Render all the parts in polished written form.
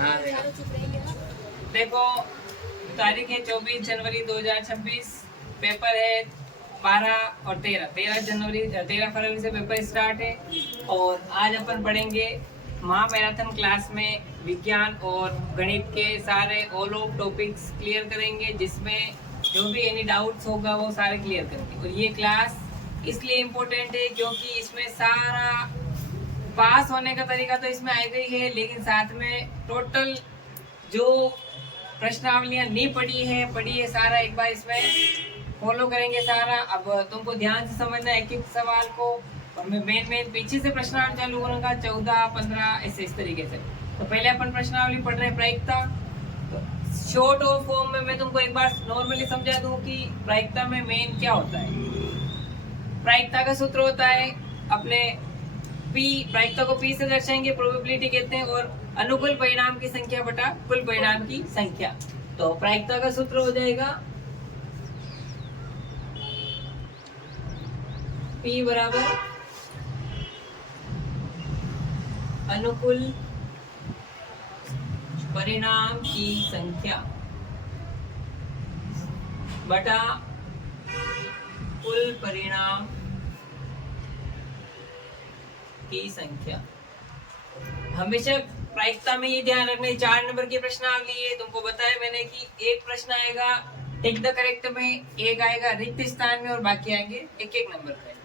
हाँ देखो, तारीख है 24 जनवरी 2026। पेपर है 12 और 13 फरवरी से पेपर स्टार्ट है। और आज अपन पढ़ेंगे महामैराथन क्लास में विज्ञान और गणित के सारे ऑल ऑफ टॉपिक्स क्लियर करेंगे, जिसमें जो भी एनी डाउट्स होगा वो सारे क्लियर करेंगे। और ये क्लास इसलिए इम्पोर्टेंट है क्योंकि इसमें सारा पास होने का तरीका तो इसमें आई गई है, लेकिन साथ में टोटल जो प्रश्नावलियां नहीं पढ़ी है सारा एक बार इसमें फॉलो करेंगे सारा। अब तुमको ध्यान से समझना है एक एक सवाल को, और मैं मेन पीछे से प्रश्नावली चालू करूंगा 14, 15 ऐसे इस तरीके से। तो पहले अपन प्रश्नावली पढ़ रहे हैं प्रायिकता। तो शॉर्ट ऑफ फॉर्म में मैं तुमको एक बार नॉर्मली समझा दूं कि प्रायिकता में मेन क्या होता है। प्रायिकता का सूत्र होता है अपने P, प्रायिकता को P से दर्शाएंगे, प्रोबेबिलिटी कहते हैं, और अनुकूल परिणाम की संख्या बटा कुल परिणाम की संख्या। तो प्रायिकता का सूत्र हो जाएगा P बराबर अनुकूल परिणाम की संख्या बटा कुल परिणाम की संख्या। हमेशा प्रायिकता में ये ध्यान रखना है, 4 नंबर की प्रश्नावली है। तुमको बताया मैंने कि एक प्रश्न आएगा टिक द करेक्ट में, एक आएगा रिक्त स्थान में, और बाकी आएंगे एक एक नंबर पे।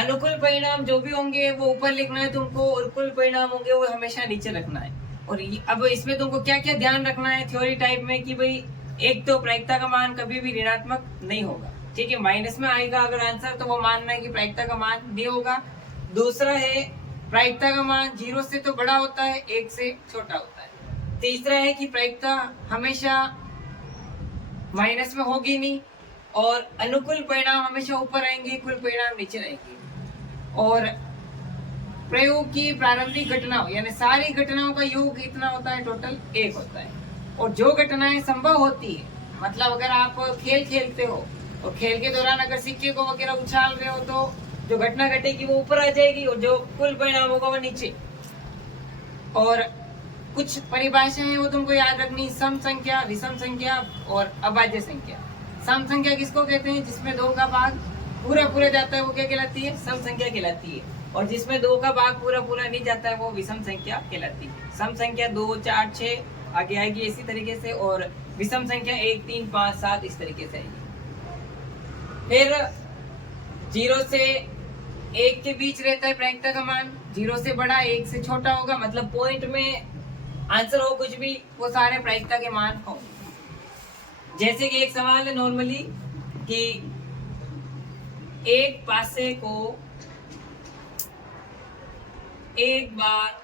अनुकूल परिणाम जो भी होंगे वो ऊपर लिखना है तुमको, और कुल परिणाम होंगे वो हमेशा नीचे रखना है। और अब इसमें तुमको क्या क्या ध्यान रखना है थ्योरी टाइप में, कि भाई एक तो प्रायिकता का मान कभी भी ऋणात्मक नहीं होगा, ठीक है, माइनस में आएगा अगर आंसर तो वो मानना है कि प्रायिकता का मान नहीं होगा। दूसरा है प्रायिकता का मान 0 से तो बड़ा होता है, 1 से छोटा होता है। तीसरा है कि प्रायिकता हमेशा माइनस में होगी नहीं, और अनुकूल परिणाम हमेशा ऊपर आएंगे, कुल परिणाम नीचे रहेंगे। और प्रयोग की प्रारंभिक घटनाओं यानी सारी घटनाओं का योग कितना होता है, टोटल 1 होता है। और जो घटनाएं संभव होती है, मतलब अगर आप खेल खेलते हो और खेल के दौरान अगर सिक्के को वगैरह उछाल रहे हो तो जो घटना घटेगी वो ऊपर आ जाएगी, और जो कुल परिणाम होगा वो नीचे। और कुछ परिभाषाएं वो तुमको याद रखनी, सम संख्या, विषम संख्या और अभाज्य संख्या। सम संख्या किसको कहते हैं, जिसमें 2 का भाग पूरा जाता है वो क्या कहलाती है, सम संख्या कहलाती है। और जिसमें 2 का भाग पूरा नहीं जाता है वो विषम संख्या कहलाती है। सम संख्या 2, 4, 6 आगे आएगी इसी तरीके से, और विषम संख्या 1, 3, 5, 7 इस तरीके से आएगी। फिर 0 से 1 के बीच रहता है प्रायिकता का मान, 0 से बड़ा 1 से छोटा होगा, मतलब पॉइंट में आंसर हो कुछ भी वो सारे प्रायिकता के मान हो। जैसे कि एक सवाल है नॉर्मली कि एक पासे को एक बार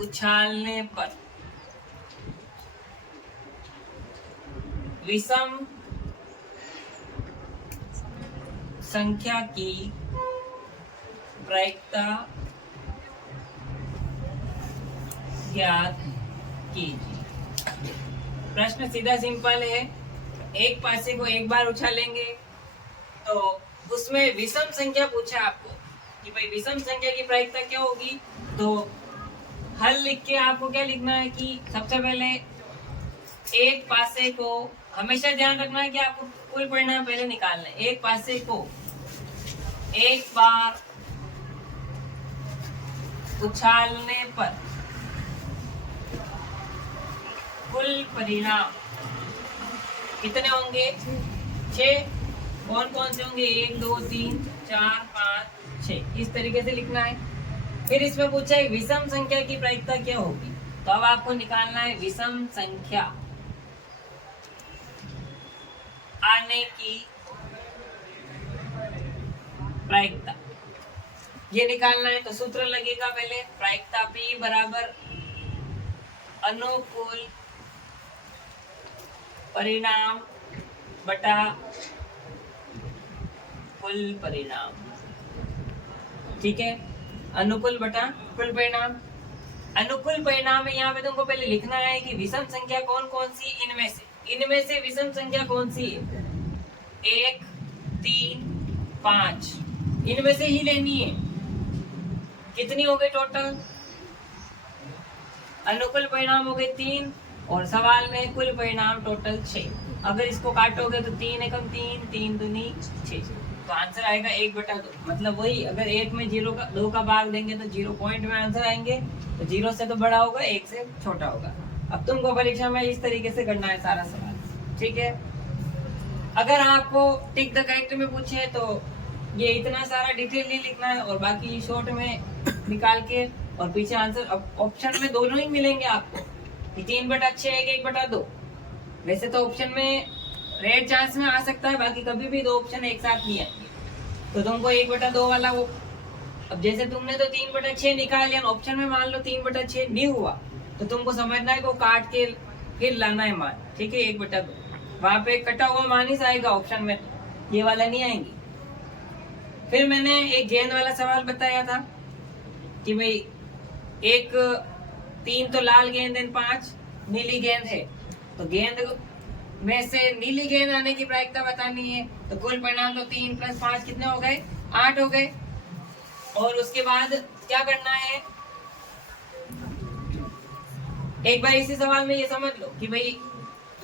उछालने पर विषम संख्या की प्रायिकता ज्ञात कीजिए। प्रश्न सीधा सिंपल है, एक पासे को एक बार उछालेंगे तो उसमें विषम संख्या पूछा आपको कि भाई विषम संख्या की प्रायिकता क्या होगी। तो हल लिख के आपको क्या लिखना है कि सबसे पहले एक पासे को, हमेशा ध्यान रखना है कि आपको कुल परिणाम पहले निकालना है। एक पासे को एक बार उछालने पर कुल परिणाम कितने होंगे, 6। कौन कौन से होंगे, 1, 2, 3, 4, 5, 6 इस तरीके से लिखना है। फिर इसमें पूछा है विषम संख्या की प्रायिकता क्या होगी, तो अब आपको निकालना है विषम संख्या आने की प्रायिकता, ये निकालना है। तो सूत्र लगेगा पहले प्रायिकता P बराबर अनुकूल परिणाम बटा कुल परिणाम, ठीक है, अनुकूल बटा कुल परिणाम। अनुकूल परिणाम में यहाँ पे तुमको पहले लिखना है कि विषम संख्या कौन कौन सी, इनमें से विषम संख्या कौन सी है, 1, 3, 5 इनमें से ही लेनी है। कितनी हो गई टोटल, अनुकूल परिणाम हो गए 3 और सवाल में कुल परिणाम टोटल 6। अगर इसको काटोगे तो 3 एकम 3, 3 दूनी 6, तो आंसर आएगा 1/2। मतलब वही, अगर 1 में 2 का भाग देंगे तो 0 पॉइंट में आंसर आएंगे, तो 0 से तो बड़ा होगा, 1 से छोटा होगा। अब तुमको परीक्षा में इस तरीके से करना है सारा सवाल, ठीक है। अगर आपको टिक द करेक्ट में पूछे तो ये इतना सारा डिटेल नहीं लिखना है और बाकी शॉर्ट में निकाल के और पीछे आंसर। ऑप्शन में दोनों ही मिलेंगे आपको, 3/6 है कि 1/2। वैसे तो ऑप्शन में रेयर चांस में आ सकता है, बाकी कभी भी 2 ऑप्शन एक साथ नहीं आएंगे, तो तुमको 1/2 वाला वो। अब जैसे तुमने तो 3/6 निकाल लिया, ऑप्शन में मान लो 3/6 नहीं हुआ, तो तुमको समझना है को काट के फिर लाना है मान, ठीक है। 1/2 वहां पे कटा हुआ मान ही आएगा ऑप्शन में, ये वाला नहीं आएंगी। फिर मैंने एक गेंद वाला सवाल बताया था कि भाई 3 तो लाल गेंद है, 5 नीली गेंद है, तो गेंद में से नीली गेंद आने की प्रायिकता बतानी है। तो कुल परिणाम तो 3 + 5 कितने हो गए, 8 हो गए। और उसके बाद क्या करना है, एक बार इसी सवाल में ये समझ लो कि भाई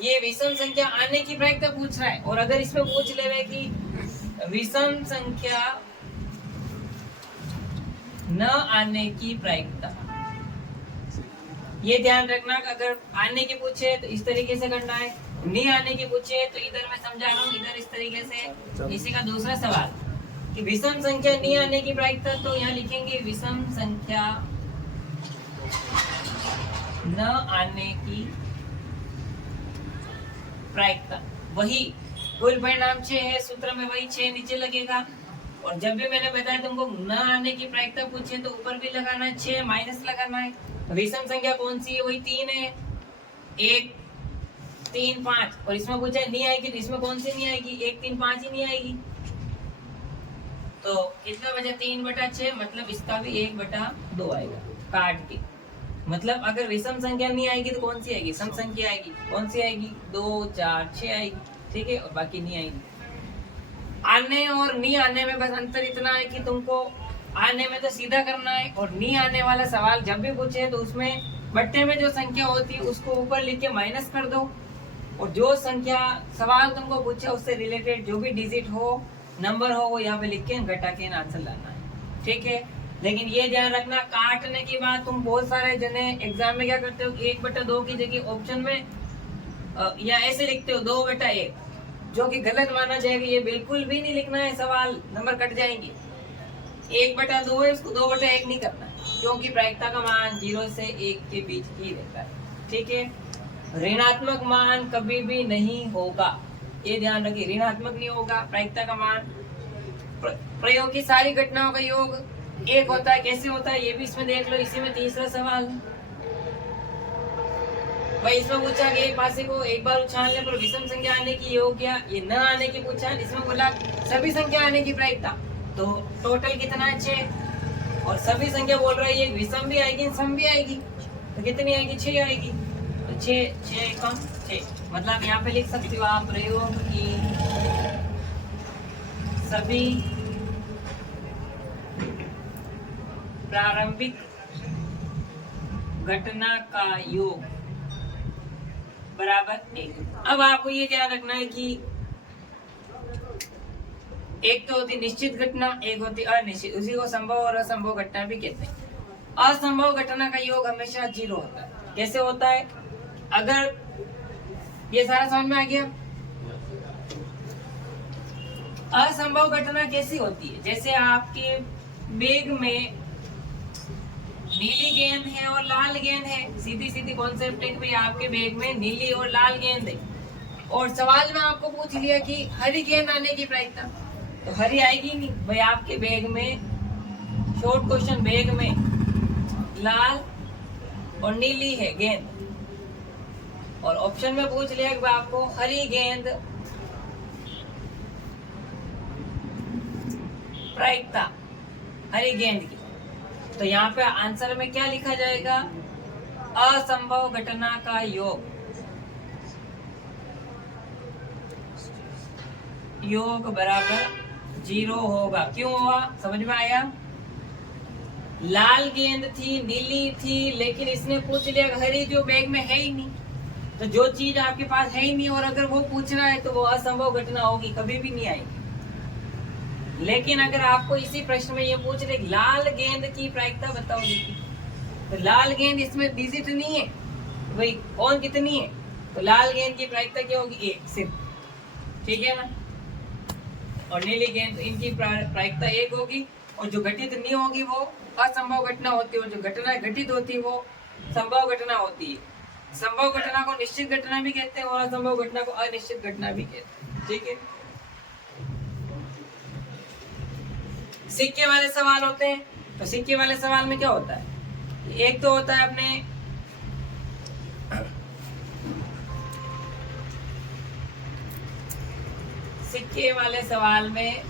ये विषम संख्या आने की प्रायिकता पूछ रहा है, और अगर इसमें पूछ ले कि विषम संख्या न आने की प्रायिकता, ये ध्यान रखना। अगर आने की पूछे तो इस तरीके से करना है, नहीं आने की पूछे तो इधर मैं समझा रहा हूँ, इधर इस तरीके से। इसी का दूसरा सवाल कि विषम संख्या नहीं आने की प्रायिकता, तो यहाँ लिखेंगे विषम संख्या न आने की प्रायिकता। वही कुल परिणाम 6 है, सूत्र में वही 6 नीचे लगेगा। और जब भी मैंने बताया तुमको न आने की प्रायिकता पूछे तो ऊपर भी लगाना है 6 माइनस लगाना है। विषम संख्या कौन सी है, वही 3 है, 1 3 5। और इसमें पूछा नहीं आएगी तो इसमें कौन सी नहीं आएगी, 1 3 5 ही नहीं आएगी। तो कितना बचा, 3/6, मतलब इसका भी 1/2 आएगा काट के। मतलब अगर विषम संख्या नहीं आएगी तो कौन सी आएगी, सम संख्या आएगी। कौन सी आएगी, 2 4 6 आएगी, ठीक है, और बाकी नहीं आएगी। आने और नहीं आने में बस अंतर इतना है कि तुमको आने में तो सीधा करना है, और नहीं आने वाला सवाल जब भी पूछे तो उसमें बट्टे में जो संख्या होती है उसको ऊपर लिख के माइनस कर दो, और जो संख्या सवाल तुमको पूछे उससे रिलेटेड जो भी डिजिट हो, नंबर हो, वो यहाँ पे लिख के घटा के आंसर लाना है, ठीक है। लेकिन ये ध्यान रखना, काटने के बाद तुम बहुत सारे जने एग्जाम में क्या करते हो, 1/2 की जगह ऑप्शन में या ऐसे लिखते हो 2/1, जो कि गलत माना जाएगा। ये बिल्कुल भी नहीं लिखना है, सवाल नंबर कट जाएंगे। 1/2 है, उसको 2/1 नहीं करना है, क्योंकि प्रायिकता का मान 0 से 1 के बीच ही रहता है, ठीक है। ऋणात्मक मान कभी भी नहीं होगा, ये ध्यान रखिए, ऋणात्मक नहीं होगा प्रायिकता का मान। प्रयोग की सारी घटनाओं का योग 1 होता है। कैसे होता है ये भी इसमें देख लो, इसी में तीसरा सवाल। भाई इसमें पूछा कि एक पासे को एक बार उछालने पर विषम संख्या आने की योग क्या, ये न आने की पूछा। इसमें बोला सभी संख्या आने की प्रायिकता, तो टोटल कितना है 6, और सभी संख्या बोल रहा है ये विषम भी आएगी सम भी आएगी, तो कितनी आएगी, 6 आएगी। तो 6 कम 6, मतलब यहाँ पे लिख सकते हो आप, प्रयोग की सभी प्रारंभिक घटना का योग बराबर 1। अब आपको ये ध्यान रखना है कि एक तो होती निश्चित घटना, एक होती अनिश्चित, उसी को संभव और असंभव घटना भी कहते हैं। असंभव घटना का योग हमेशा 0 होता है। कैसे होता है, अगर ये सारा समझ में आ गया। असंभव घटना कैसी होती है, जैसे आपके बैग में नीली गेंद है और लाल गेंद है, सीधी सीधी कॉन्सेप्ट है कि भाई आपके बैग में नीली और लाल गेंद है, और सवाल में आपको पूछ लिया कि हरी गेंद आने की प्रायिकता, तो हरी आएगी नहीं भाई। आपके बैग में शॉर्ट क्वेश्चन, बैग में लाल और नीली है गेंद, और ऑप्शन में पूछ लिया कि आपको हरी गेंद प्रायिकता हरी गेंद की, तो यहाँ पे आंसर में क्या लिखा जाएगा, असंभव घटना का योग, योग बराबर 0 होगा। क्यों हुआ, समझ में आया। लाल गेंद थी, नीली थी, लेकिन इसने पूछ लिया हरी जो बैग में है ही नहीं। तो जो चीज आपके पास है ही नहीं और अगर वो पूछ रहा है तो वो असंभव घटना होगी, कभी भी नहीं आएगी। लेकिन अगर आपको इसी प्रश्न में ये पूछ रहे लाल गेंद की प्रायिकता बताओ देखिए, तो लाल गेंद इसमें डिजिट नहीं है, भाई कौन कितनी है, तो लाल गेंद की प्रायिकता क्या होगी, एक सिर्फ, ठीक है ना। और नीली गेंद इनकी प्रायिकता एक होगी, और जो घटित नहीं होगी वो असंभव घटना होती है, और जो घटना घटित होती है वो संभव घटना होती है। संभव घटना को निश्चित घटना भी कहते हैं और असंभव घटना को अनिश्चित घटना भी कहते हैं, ठीक है। सिक्के वाले सवाल होते हैं, तो सिक्के वाले सवाल में क्या होता है, एक तो होता है अपने सिक्के वाले सवाल में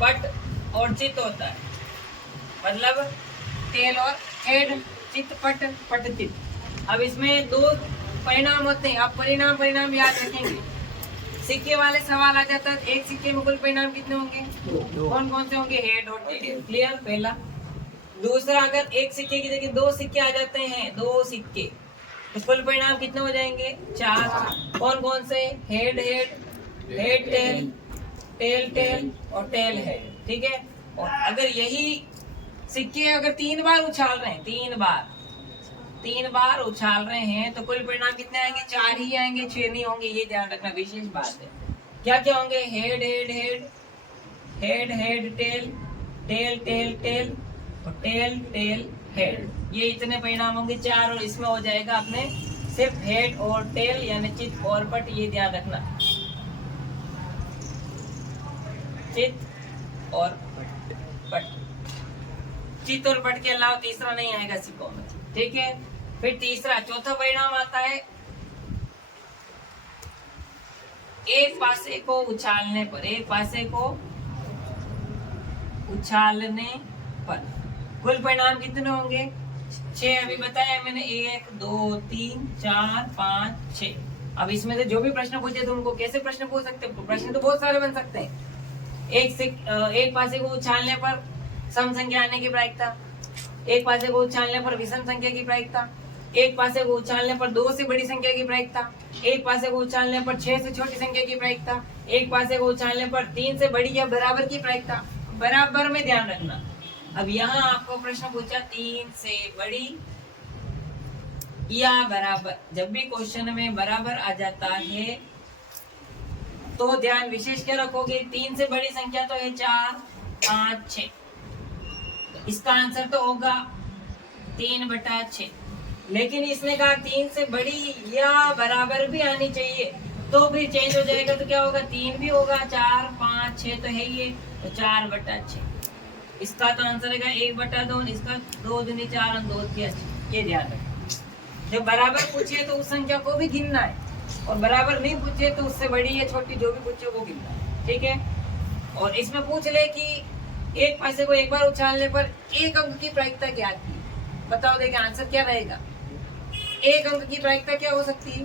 पट और चित होता है, मतलब टेल और हेड, चित पट, पट चित। अब इसमें दो परिणाम होते हैं, आप परिणाम याद रखेंगे। सिक्के वाले सवाल आ जाता है, एक सिक्के में कुल परिणाम कितने होंगे, कौन कौन से होंगे, हेड और टेल, क्लियर पहला। दूसरा, अगर एक सिक्के की जगह दो सिक्के आ जाते हैं, दो सिक्के, तो कुल परिणाम कितने हो जाएंगे, 4। कौन कौन से, head head, head tail, tail tail और टेल हेड, ठीक है। और अगर यही सिक्के अगर 3 बार उछाल रहे हैं, 3 बार उछाल रहे हैं, तो कुल परिणाम कितने आएंगे, 4 ही आएंगे, 6 नहीं होंगे, ये ध्यान रखना विशेष बात है। क्या क्या होंगे, head head head, head head tail, tail tail tail और टेल टेल हेड, ये इतने परिणाम होंगे 4। और इसमें हो जाएगा अपने सिर्फ हेड और टेल यानी चित और पट, ये ध्यान रखना, चित और पट, चित और पट के अलावा तीसरा नहीं आएगा सिक्कों में, ठीक है। फिर तीसरा, चौथा परिणाम आता है एक पासे को उछालने पर, एक पासे को उछालने पर कुल परिणाम कितने होंगे, 6 अभी बताया मैंने, 1 2 3 4 5 6। अब इसमें से जो भी प्रश्न पूछे तुमको, कैसे प्रश्न पूछ सकते हो, प्रश्न तो बहुत सारे बन सकते हैं। एक पासे को उछालने पर सम संख्या आने की प्रायिकता, एक पासे को उछालने पर विषम संख्या की प्रायिकता, एक पासे को उछालने पर 2 से बड़ी संख्या की प्रायिकता, एक पासे को उछालने पर 6 से छोटी संख्या की प्रायिकता, एक पासे को उछालने पर 3 से बड़ी या बराबर की प्रायिकता, बराबर में ध्यान रखना। अब यहाँ आपको प्रश्न पूछा 3 से बड़ी या बराबर, जब भी क्वेश्चन में बराबर आ जाता है तो ध्यान विशेष क्या रखोगे, 3 से बड़ी संख्या तो है 4 5 6, इसका आंसर तो होगा 3/6। लेकिन इसने कहा 3 से बड़ी या बराबर भी आनी चाहिए, तो फिर चेंज हो जाएगा, तो क्या होगा, 3 भी होगा, 4 5 6 तो है ये, तो 4/6। इसका तो आंसर है 1/2, इसका 2 दूनी 4 और 2 3, ये ध्यान रखना। जब बराबर पूछिए तो उस संख्या को भी गिनना है, और बराबर नहीं पूछे तो उससे बड़ी या छोटी जो भी पूछे वो गिनना है, ठीक है। और इसमें पूछ ले कि एक पासे को एक बार उछालने पर 1 अंक की प्रायिकता क्या आती है, बताओ देखिए आंसर क्या रहेगा। 1 अंक की प्रायिकता क्या हो सकती है,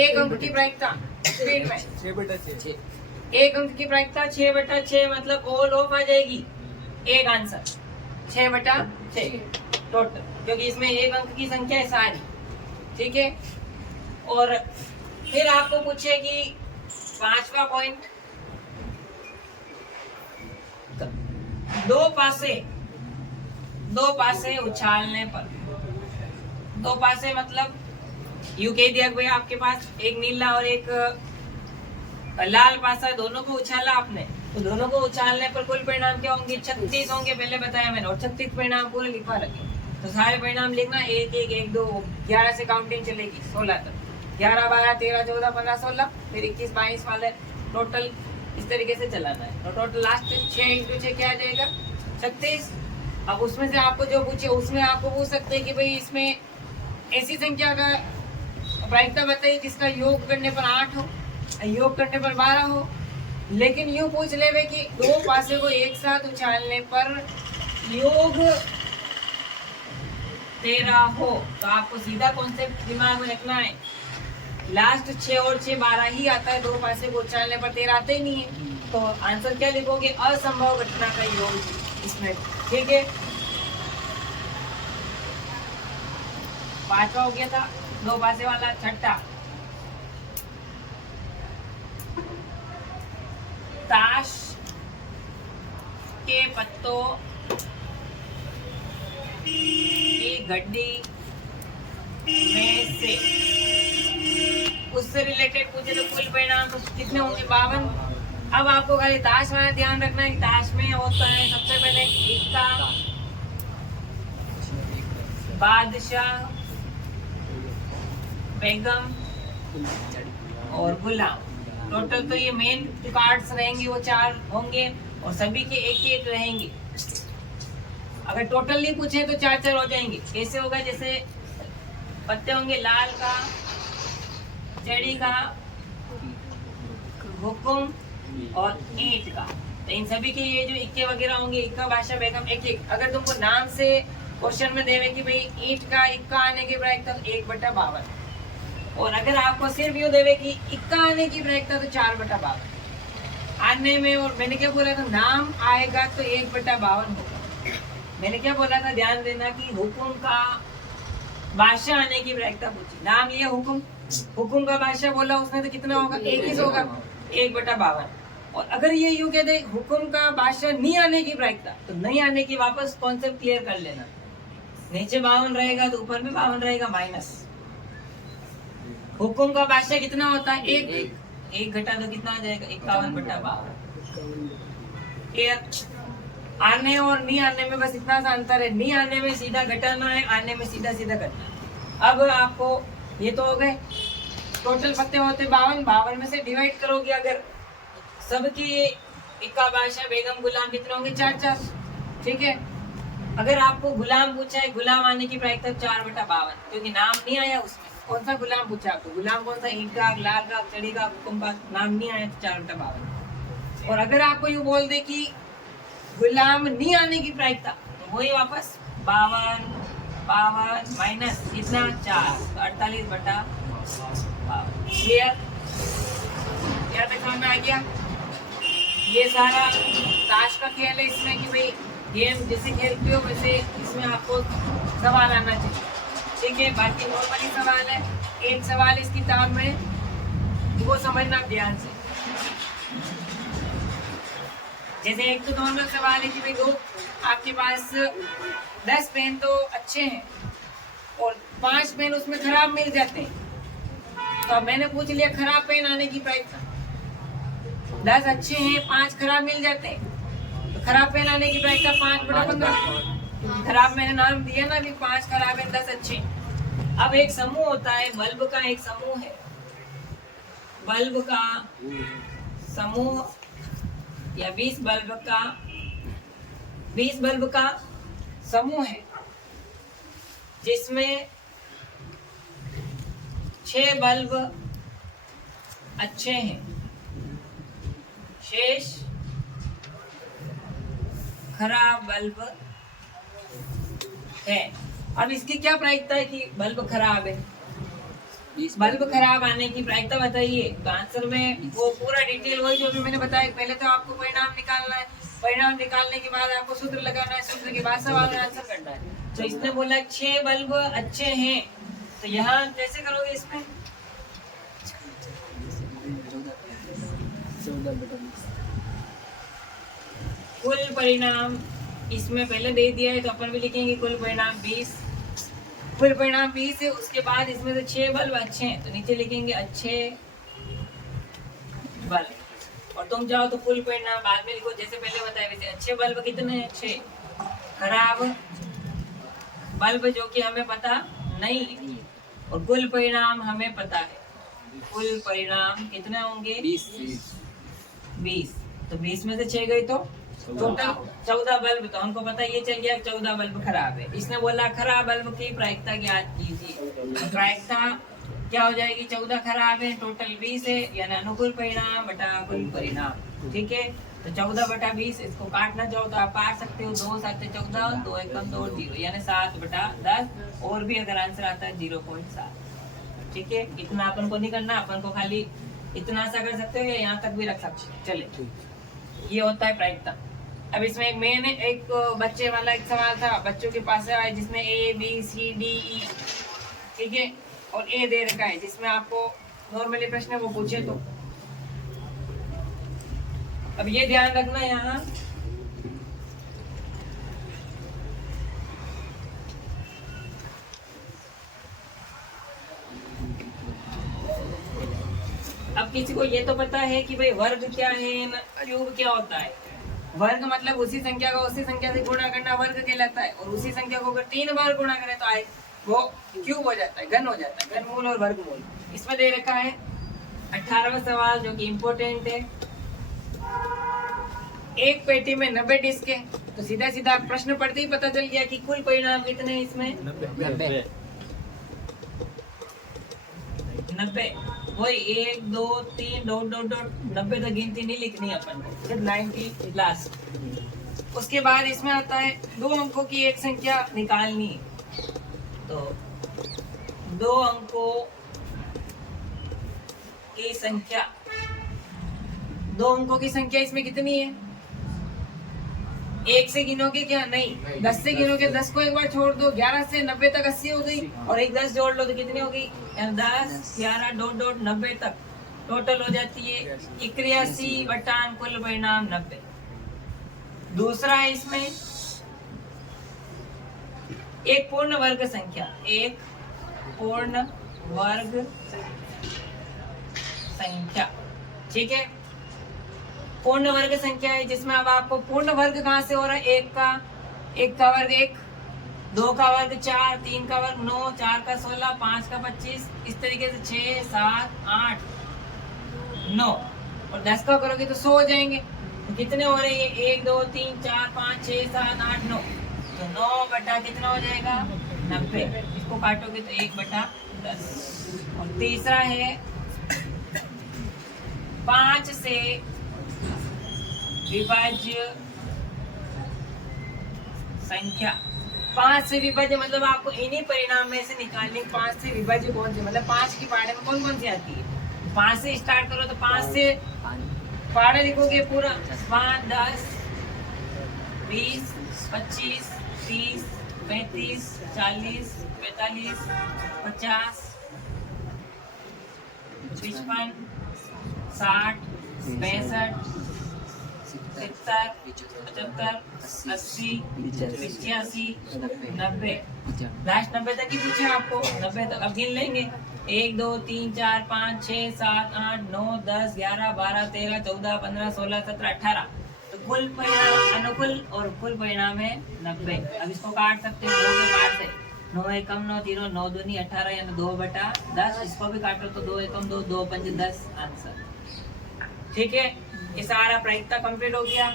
1 अंक की प्रायिकता स्पीड में 6/6, 1 अंक की प्रायिकता 6/6, मतलब ऑल ऑफ आ जाएगी, एक आंसर 6/6 टोटल, क्योंकि इसमें 1 अंक की संख्या है सारी, ठीक है। और फिर आपको पूछे कि 5वां पॉइंट, दो पासे उछालने पर, 2 पासे मतलब यूं कह दिया भाई आपके पास एक नीला और एक लाल पासा, दोनों को उछाला आपने, तो दोनों को उछालने पर कुल परिणाम क्या होंगे, 36 होंगे, पहले बताया मैंने, और 36 परिणाम पूरे लिखवा रखे। तो सारे परिणाम लिखना 1 1 1 2 11 से काउंटिंग चलेगी 16 तक, 11 12 13 14 15 16, फिर 21 22 वाले टोटल इस तरीके से चलाना है। तो टोटल लास्ट 6 × 6 क्या आ जाएगा, 36। अब उसमें से आपको जो पूछे उसमें आपको पूछ सकते हैं कि भाई इसमें ऐसी संख्या का प्रायिकता बताइए जिसका योग करने पर 8 हो, योग करने पर 12 हो। लेकिन यूं पूछ ले कि 2 पासे को एक साथ उछालने पर योग 13 हो, तो आपको सीधा कॉन्सेप्ट दिमाग में रखना है, लास्ट 6 और 6 12 ही आता है, 2 पासे को उछालने पर 13 आते ही नहीं है। तो आंसर क्या लिखोगे? असंभव घटना का योग इसमें। ठीक है, 5वां हो गया था, 2 पासे वाला। 6ठा, ताश के पत्तों की गड्डी में से उससे रिलेटेड पूछे तो कुल परिणाम तो कितने होंगे? 52। अब आपको खाली ताश वाला ध्यान रखना है। ताश में होता है सबसे पहले इक्का, बादशाह, बेगम और गुलाम। टोटल तो ये मेन कार्ड्स रहेंगे वो 4 होंगे और सभी के एक रहेंगे। अगर टोटल नहीं पूछे तो 4 हो जाएंगे। कैसे होगा? जैसे पत्ते होंगे लाल का, चढ़ी का, हुकुम और ईंट का। तो इन सभी के ये जो इक्के वगैरह होंगे, इक्का, बादशाह, बेगम, एक। अगर तुमको नाम से क्वेश्चन में देवे कि भाई ईंट का इक्का आने की प्रायिकता तो 1/52, और अगर आपको सिर्फ यूँ देवे कि इक्का आने की प्रायिकता तो 4/52 आने में। और मैंने क्या बोला था? नाम आएगा तो 1/52 होगा। मैंने क्या बोला था? ध्यान देना कि हुकुम का बादशाह आने की प्रायिकता पूछी। नाम लिया हुकुम, हुकुम का बादशाह बोला उसने तो कितना होगा? 1 ही होगा, 1/52। और अगर ये यूं कहते हुकुम का बादशाह नहीं आने की प्रायिकता, तो नहीं आने की वापस कॉन्सेप्ट क्लियर कर लेना। नीचे 52 रहेगा तो ऊपर भी 52 रहेगा माइनस। हुकुम का बादशाह कितना होता है? 1 घटा तो कितना आ जाएगा? 51/52। क्लियर? आने और नहीं आने में बस इतना सा अंतर है। नहीं आने में सीधा घटाना है, आने में सीधा सीधा करना है। अब आपको ये तो हो गए टोटल पत्ते होते 52 में से डिवाइड करोगे अगर सबकी इक्का, बादशाह, बेगम, गुलाम कितने होंगे? 4। ठीक है, अगर आपको गुलाम पूछा है, गुलाम आने की प्रायिकता 4/52, क्योंकि नाम नहीं आया उसमें। कौन सा गुलाम पूछा आपको? गुलाम कौन सा? ईंट का, लाल का, चढ़ी का, हुकुम का। नाम नहीं आया तो 4/52। और अगर आपको यूँ बोल दे कि गुलाम नहीं आने की प्रायिकता, तो वही वापस 52 माइनस कितना? 4, तो 48/52। क्लियर? क्या समझ में आ गया? ये सारा ताश का खेल है इसमें कि भाई गेम जैसे खेलते हो वैसे इसमें आपको सवाल आना चाहिए। ठीक है, बाकी नॉर्मली सवाल है। एक सवाल इस किताब में वो समझना ध्यान से। जैसे एक तो नॉर्मल सवाल है कि भाई दो आपके पास 10 पेन तो अच्छे हैं और 5 पेन उसमें खराब मिल जाते हैं। तो अब मैंने पूछ लिया खराब पेन आने की प्रायिकता। 10 अच्छे हैं, 5 खराब मिल जाते हैं, तो खराब पेन आने की प्रायिकता 5/15। खराब मैंने नाम दिया ना, भी 5 खराब है, 10 अच्छे। अब एक समूह होता है, बल्ब का एक समूह है, बल्ब का समूह या 20 बल्ब का समूह है जिसमें 6 बल्ब अच्छे हैं, शेष खराब बल्ब है। अब इसकी क्या प्रायिकता है कि बल्ब खराब है? बल्ब खराब आने की प्रायिकता बताइए। तो आंसर में वो पूरा डिटेल वही जो भी मैंने बताया। पहले तो आपको परिणाम निकालना है, परिणाम निकालने के बाद आपको सूत्र लगाना है, सूत्र के बाद सवाल में आंसर करना है। तो इसने बोला 6 बल्ब अच्छे हैं, तो यहाँ कैसे करोगे? इसमें 14 कुल परिणाम इसमें पहले दे दिया है, तो अपन भी लिखेंगे कुल परिणाम 20। कुल परिणाम 20 है, उसके बाद इसमें से 6 बल्ब अच्छे हैं, तो नीचे लिखेंगे अच्छे बल्ब। और तुम जाओ तो कुल परिणाम बाद में लिखो, जैसे पहले बताया वैसे। अच्छे बल्ब कितने हैं? 6। खराब बल्ब जो कि हमें पता नहीं है, और कुल परिणाम हमें पता है। कुल परिणाम कितने होंगे? 20। तो 20 में से 6 गई तो टोटल 14 बल्ब। तो हमको पता ये चल गया 14 बल्ब खराब है। इसने बोला खराब बल्ब की प्रायिकता ज्ञात कीजिए। प्रायिकता क्या हो जाएगी? 14 खराब है, टोटल 20 है, यानी अनुकूल परिणाम बटा कुल परिणाम। ठीक है, तो 14/20 इसको काटना चाहो तो आप काट सकते हो। 2 7 14, 2 1 2 0, यानी 7/10। और भी अगर आंसर आता है 0.7। ठीक है, इतना अपन को नहीं करना, अपन को खाली इतना सा कर सकते हो या यहाँ तक भी रख सकते हो। चले। ये होता है प्रायिकता। अब इसमें एक मेन एक बच्चे वाला एक सवाल था, बच्चों के पास है, जिसमें A B C D E, ठीक है, और ए दे रखा है, जिसमें आपको नॉर्मली प्रश्न वो पूछे तो अब ये ध्यान रखना यहाँ, अब किसी को ये तो पता है कि भाई वर्ग क्या है, क्यूब क्या होता है। वर्ग मतलब उसी संख्या को उसी संख्या से गुणा करना वर्ग कहलाता है, और उसी संख्या को अगर 3 बार गुणा करें तो आए वो क्यूब हो जाता है, घन हो जाता है, घनमूल और वर्गमूल। इसमें दे रखा है 18वां सवाल जो कि इम्पोर्टेंट है। एक पेटी में 90 डिस्क है, तो सीधा सीधा प्रश्न पढ़ते ही पता चल गया कि कुल परिणाम कितने हैं इसमें 90। वही 1 2 3 डॉट डॉट डॉट 90 तक गिनती नहीं लिखनी अपन को, सिर्फ 90 लास्ट। उसके बाद इसमें आता है 2 अंकों की एक संख्या निकालनी, तो 2 अंकों की संख्या, 2 अंकों की संख्या इसमें कितनी है? 1 से गिनोगे क्या? नहीं। 10 से गिनोगे, 10 को एक बार छोड़ दो, 11 से 90 तक 80 हो गई, और एक 10 जोड़ लो तो कितनी हो गई? 10 11 डॉट डॉट 90 तक टोटल हो जाती है 81 बटान कुल परिणाम 90। दूसरा है इसमें एक पूर्ण वर्ग संख्या, एक पूर्ण वर्ग संख्या, ठीक है, पूर्ण वर्ग संख्या है, जिसमें अब आपको पूर्ण वर्ग कहाँ से हो रहा है? 1 का वर्ग 1, 2 का वर्ग 4, 3 का वर्ग 9, 4 का 16, 5 का 25, इस तरीके से 6 7 8 9, और 10 का करोगे तो 100 हो जाएंगे। तो कितने हो रहे हैं? 1 2 3 4 5 6 7 8 9, तो 9 बटा कितना हो जाएगा? 90। इसको काटोगे तो 1 बटा 10। और तीसरा है 5 से विभाज्य संख्या। 5 से विभाज्य मतलब आपको इन्हीं परिणाम में से निकालने 5 से विभाज्य कौन से, मतलब 5 की पहाड़े में कौन कौन सी आती है। 5 से स्टार्ट करो तो 5 से पहाड़े लिखोगे पूरा, 5 10 20 25 30 35 40 45 50 55 60 65 70 75 80 85 90, लास्ट 90 तक ही पूछे आपको, 90 तक। अब गिन लेंगे 1 2 3 4 5 6 7 8 9 10 11 12 13 14 15 16 17 18, तो कुल परिणाम अनुकूल और कुल परिणाम है 90। अब इसको काट सकते हैं 2 के 5 से, 9 एकम 9 0 9 दूनी 18 यानी 2 बटा 10। इसको भी काटो तो 2 एकम 2 2 5 10 आंसर, ठीक है। ये सारा प्रायिकता कंप्लीट हो गया।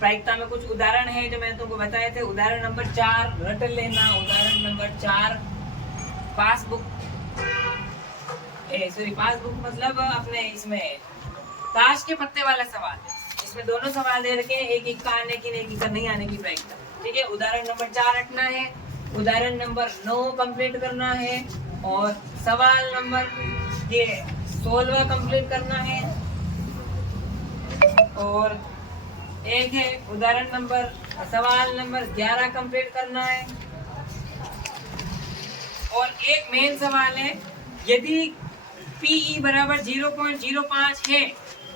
प्रायिकता में कुछ उदाहरण है जो मैंने तुमको बताए थे। उदाहरण नंबर 4 रट लेना। उदाहरण नंबर 4 पासबुक पासबुक मतलब अपने इसमें ताश के पत्ते वाला सवाल है। इसमें दोनों सवाल दे रखे हैं, एक इक्का आने की एक इक्का नहीं आने की प्रायिकता, ठीक है। उदाहरण नंबर 4 रटना है, उदाहरण नंबर 9 कंप्लीट करना है, और सवाल नंबर 16 कंप्लीट करना है, और एक है उदाहरण नंबर सवाल नंबर 11 कंप्लीट करना है। और एक मेन सवाल है, यदि PE बराबर 0.05 है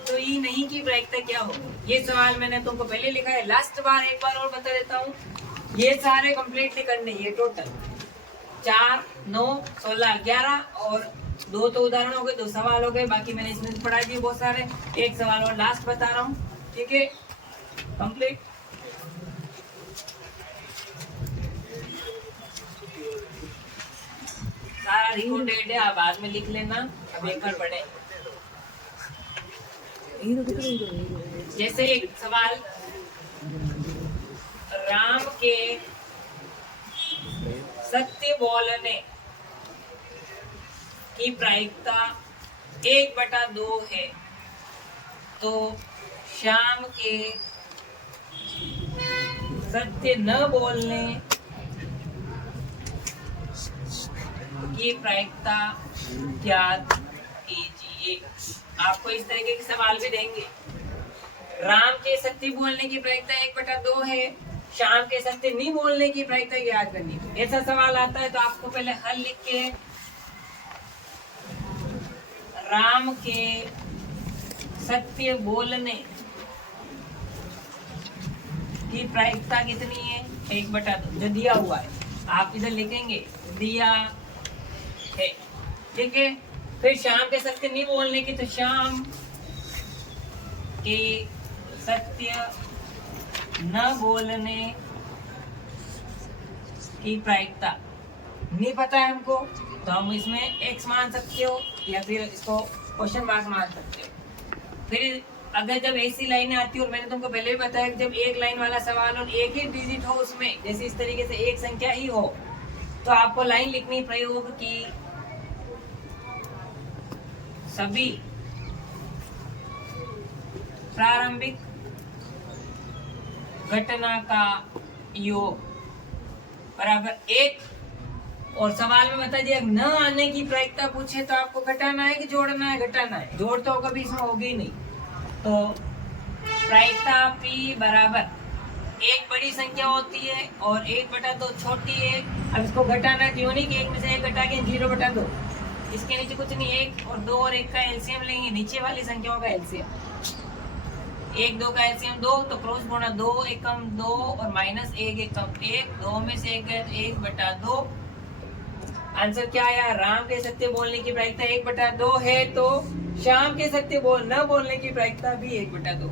तो E नहीं की प्रायिकता क्या होगी। ये सवाल मैंने तुमको पहले लिखा है, लास्ट बार एक बार और बता देता हूँ। ये सारे कंप्लीटली करने, ये टोटल 4 9 16 11 और 2 तो उदाहरण हो गए, 2 सवाल हो गए, बाकी मैंने इसमें पढ़ा दिए बहुत सारे। एक सवाल और लास्ट बता रहा हूँ, ठीक है, कंप्लीट। सारा रिकॉर्डेड है, आप बाद में लिख लेना, अब एक बार पढ़े। जैसे एक सवाल, राम के सत्य बोलने की प्रायिकता 1/2 है, तो श्याम के सत्य न बोलने की प्रायिकता ज्ञात कीजिए। आपको इस तरीके के सवाल भी देंगे। राम के सत्य बोलने की प्रायिकता 1/2 है, श्याम के सत्य नहीं बोलने की प्रायिकता याद करनी। ऐसा सवाल आता है तो आपको पहले हल लिख के राम के सत्य बोलने की प्रायिकता कितनी है? 1/2 जो दिया हुआ है आप इधर लिखेंगे, दिया है, ठीक है। फिर श्याम के सत्य नहीं बोलने की, तो श्याम के सत्य न बोलने की प्रायिकता नहीं पता है हमको, तो हम इसमें x मान सकते हो या फिर इसको क्वेश्चन मार्क मान सकते हो। फिर अगर जब ऐसी लाइनें आती है, और मैंने तुमको पहले भी बताया कि जब एक लाइन वाला सवाल और एक ही डिजिट हो उसमें, जैसे इस तरीके से एक संख्या ही हो, तो आपको लाइन लिखनी प्रयोग की सभी प्रारंभिक घटना का योग बराबर 1। और सवाल में बता दिया न आने की प्रायिकता पूछे तो आपको घटाना है कि जोड़ना है? घटाना है, जोड़ तो कभी इसमें होगी नहीं। तो प्रायिकता P बराबर 1 बड़ी संख्या होती है और 1/2 छोटी है। अब इसको घटाना क्यों नहीं कि 1 में से 1 घटा के 0/2, इसके नीचे कुछ नहीं, 1 और 2 और 1 का एलसीएम लेंगे, नीचे वाली संख्याओं का एलसीएम। 1 2 का एलसीएम 2, तो क्रॉस गुणा 2 एकम 2 और माइनस 1 एकम 1, 2 में से 1/2। आंसर क्या आया? राम के सत्य बोलने की प्रायिकता 1/2 है, तो श्याम के सत्य न बोलने की प्रायिकता भी 1/2।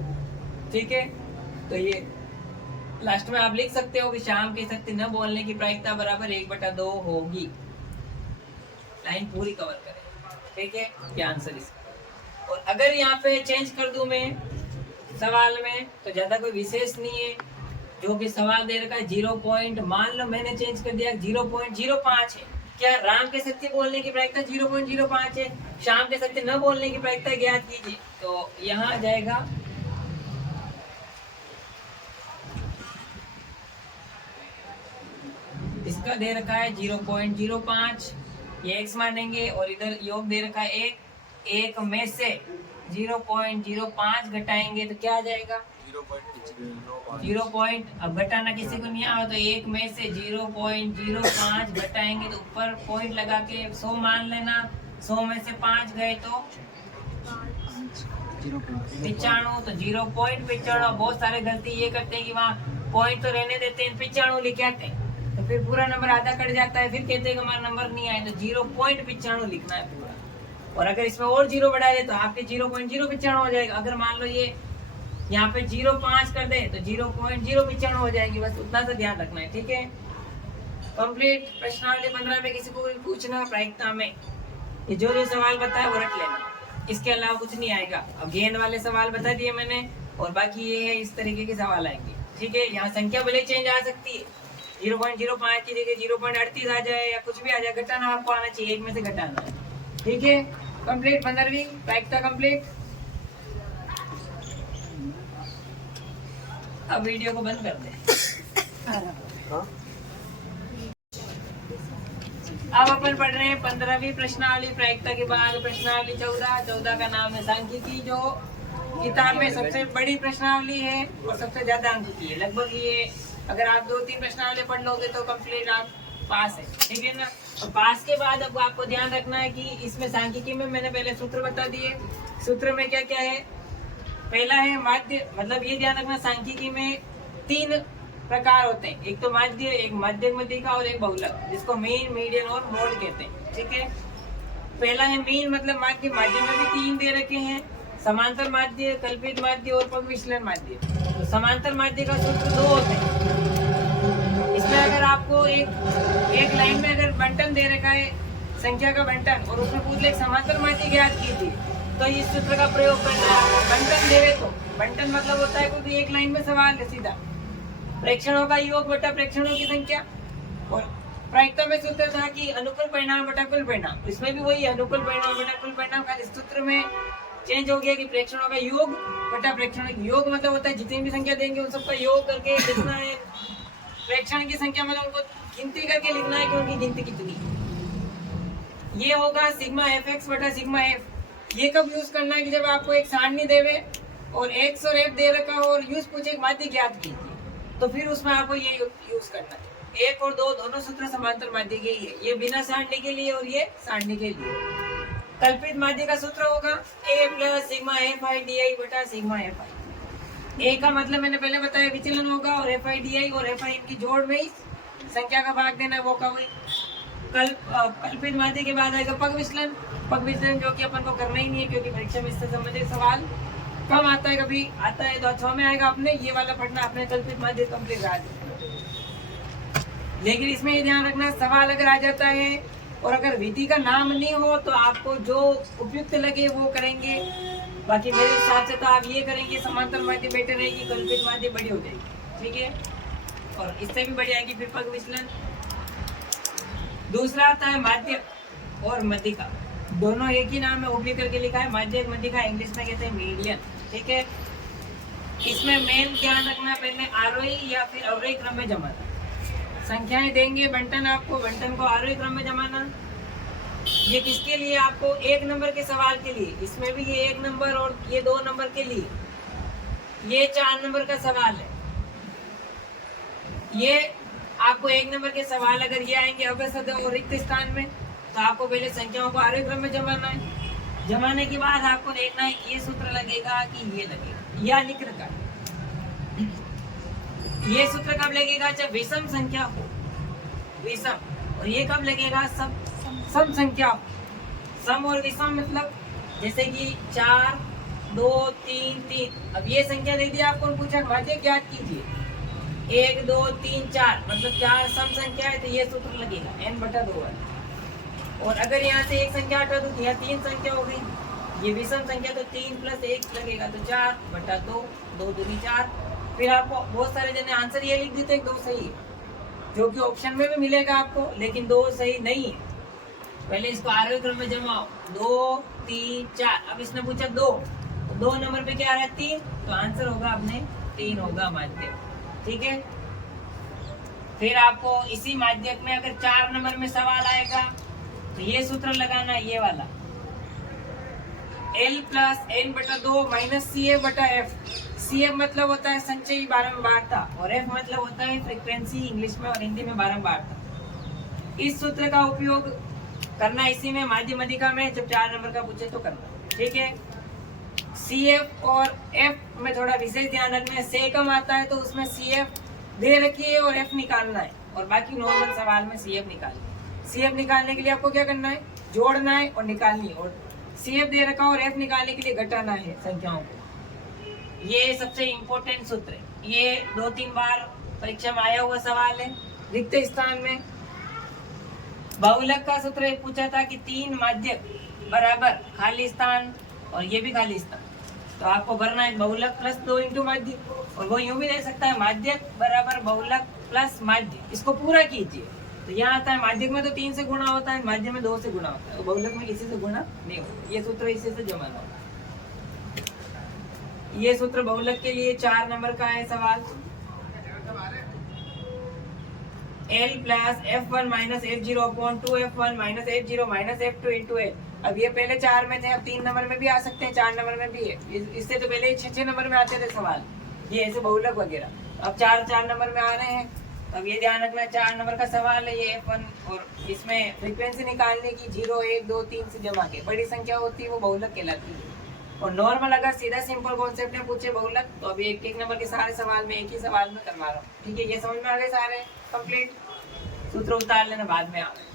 ठीक है, तो ये लास्ट में आप लिख सकते हो कि श्याम के सत्य न बोलने की प्रायिकता बराबर 1/2 होगी। लाइन पूरी कवर करें, ठीक है, क्या आंसर इसका। और अगर यहाँ पे चेंज कर दूं मैं सवाल में, तो ज्यादा कोई विशेष नहीं है। जो कि सवाल दे रखा है 0 पॉइंट, मान लो मैंने चेंज कर दिया 0.05 है। क्या राम के सत्य बोलने की प्रायिकता 0.05 है, श्याम के सत्य न बोलने की प्रायिकता ज्ञात कीजिए। तो यहाँ आ जाएगा इसका दे रखा है 0.05, ये x मानेंगे, और इधर योग दे रखा है 1 में से 0.05 घटाएंगे तो क्या आ जाएगा? 0. अब घटाना किसी को नहीं आया तो 1 में से 0.05 घटाएंगे तो ऊपर पॉइंट लगा के 100 मान लेना। 100 में से 5 गए तो 95, तो 0.95। बहुत सारे गलती ये करते हैं कि वहाँ पॉइंट तो रहने देते हैं, 95 लिखे आते हैं, तो फिर पूरा नंबर आधा कट जाता है, फिर कहते हैं कि हमारा नंबर नहीं आया। तो 0.95 लिखना है पूरा, और अगर इसमें और 0 बढ़ा दे तो आपके 0.095 हो जाएगा। अगर मान लो ये यहाँ पे 0.5 कर दे तो 0.095 हो जाएगी, बस उतना सा ध्यान रखना है, ठीक है। कंप्लीट प्रश्नावली 15 में किसी को भी पूछना प्रायिकता में, ये जो सवाल बताया वो रट लेना, इसके अलावा कुछ नहीं आएगा। अब गेंद वाले सवाल बता दिए मैंने, और बाकी ये है इस तरीके के सवाल आएंगे, ठीक है। यहाँ संख्या भले चेंज आ सकती है, 0.05 की जगह 0.38 आ जाए या कुछ भी आ जाए, घटाना आपको आना चाहिए, 1 में से घटाना है, ठीक है। कंप्लीट 15वीं प्रायिकता कंप्लीट। अब वीडियो को बंद कर दे। अब अपन पढ़ रहे हैं 15वीं प्रश्नावली प्रायिकता के बाद प्रश्नावली 14 का नाम है सांख्यिकी, जो किताब में सबसे बड़ी प्रश्नावली है और सबसे ज्यादा अंक की है। लगभग ये अगर आप 2-3 प्रश्नावली पढ़ लोगे तो कंप्लीट आप पास है, ठीक है ना। और पास के बाद अब आपको ध्यान रखना है कि इसमें सांख्यिकी में मैंने पहले सूत्र बता दिए। सूत्र में क्या क्या है? पहला है माध्य, मतलब ये ध्यान रखना सांख्यिकी में 3 प्रकार होते हैं, एक तो माध्य, एक माध्यक मध्यिका और एक बहुलक, जिसको मीन, मीडियन और मोड कहते हैं, ठीक है। पहला है मीन, मतलब माध्य। माध्य में भी 3 दे रखे हैं, समांतर माध्य, कल्पित माध्य और पग विचलन माध्य। तो समांतर माध्य का सूत्र 2 होते हैं। इसमें अगर आपको एक लाइन में अगर बंटन दे रखा है, संख्या का बंटन, और उसमें पूछ ले समांतर माध्य ज्ञात कीजिए, तो इस सूत्र का प्रयोग करना है। बंटन दे रहे तो बंटन मतलब होता है क्योंकि एक लाइन में सवाल है सीधा, प्रेक्षणों का योग बटा प्रेक्षणों की संख्या। और प्रायिकता में सूत्र था कि अनुकूल परिणाम बटा कुल परिणाम, इसमें भी वही अनुकूल परिणाम बटा कुल परिणाम का सूत्र में चेंज हो गया कि प्रेक्षणों का योग बटा प्रेक्षणों की योग, मतलब होता है जितनी भी संख्या देंगे उन सबका योग करके लिखना है। प्रेक्षण की संख्या मतलब उनको गिनती करके लिखना है कि उनकी गिनती कितनी। ये होगा सिग्मा एफ एक्स बटा सिग्मा एफ। ये कब यूज करना है कि जब आपको एक सारणी देवे और एक्स और एफ दे रखा हो और यूज पूछे माध्य ज्ञात कीजिए, तो फिर उसमें आपको ये यूज करना है। एक और दो दोनों सूत्र समांतर माध्य के ही है, ये बिना सारणी के लिए और ये सारणी के लिए। कल्पित माध्य का सूत्र होगा A plus sigma F I D I बटा सिग्मा एफ आई। ए का मतलब मैंने पहले बताया विचलन होगा, और एफ आई डी आई और एफ आई इनकी जोड़ में ही संख्या का भाग देना है, वो का वही। कल्पित माध्य के बाद आएगा पग विचलन। पग विचलन जो कि अपन को करना ही नहीं है, क्योंकि परीक्षा में इससे संबंधित सवाल कम आता है, कभी आता है तो 6 में आएगा। अपने ये वाला पढ़ना, अपने कल्पित माध्य कंप्लीट आ जाए। लेकिन इसमें ये ध्यान रखना, सवाल अगर आ जाता है और अगर विधि का नाम नहीं हो तो आपको जो उपयुक्त लगे वो करेंगे। बाकी मेरे हिसाब से तो आप ये करेंगे समांतर माध्य बेटर रहेगी, कल्पित माध्य बड़ी हो जाएगी, ठीक है। और इससे भी बड़ी आएगी फिर पग विचलन। दूसरा आता है माध्य और मध्यिका, दोनों एक ही नाम है, ऊपरी करके लिखा है माध्य मध्यिका, इंग्लिश में कहते हैं मीडियन, ठीक है। इसमें मेन ध्यान रखना, पहले आरोही या फिर अवरोही क्रम में जमाना। संख्याएं देंगे बंटन, आपको बंटन को आरोही क्रम में जमाना। ये किसके लिए? आपको 1 नंबर के सवाल के लिए। इसमें भी ये 1 नंबर और ये 2 नंबर के लिए, ये 4 नंबर का सवाल है। ये आपको 1 नंबर के सवाल अगर ये आएंगे अवसद और रिक्त स्थान में, तो आपको पहले संख्याओं को आरोही क्रम में जमाना है। जमाने के बाद आपको देखना है ये सूत्र लगेगा कि ये लगेगा, या लिख रखा है। ये सूत्र कब लगेगा? जब विषम संख्या हो, विषम। और ये कब लगेगा? सम संख्या हो। सम और विषम मतलब जैसे कि 4, 2, 3, 3। अब ये संख्या दे दी आपको, पूछा माध्य ज्ञात कीजिए। 1, 2, 3, 4 मतलब 4 सम संख्या है, तो ये सूत्र लगेगा n/2 है। और अगर यहाँ से एक संख्या हटा दो, यहाँ 3 संख्या हो गई, ये विषम संख्या, तो 3 + 1 लगेगा, तो 4/2, 2 दूनी 4। फिर आपको बहुत सारे जने आंसर ये लिख देते हैं 2 सही है, जो कि ऑप्शन में भी मिलेगा आपको, लेकिन 2 सही नहीं है। पहले इसको आरोही क्रम में जमाओ, 2, 3, 4। अब इसने पूछा 2, तो 2 नंबर पे क्या आ रहा है? 3, तो आंसर होगा अपने 3 होगा माध्यक, ठीक है। फिर आपको इसी माध्यक में अगर 4 नंबर में सवाल आएगा, तो ये सूत्र लगाना है, ये वाला L + n/2 - CF/F। CF मतलब होता है संचयी बारंबारता, और F मतलब होता है फ्रीक्वेंसी, इंग्लिश में और हिंदी में बारंबारता। इस सूत्र का उपयोग करना इसी में माध्य मध्यिका में, जब 4 नंबर का पूछे तो करना, ठीक है। CF और F में थोड़ा विशेष ध्यान रखना है। से कम आता है तो उसमें CF दे रखी है और F निकालना है, और बाकी नॉर्मल सवाल में CF निकालना है। CF निकालने के लिए आपको क्या करना है? जोड़ना है और निकालनी है। और CF दे रखा और F निकालने के लिए घटाना है संख्याओं को। ये सबसे इम्पोर्टेंट सूत्र है, ये 2-3 बार परीक्षा में आया हुआ सवाल है। रिक्त स्थान में बहुलक का सूत्र पूछा था कि 3 माध्यक बराबर खाली स्थान, और ये भी खाली स्थान, तो आपको भरना है बहुलक + 2 × माध्य। और वो यूं भी दे सकता है माध्यक बराबर बहुलक + माध्य, इसको पूरा कीजिए। तो यहाँ आता है माध्यक में तो 3 से गुणा होता है, माध्य में 2 से गुणा होता है, तो बहुलक में किसी से गुणा नहीं होता। ये सूत्र इसी से जमाना होता है। ये सूत्र बहुलक के लिए 4 नंबर का है सवाल। L + F1 - F0 / 2F1 - F0 - F2 × L। अब ये पहले 4 में थे, अब 3 नंबर में भी आ सकते हैं, 4 नंबर में भी है। इससे तो पहले 6 नंबर में आते थे सवाल, ये ऐसे बहुलक वगैरह। अब 4 नंबर में आ रहे हैं। अब ये ध्यान रखना, 4 नंबर का सवाल है ये F1, और इसमें फ्रीक्वेंसी निकालने की 0, 1, 2, 3 से जमा के बड़ी संख्या होती है, वो बहुलक कहलाती है। और नॉर्मल अगर सीधा सिंपल कॉन्सेप्ट में पूछे बहुलक, तो अभी एक नंबर के सारे सवाल में एक ही सवाल में करवा रहा हूँ, ठीक है। ये समझ में आ गए सारे कंप्लीट? सूत्र उतार लेना बाद में आ गए।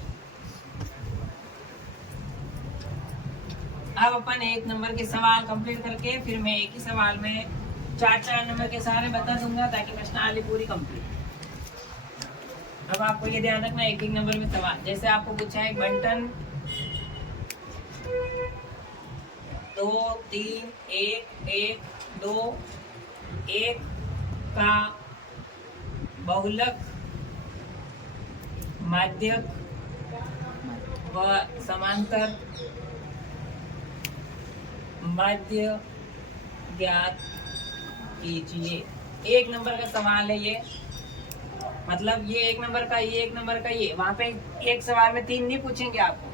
अब अपन 1 नंबर के सवाल कंप्लीट करके फिर मैं एक ही सवाल में 4 नंबर के सारे बता दूंगा, ताकि प्रश्नावली पूरी कंप्लीट। अब आपको ये ध्यान रखना, 1 नंबर में सवाल जैसे आपको पूछा है बंटन 2, 3, 1, 1, 2, 1 का बहुलक, माध्यक व समांतर माध्य ज्ञात कीजिए। 1 नंबर का सवाल है ये, मतलब ये 1 नंबर का, ये 1 नंबर का, ये वहाँ पे एक सवाल में 3 नहीं पूछेंगे आपको,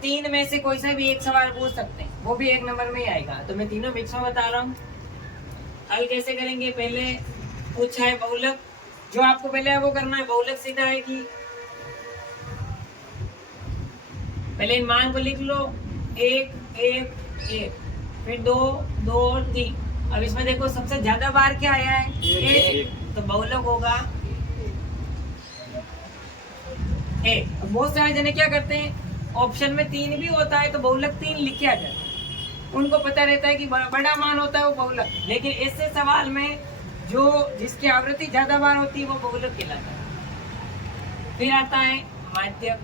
3 में से कोई सा भी एक सवाल पूछ सकते हैं, वो भी 1 नंबर में ही आएगा। तो मैं तीनों मिक्स में बता रहा हूँ। हल कैसे करेंगे? पहले पूछा है बहुलक, जो आपको पहले वो करना है, बहुलक सीधा है कि पहले इन मान को लिख लो, 1 1 1, फिर 2 2 और 3। अब इसमें देखो सबसे ज्यादा बार क्या आया है? 1, तो बहुलक होगा 1। अब बहुत सारे जने क्या करते हैं, ऑप्शन में 3 भी होता है तो बहुलक 3 लिख के आ जाता है, उनको पता रहता है कि बड़ा मान होता है वो बहुलक। लेकिन ऐसे सवाल में जो जिसकी आवृत्ति ज्यादा बार होती है वो बहुलक कहलाता है। फिर आता है माध्यक।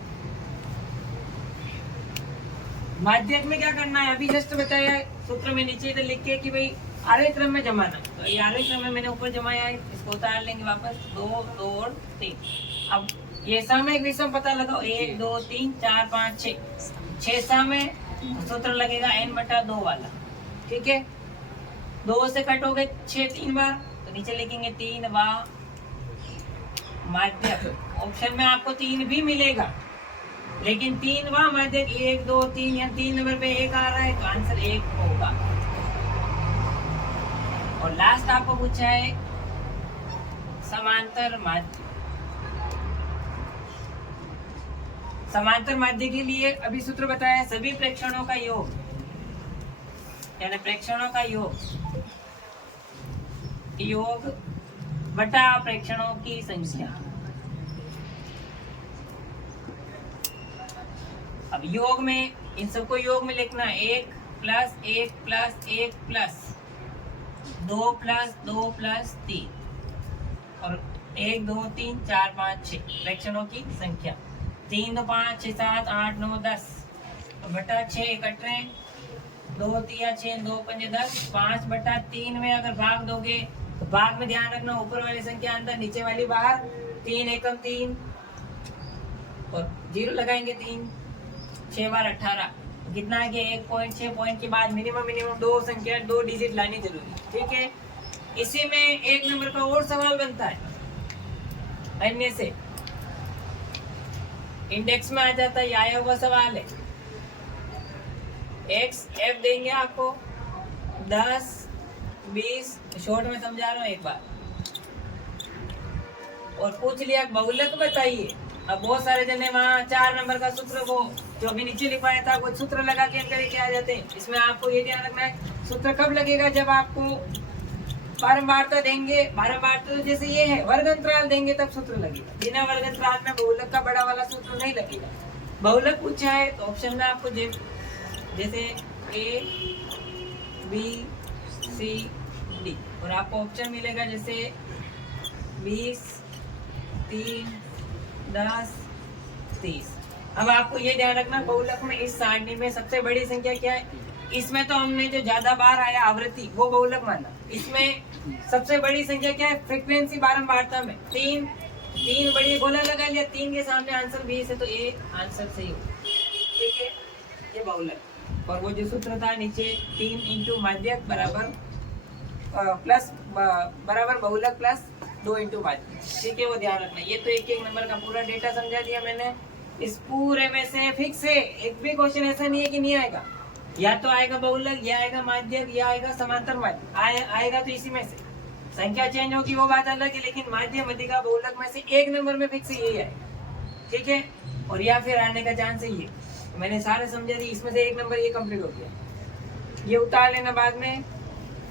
माध्यक में क्या करना है, अभी जस्ट बताया है सूत्र में नीचे इधर लिख के कि भाई आरोही क्रम में जमाना। तो ये आरोही क्रम में मैंने ऊपर जमाया है, इसको उतार लेंगे वापस, 2 2 और 3। अब ये सामयिक विषम पता लगाओ, 1 2 3 4 5 6, 6 सामय सूत्र लगेगा n/2 वाला, ठीक है। 2 से कट हो गए 6 3 बार, तो नीचे लिखेंगे 3 वा माध्यक। ऑप्शन में आपको 3 भी मिलेगा, लेकिन 3 वा माध्यक 1 2 3 या 3 नंबर पे 1 आ रहा है तो आंसर 1 होगा। और लास्ट आपको पूछा है समांतर माध्य। समांतर माध्य के लिए अभी सूत्र बताया, सभी प्रेक्षणों का योग, यानी प्रेक्षणों का योग बटा प्रेक्षणों की संख्या। अब योग में इन सबको योग में लिखना, 1 + 1 + 1 + 2 + 2 + 3 और 1 2 3 4 5 6 प्रेक्षणों की संख्या। 3 2 5 6 7 8 9 10 बटा 6 कट रहे हैं, 2 3 6 2 5 10, 5/3 में अगर भाग दोगे तो भाग में ध्यान रखना, ऊपर वाली संख्या अंदर, नीचे वाली बाहर। 3 एकम 3 और 0 लगाएंगे, 3 6 बार 18, कितना है कि 1.6 पॉइंट के बाद मिनिमम 2 संख्या 2 डिजिट लानी जरूरी, ठीक है। इसी में एक नंबर का और सवाल बनता है, अन्य से इंडेक्स में आ जाता है, आया हुआ सवाल है। एक्स एफ देंगे आपको 10 20, शॉर्ट में समझा रहा हूँ एक बार, और पूछ लिया बहुलक बताइए। अब बहुत सारे जने वहाँ 4 नंबर का सूत्र वो जो अभी नीचे लिखवाया था वो सूत्र लगा के करके आ जाते हैं। इसमें आपको ये ध्यान रखना है, सूत्र कब लगेगा, जब आपको बारंबारता देंगे, बारंबारता जैसे ये है वर्ग अंतराल देंगे तब सूत्र लगेगा, बिना वर्ग अंतराल में बहुलक का बड़ा वाला सूत्र नहीं लगेगा। बहुलक पूछा है तो ऑप्शन में आपको जैसे A B C D, और आपको ऑप्शन मिलेगा जैसे 20 3 10 30। अब आपको ये ध्यान रखना, बहुलक में इस सारणी में सबसे बड़ी संख्या क्या है, इसमें तो हमने जो ज्यादा बार आया आवृत्ति वो बहुलक माना। इसमें सबसे बड़ी संख्या क्या है, फ्रीक्वेंसी बारंबारता में 3 बड़ी गोला लगा लिया, 3 के सामने आंसर 20 है तो ये आंसर सही हो, ठीक है, ये बहुलक। और वो जो सूत्र था नीचे 3 × माध्यक बराबर बहुलक प्लस 2 × माध्यक, ठीक है, वो ध्यान रखना। ये तो एक नंबर का पूरा डेटा समझा दिया मैंने। इस पूरे में से फिक्स है, एक भी क्वेश्चन ऐसा नहीं है कि नहीं आएगा, या तो आएगा बहुलक, या आएगा माध्यक, या आएगा समांतर माध्यक, आएगा तो इसी में से। संख्या चेंज होगी वो बात अलग है, लेकिन माध्यम अधिका बहुलक में से एक नंबर में फिक्स यही आएगा, ठीक है। और या फिर आने का चांस ही है, तो मैंने सारे समझा दी, इसमें से एक नंबर ये कंप्लीट हो गया, ये उतार लेना बाद में।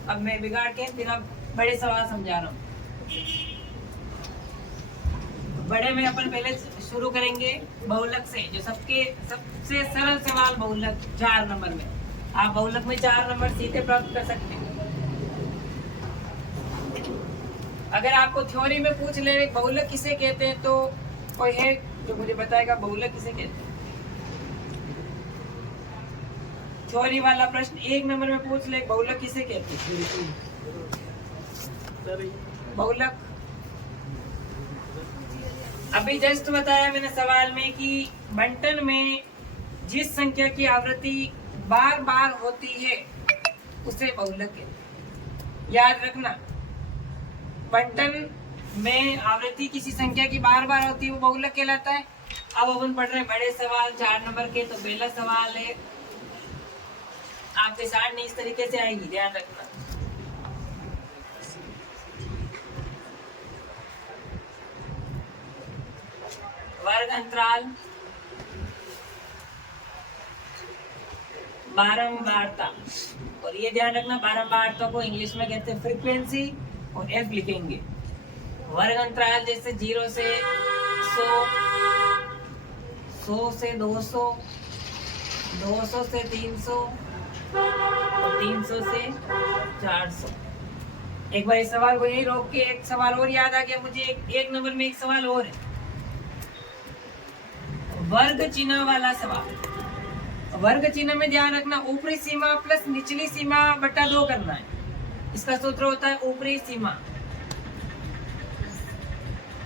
अब मैं बिगाड़ के फिर अब बड़े सवाल समझा रहा हूँ। बड़े में अपन पहले शुरू करेंगे बहुलक से, जो सबसे सरल सवाल बहुलक 4 नंबर में। आप बहुलक में 4 नंबर सीधे प्राप्त कर सकते हैं। अगर आपको थ्योरी में पूछ ले बहुलक किसे कहते हैं, तो कोई है जो मुझे बताएगा बहुलक किसे कहते हैं। थ्योरी वाला प्रश्न 1 नंबर में पूछ ले, बहुलक किसे कहते हैं। बहुलक अभी जस्ट बताया मैंने सवाल में कि बंटन में जिस संख्या की आवृत्ति बार बार होती है उसे बहुलक कहते हैं। याद रखना, बंटन में आवृत्ति किसी संख्या की बार बार होती है वो बहुलक कहलाता है। अब अपन पढ़ रहे हैं बड़े सवाल 4 नंबर के। तो पहला सवाल है आपके सामने इस तरीके से आएगी, ध्यान रखना। वर्ग अंतराल बारंबारता। और ये ध्यान रखना, बारंबारता को इंग्लिश में कहते हैं फ्रीक्वेंसी, और एफ लिखेंगे। वर्ग अंतराल जैसे 0 से 100, 100 से 200, 200 से 300 और 300 से 400। एक बार इस सवाल को यही रोक के एक सवाल और याद आ गया मुझे। एक नंबर में एक सवाल और है, वर्ग चिन्ह वाला सवाल। वर्ग चिन्ह में ध्यान रखना, ऊपरी सीमा प्लस निचली सीमा बटा 2 करना है। इसका सूत्र होता है ऊपरी सीमा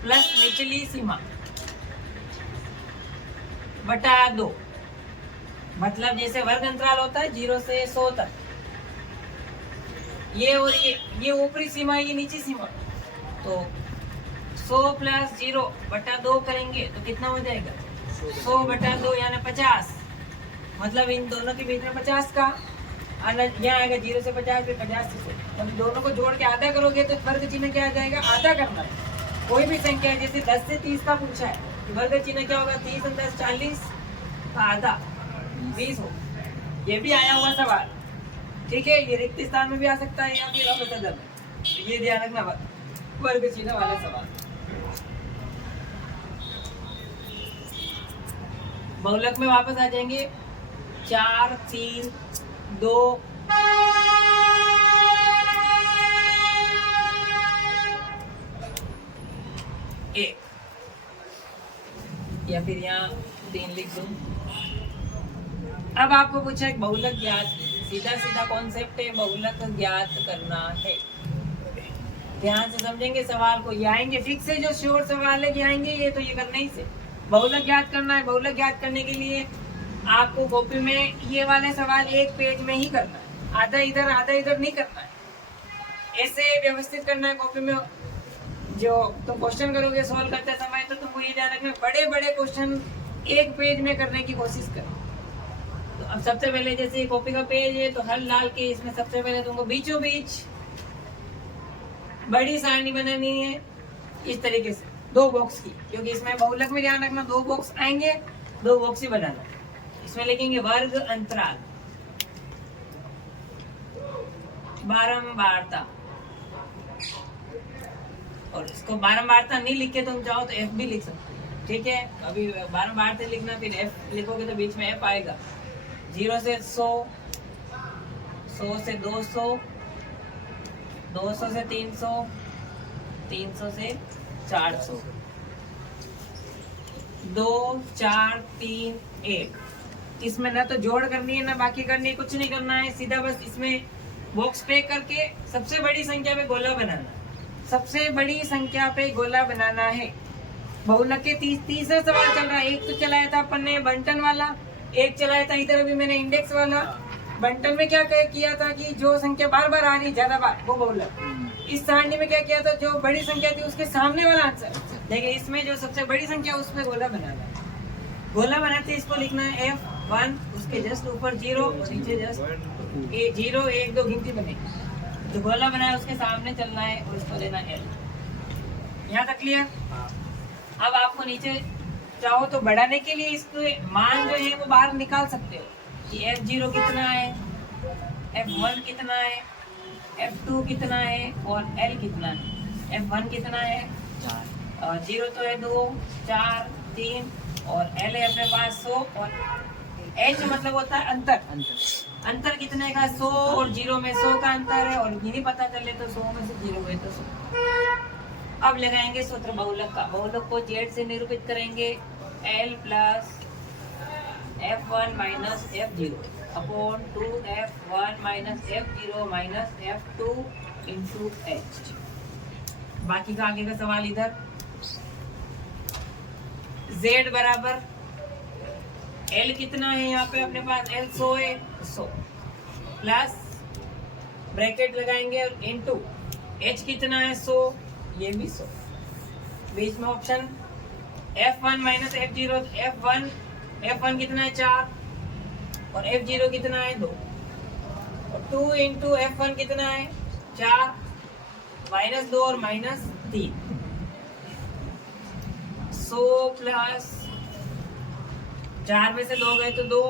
प्लस निचली सीमा बटा 2। मतलब जैसे वर्ग अंतराल होता है 0 से 100 तक, ये और ये ऊपरी सीमा, ये नीची सीमा। तो 100 प्लस 0 बटा 2 करेंगे तो कितना हो जाएगा? 100 बटा 2 यानी 50। मतलब इन दोनों के बीच में 50 का यहाँ आएगा, 0 से 50 फिर 50 से 100। जब दोनों को जोड़ के आधा करोगे तो वर्ग चिन्ह क्या आ जाएगा? आधा करना है। कोई भी संख्या है, जैसे 10 से 30 का पूछा है, वर्ग चिन्ह क्या होगा? 30 और 10 40 का आधा 20 हो। ये भी आया हुआ सवाल, ठीक है। ये रिक्त स्थान में भी आ सकता है या फिर अवसर में। ये ध्यान रखना, वर्ग चिन्ह वाला सवाल। बहुलक में वापस आ जाएंगे। 4 3 2 1, या फिर यहाँ 3 लिख दूं। अब आपको पूछा है बहुलक ज्ञात, सीधा सीधा कॉन्सेप्ट है, बहुलक ज्ञात करना है। ध्यान से समझेंगे सवाल को। ये आएंगे फिक्स है, जो श्योर सवाल है कि आएंगे ये, तो ये करना ही से बहुलक ज्ञात करना है। बहुलक ज्ञात करने के लिए आपको कॉपी में ये वाले सवाल एक पेज में ही करना है, आधा इधर नहीं करना है। ऐसे व्यवस्थित करना है कॉपी में। जो तुम क्वेश्चन करोगे सॉल्व करते समय, तो तुमको ये ध्यान रखना, बड़े बड़े क्वेश्चन एक पेज में करने की कोशिश करो। तो अब सबसे पहले जैसे कॉपी का पेज है, तो हल डाल के इसमें सबसे पहले तुमको बीचों बीच बड़ी सारणी बनानी है, इस तरीके से 2 बॉक्स की, क्योंकि इसमें बहुलक में ध्यान रखना 2 बॉक्स आएंगे, 2 बॉक्स ही बनाना। इसमें लिखेंगे वर्ग अंतराल बारंबारता, और इसको बारंबारता नहीं लिख के तुम चाहो तो एफ भी लिख सकते हो, ठीक है। अभी बारंबारता लिखना, फिर एफ लिखोगे तो बीच में एफ आएगा। 0 से 100, 100 से 200, 200 से 300, 300 से 400, 2 4 3 1। इसमें ना तो जोड़ करनी है ना बाकी करनी है, कुछ नहीं करना है, सीधा बस इसमें बॉक्स पे करके सबसे बड़ी संख्या पे गोला बनाना। सबसे बड़ी संख्या पे गोला बनाना है। बहुलक के तीसरा सवाल चल रहा है। एक तो चलाया था अपन ने बंटन वाला, एक चलाया था इधर अभी मैंने इंडेक्स वाला। बंटन में क्या किया था कि जो संख्या बार बार आ रही ज्यादा बार, वो बहुलक। इस सारणी में क्या किया था, जो बड़ी संख्या थी उसके सामने वाला आंसर। देखिए इसमें जो सबसे बड़ी संख्या उस पर गोला बनाना है। गोला बनाते इसको लिखना है F1, उसके जस्ट ऊपर 0 और नीचे जस्ट 0 1 2 गिनती बनेगी। तो गोला बनाया उसके सामने चलना है और उसको लेना L। यहाँ तक क्लियर? अब आपको नीचे चाहो तो बढ़ाने के लिए इसके मान जो है वो बाहर निकाल सकते हो कि F0 कितना है, F1 कितना है, F2 कितना है और L कितना है। F1 कितना है 4, 0 तो है 2 4 3 और L है अपने पास 100, और H मतलब होता है अंतर कितने का? 100 और 0 में 100 का अंतर है, और नहीं पता चले तो 100 में से 0 गए तो 100। अब लगाएंगे सूत्र बहुलक का। बहुलक को Z से निरूपित करेंगे, L plus F1 minus F0 upon 2F1 minus F0 minus F2 into H। बाकी का आगे का सवाल इधर। Z बराबर L कितना है यहाँ पे अपने पास? L 100 है, 100 प्लस ब्रैकेट लगाएंगे और इनटू H कितना है 100, ये भी 100। बीच में option F1 minus F0, F1 कितना है 4 और F0 कितना है 2, और 2 इंटू F1 कितना है 4 माइनस 2 और माइनस 3। 100 प्लस 4 में से 2 गए तो 2।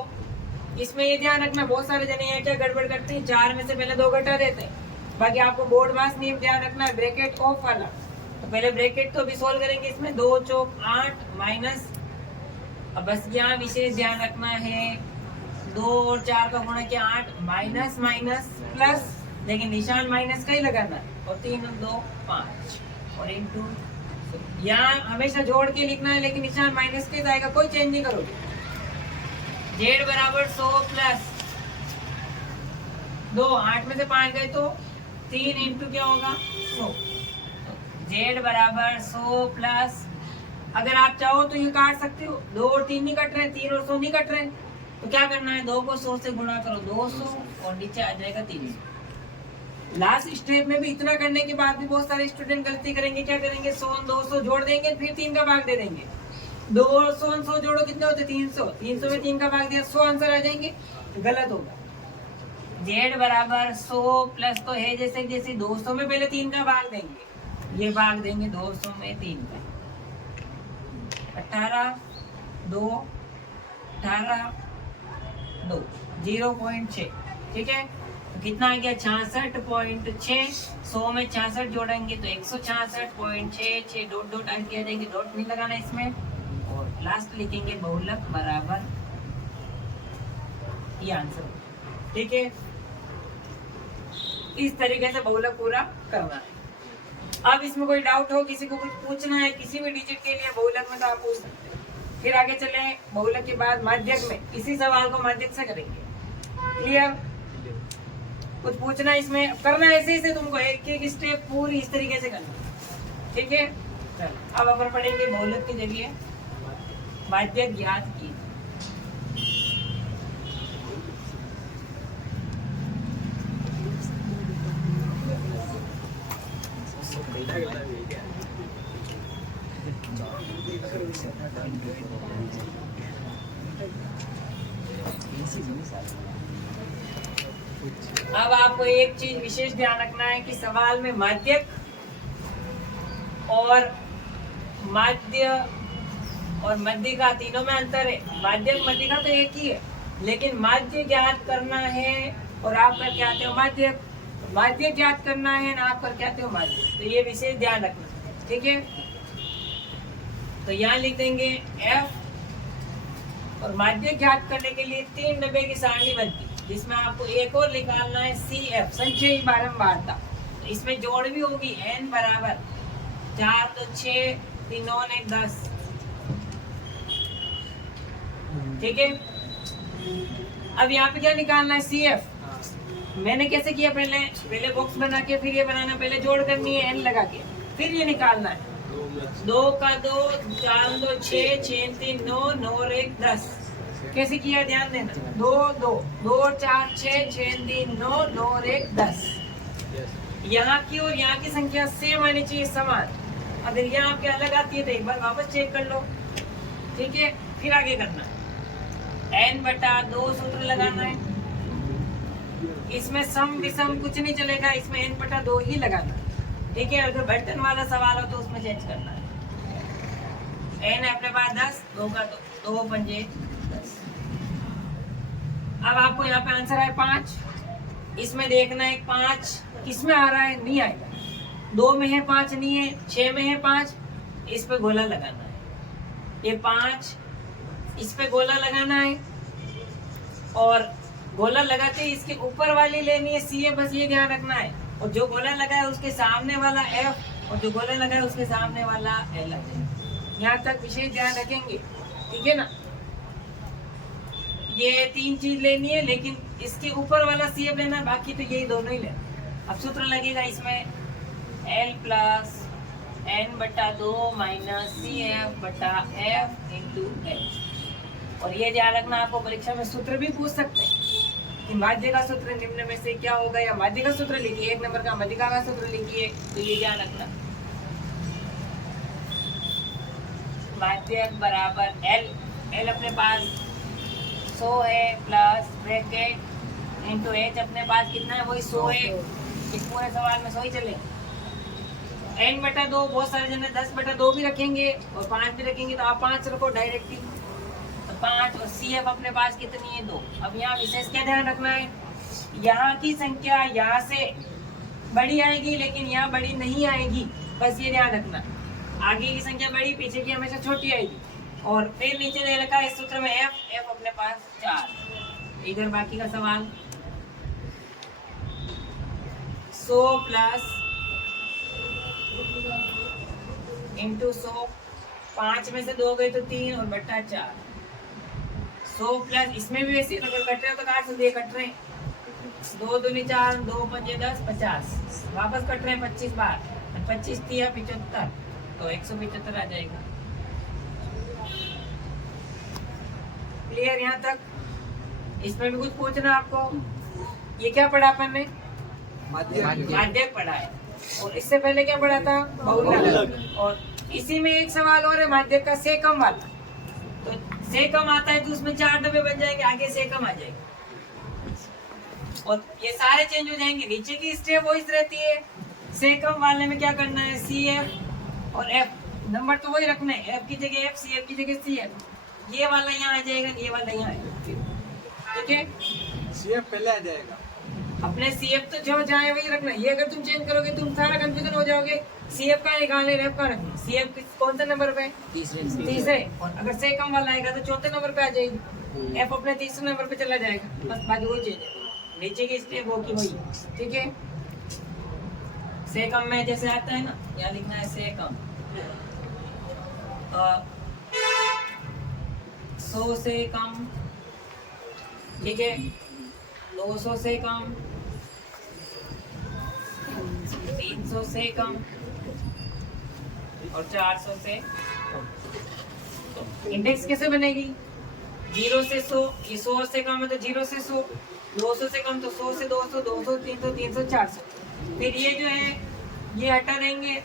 इसमें ये ध्यान रखना, बहुत सारे जने हैं क्या गड़बड़ करते हैं, 4 में से पहले 2 घटा देते हैं। बाकी आपको बोर्ड मास नियम ध्यान रखना है, ब्रैकेट ऑफ वाला। तो पहले ब्रैकेट तो अभी सॉल्व करेंगे। इसमें 2 चौक 8 माइनस, अब बस यहाँ विशेष ध्यान रखना है 2 और 4 का गुणा किया 8 माइनस माइनस प्लस, लेकिन निशान माइनस का ही लगाना है। और 3 और 2 5 और 1 2, यहाँ हमेशा जोड़ के लिखना है, लेकिन निशान माइनस के जाएगा, कोई चेंज नहीं करोगे। z बराबर 100 प्लस 2, 8 में से 5 गए तो 3 इंटू क्या होगा 100। z बराबर 100 प्लस, अगर आप चाहो तो ये काट सकते हो, 2 और 3 नहीं कट रहे, 3 और 100 नहीं कट रहे, तो क्या करना है 2 को 100 से गुणा करो 200 और नीचे आ जाएगा 300। लास्ट स्टेप में भी इतना करने के बाद भी बहुत सारे स्टूडेंट गलती करेंगे। क्या करेंगे 100 200 जोड़ देंगे, फिर 3 का भाग दे देंगे। 200 100 जोड़ो कितने होते 300, 300 में 3 का भाग दिया 100 आंसर आ जाएंगे, गलत होगा। z बराबर 100 प्लस तो है जैसे जैसे 200 में पहले 3 का भाग देंगे, ये भाग देंगे 200 में 3 का, 18 2 18 2 0.6, ठीक है। तो कितना आ गया 66.6, 100 में 66 जोड़ेंगे तो 166.66, डॉट डॉट आ जाएंगे, डॉट नहीं लगाना इसमें, और लास्ट लिखेंगे बहुलक बराबर, ये आंसर, ठीक है। इस तरीके से बहुलक पूरा करना है। अब इसमें कोई डाउट हो, किसी को कुछ पूछना है किसी भी डिजिट के लिए बहुलक में, तो आप पूछ सकते हैं। फिर आगे चले बहुलक के बाद माध्यक में, इसी सवाल को माध्यक से करेंगे। क्लियर? कुछ पूछना इसमें करना ऐसे ही से तुमको, एक एक स्टेप पूरी इस तरीके से करना, ठीक है। अब अपन पढ़ेंगे बहुलक के जरिए माध्यक ज्ञात की। अब आपको एक चीज विशेष ध्यान रखना है कि सवाल में माध्यक और मध्यिका तीनों में अंतर है। माध्यक मध्यिका तो एक ही है, लेकिन माध्य ज्ञात करना है और आप कर क्या आते हो माध्यक, माध्यक ज्ञात करना है ना आप कर क्या आते हो माध्यक, तो ये विशेष ध्यान रखना, ठीक है। तो यहाँ लिख देंगे f, और माध्यक ज्ञात करने के लिए 3 डब्बे की सारणी बनती है, जिसमें आपको एक और निकालना है CF, संचयी बारंबारता। तो इसमें जोड़ भी होगी, n बराबर 4 तो 6 3 9 1 10, ठीक है। अब यहाँ पे क्या निकालना है CF। मैंने कैसे किया, पहले बॉक्स बना के फिर ये बनाना, पहले जोड़ करनी है n लगा के, फिर ये निकालना है 2 का 2 4 2 6 6 3 9 9 1 10। कैसे किया ध्यान देना, 2 2 2 4 6 6 3 9 9 1 10। यहाँ की और यहाँ की संख्या सेम आनी चाहिए, समान। अगर यहाँ आपके अलग आती है तो एक बार वापस चेक कर लो, ठीक है। फिर आगे करना है n बटा 2 सूत्र लगाना है। इसमें सम विषम कुछ नहीं चलेगा, इसमें n बटा 2 ही लगाना है, ठीक है। अगर बर्तन वाला सवाल हो तो उसमें चेंज करना है। n है अपने पास 10, 2 का 2 पंजे 10। अब आपको यहाँ पे आंसर है 5। इसमें देखना है 5 किसमें आ रहा है, नहीं आएगा। 2 में है 5 नहीं है, 6 में है 5, इस पे गोला लगाना है। ये 5 इस पे गोला लगाना है, और गोला लगाते ही इसके ऊपर वाली लेनी है सी है, बस ये ध्यान रखना है। और जो गोला लगा है उसके सामने वाला F, और जो गोला लगा है उसके सामने वाला L। यहाँ तक विशेष ध्यान रखेंगे, ठीक है ना। ये 3 चीज लेनी है, लेकिन इसके ऊपर वाला CF लेना, बाकी तो यही दोनों ही लेना। अब सूत्र लगेगा इसमें L प्लस n बटा 2 माइनस CF बटा F इंटू H। और ये ध्यान रखना, आपको परीक्षा में सूत्र भी पूछ सकते हैं कि माध्य का सूत्र निम्न में से क्या होगा, या माध्य का सूत्र लिखिए, 1 नंबर का मध्यिका का सूत्र लिखिए, तो ये ध्यान रखना। माध्य बराबर L अपने पास 100 है, प्लस ब्रैकेट इंटू H अपने पास कितना है, वही 100 है। इस पूरे सवाल में 100 ही चले। n/2 बहुत सारे जन 10/2 भी रखेंगे और 5 भी रखेंगे, तो आप 5 रखो डायरेक्टली, तो 5 और CF अपने पास कितनी है 2। अब यहाँ विशेष क्या ध्यान रखना है, यहाँ की संख्या यहाँ से बड़ी आएगी लेकिन यहाँ बड़ी नहीं आएगी, बस ये ध्यान रखना। आगे की संख्या बड़ी, पीछे की हमेशा छोटी आएगी। और फिर नीचे दे रखा है इस सूत्र में f अपने पास 4। इधर बाकी का सवाल 100 प्लस इंटू 100, 5 में से 2 गए तो 3 और बट्टा 4। 100 प्लस, इसमें भी वैसे अगर कट रहे हो तो काट सकते हैं, कट रहे हैं 2 दूनी 4, 2 पंजे 10, 50 वापस कट रहे हैं 25 बार, 25 3 75, तो 175 आ जाएगा। क्लियर यहाँ तक? इसमें भी कुछ पूछना आपको? ये क्या पढ़ा अपन ने? माध्यक पढ़ा है। और इससे पहले क्या पढ़ा था? बहुलक। और इसी में एक सवाल और है माध्यक का, सेकम वाला। तो सेकम आता है तो उसमें 4 डब्बे बन जाएंगे, आगे सेकम आ जाएगा और ये सारे चेंज हो जाएंगे। नीचे की स्टेप वही रहती है। सेकम वाले में क्या करना है, CF और F नंबर तो वही रखना है, F की जगह F, CF की जगह CF। ये वाला यहाँ आ जाएगा, ये वाला यहाँ आएगा, ठीक है? CF पहले आ जाएगा। अपने CF तो जो जाए वही रखना। ये अगर तुम चेंज करोगे तुम सारा कंफ्यूजन हो जाओगे। CF का निकालने, F का रखना। CF कौन सा नंबर पे? तीसरे। और अगर सेकम वाला आएगा तो चौथे नंबर पे आ जाएगी, F अपने तीसरे नंबर पे चला जाएगा, बस बाकी वही चेंज है। नीचे की स्टेप वो की वही, ठीक है? सेकम में जैसे आता है ना, यहाँ लिखना है सेकम 100 से कम, ठीक है? 200 से कम, 300 से कम और 400 से। इंडेक्स कैसे बनेगी? 0 से 100, ये 100 से कम है तो 0 से 100, 200 से कम तो 100 से 200, 200 300, 300 400। फिर ये जो है ये हटा देंगे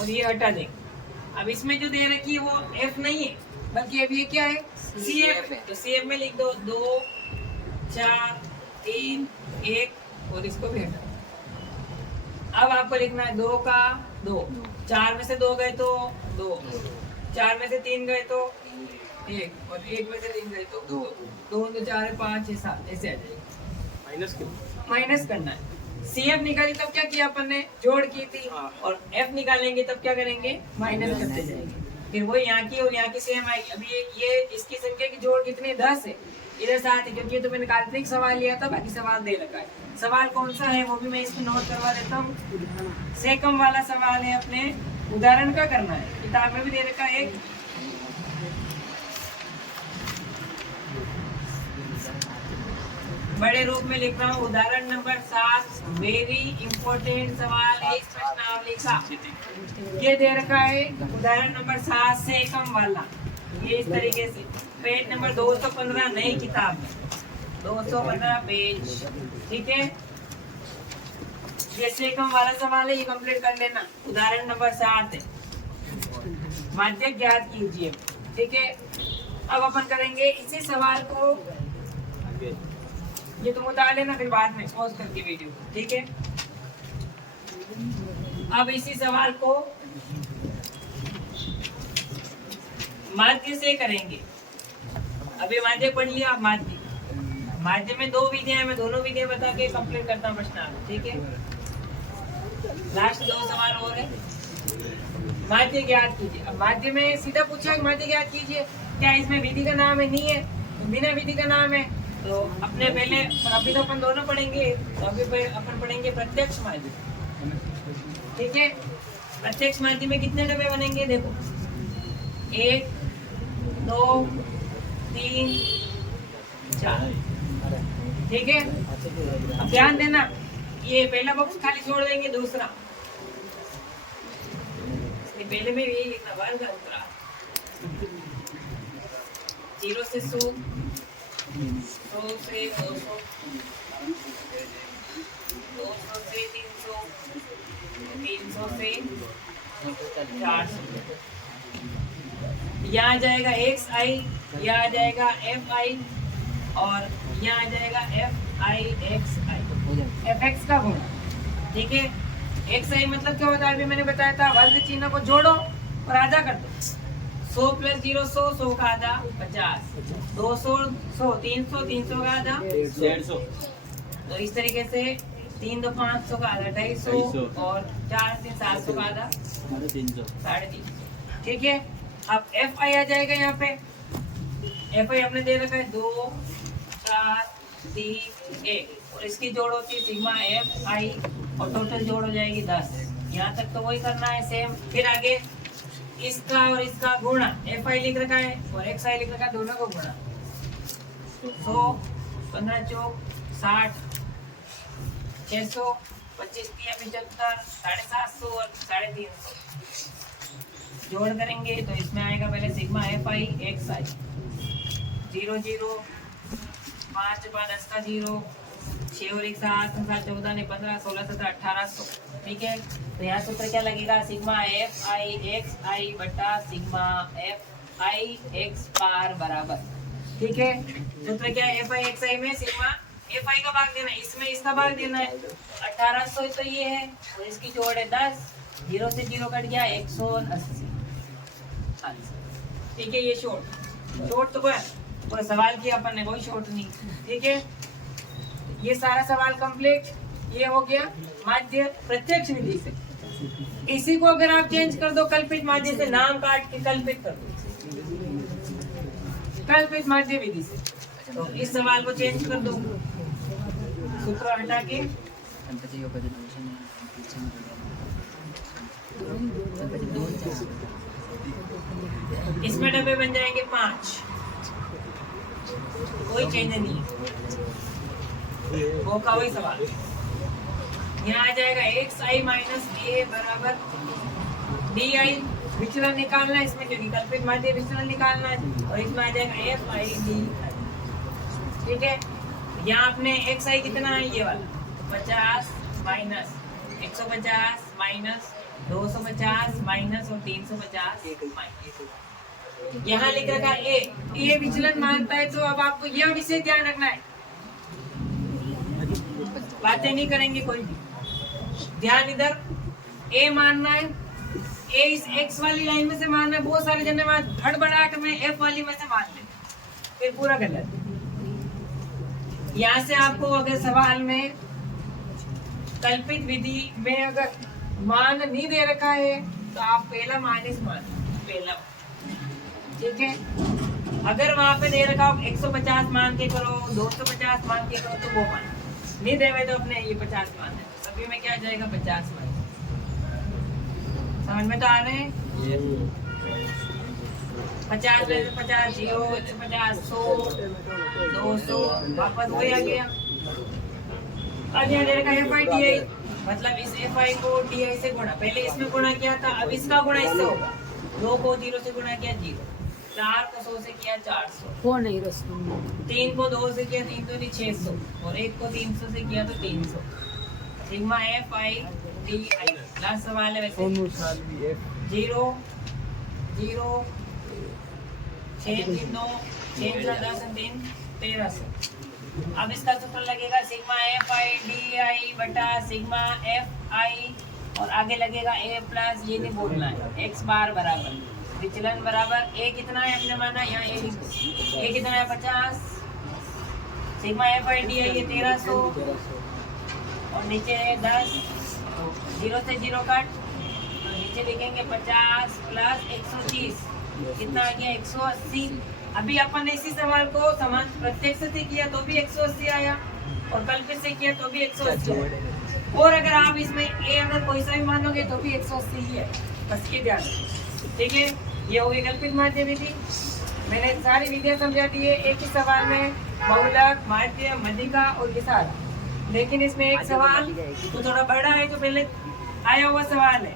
और ये हटा देंगे। अब इसमें जो दे रखी है वो F नहीं है, बल्कि अब ये क्या है, CF है। तो CF में लिख दो 2 4 3 1 और इसको भी हटा। अब आपको लिखना है 2 का 2, 4 में से 2 गए तो 2, 4 में से 3 गए तो 1 और 1 में से 3 गए तो 2, 2 तो 4 5 6 7 ऐसे आ जाएगा। माइनस करना है। CF निकाली तब क्या किया अपन ने, जोड़ की थी, और F निकालेंगे तब क्या करेंगे, माइनस करते जाएंगे। फिर वो यहाँ की और यहाँ की सेम आएगी। अभी ये इसकी संख्या की जोड़ कितनी, 10 है, इधर 7 है, क्योंकि ये तो मैंने काल्पनिक सवाल लिया था, बाकी सवाल दे रखा है। सवाल कौन सा है वो भी मैं इसमें नोट करवा देता हूँ। सेकम वाला सवाल है, अपने उदाहरण का करना है, किताब में भी दे रखा है। एक बड़े रूप में लिख रहा हूँ, उदाहरण नंबर 7, वेरी इंपॉर्टेंट सवाल है इस प्रश्नावली का। ये दे रखा है उदाहरण नंबर 7 से कम वाला, ये इस तरीके से, पेज नंबर 215 नई किताब में, 215 पेज, ठीक है? ये से कम वाला सवाल है, ये कंप्लीट कर लेना। उदाहरण नंबर 7 है, माध्यक ज्ञात कीजिए, ठीक है? अब अपन करेंगे इसी सवाल को, ये तुम उतार लेना फिर बाद में पॉज करके वीडियो, ठीक है? अब इसी सवाल को माध्य से करेंगे। अभी माध्य पढ़ लिया, आप माध्य में 2 विधियां, मैं दोनों विधियां बता के कंप्लीट करता हूँ प्रश्न, ठीक है? लास्ट 2 सवाल और है। माध्य ज्ञात कीजिए। अब माध्य में सीधा पूछा माध्य ज्ञात कीजिए, क्या इसमें विधि का नाम है? नहीं है, तो बिना विधि का नाम है तो अपने पहले, अभी तो अपन दोनों पढ़ेंगे, तो अभी अपन पढ़ेंगे प्रत्यक्ष माध्य, ठीक है? प्रत्यक्ष माध्य में कितने डब्बे बनेंगे, देखो 1 2 3 4, ठीक है? अब ध्यान देना, ये पहला बॉक्स खाली छोड़ देंगे, दूसरा पहले में यही लिखना, वर्ग अंतराल 0 से 100, 100 से 200, 200 से 300, 300 से 400। यहाँ आ जाएगा XI, यहाँ आ जाएगा FI और यहाँ आ जाएगा FIXI, FX का गुणा, ठीक है। एक्स आई मतलब क्या होता है, अभी मैंने बताया था, वर्ग चिन्ह को जोड़ो और आधा कर दो। 100 प्लस 0 100, 100 का आधा 50, 200 100, 300, 300 का आधा 150। तो इस तरीके से 3 2 500 का आधा 250 और 4 3 700 का आधा 350। 350। ठीक है। अब एफ आई आ जाएगा यहाँ पे। एफ आई आपने दे रखा है 2 4 3 1 और इसकी जोड़ होती है सिग्मा एफ आई और टोटल जोड़ हो जाएगी 10। यहाँ तक तो वही करना है सेम। फिर आगे इसका और इसका गुणा, एफ आई लिख रखा है और एक्स आई लिख रखा है, दोनों को गुणा। 100 15 चौक 60 600 25 75 750 और 350 जोड़ करेंगे तो इसमें आएगा पहले सिग्मा एफ आई एक्स आई 0 0 5 5 10 का 0 6 और 1 7 7 14 ने 15 16 17 1800। ठीक है। तो यहाँ सूत्र क्या लगेगा, सिग्मा एफ आई एक्स आई बटा सिग्मा एफ आई एक्स बार बराबर। ठीक है। सूत्र क्या है, एफ आई एक्स आई में सिग्मा एफ आई का भाग देना है, इसमें इसका भाग देना है। 1800 तो ये है और इसकी जोड़ है 10, 0 से 0 कट गया 180। ठीक है। ये शॉर्ट तो पूरा सवाल किया अपन ने, कोई शॉर्ट नहीं। ठीक है। ये सारा सवाल कंप्लीट। ये हो गया माध्य प्रत्यक्ष विधि से। इसी को अगर आप चेंज कर दो कल्पित माध्य से, नाम काट के कल्पित कर दो कल्पित माध्य विधि से, तो इस सवाल को चेंज कर दो, सूत्र हटा के इसमें डब्बे बन जाएंगे 5, कोई चेंज नहीं वो का वही सवाल। यहाँ आ जाएगा एक्स आई माइनस ए बराबर डी आई, विचलन निकालना है इसमें क्योंकि कल्पित माध्य विचलन निकालना है, और इसमें आ जाएगा एफ आई डी। ठीक है। यहाँ अपने एक्स आई कितना है, ये वाला 50 माइनस 150 माइनस 250 माइनस और 350 माइनस। यहाँ लिख रखा है ए विचलन मानता है, तो अब आपको यह विषय ध्यान रखना है, बातें नहीं करेंगे कोई भी, ध्यान इधर ए मानना है। ए इस एक्स वाली लाइन में से मानना है, बहुत सारे जने धड़बड़ाहट में एफ वाली में से मान लेते, फिर पूरा गलत। यहाँ से आपको अगर सवाल में कल्पित विधि में अगर मान नहीं दे रखा है तो आप पहला माइनस मान पहला। ठीक है। अगर वहां पे दे रखा हो 150 मान के करो, 250 मान के करो, तो वो मान नहीं देवे तो अपने ये 50 मान है, सभी में क्या आ जाएगा 50 मान। समझ में तो आ रहे हैं। 50 में से 50 0 150 100 200 वापस वही आ गया। अब यहाँ दे रखा है एफ आई डी आई, मतलब इस एफ आई को डी आई से गुणा, पहले इसमें गुणा किया था, अब इसका गुणा इससे होगा। 2 को 0 से गुणा किया 0, 4 को 100 से किया 400, 3 को 2 से किया 3 तो 600 और 1 को 300 से किया तो 300। Sigma F I D I. Last सवाल है वैसे 0 0 6 3 9 6 10 3 1300। अब इसका सूत्र लगेगा sigma F I D I बटा सिग्मा एफ आई और आगे लगेगा ए प्लस, ये नहीं बोलना है, एक्स बार बराबर विचलन बराबर ए कितना है हमने माना, यहाँ ए कितना है 50, सिग्मा एफ आई डी आई ये 1300 और नीचे है 10, 0 से 0 कट, तो नीचे लिखेंगे 50 प्लस 130 कितना आ गया 180। अभी अपन ने इसी सवाल को समान प्रत्यक्ष से किया तो भी 180 आया और कल्पित से किया तो भी 180 आया, और अगर आप इसमें ए अगर कोई सा भी मानोगे तो भी 180 ही है, बस ये ध्यान। ठीक है। ये हो गई कल्पित माध्य विधि। मैंने सारी विधियां समझा दी है एक ही सवाल में, बहुलक माध्य मध्यिका और विसार, लेकिन इसमें एक सवाल तो थोड़ा बड़ा है जो पहले आया हुआ सवाल है।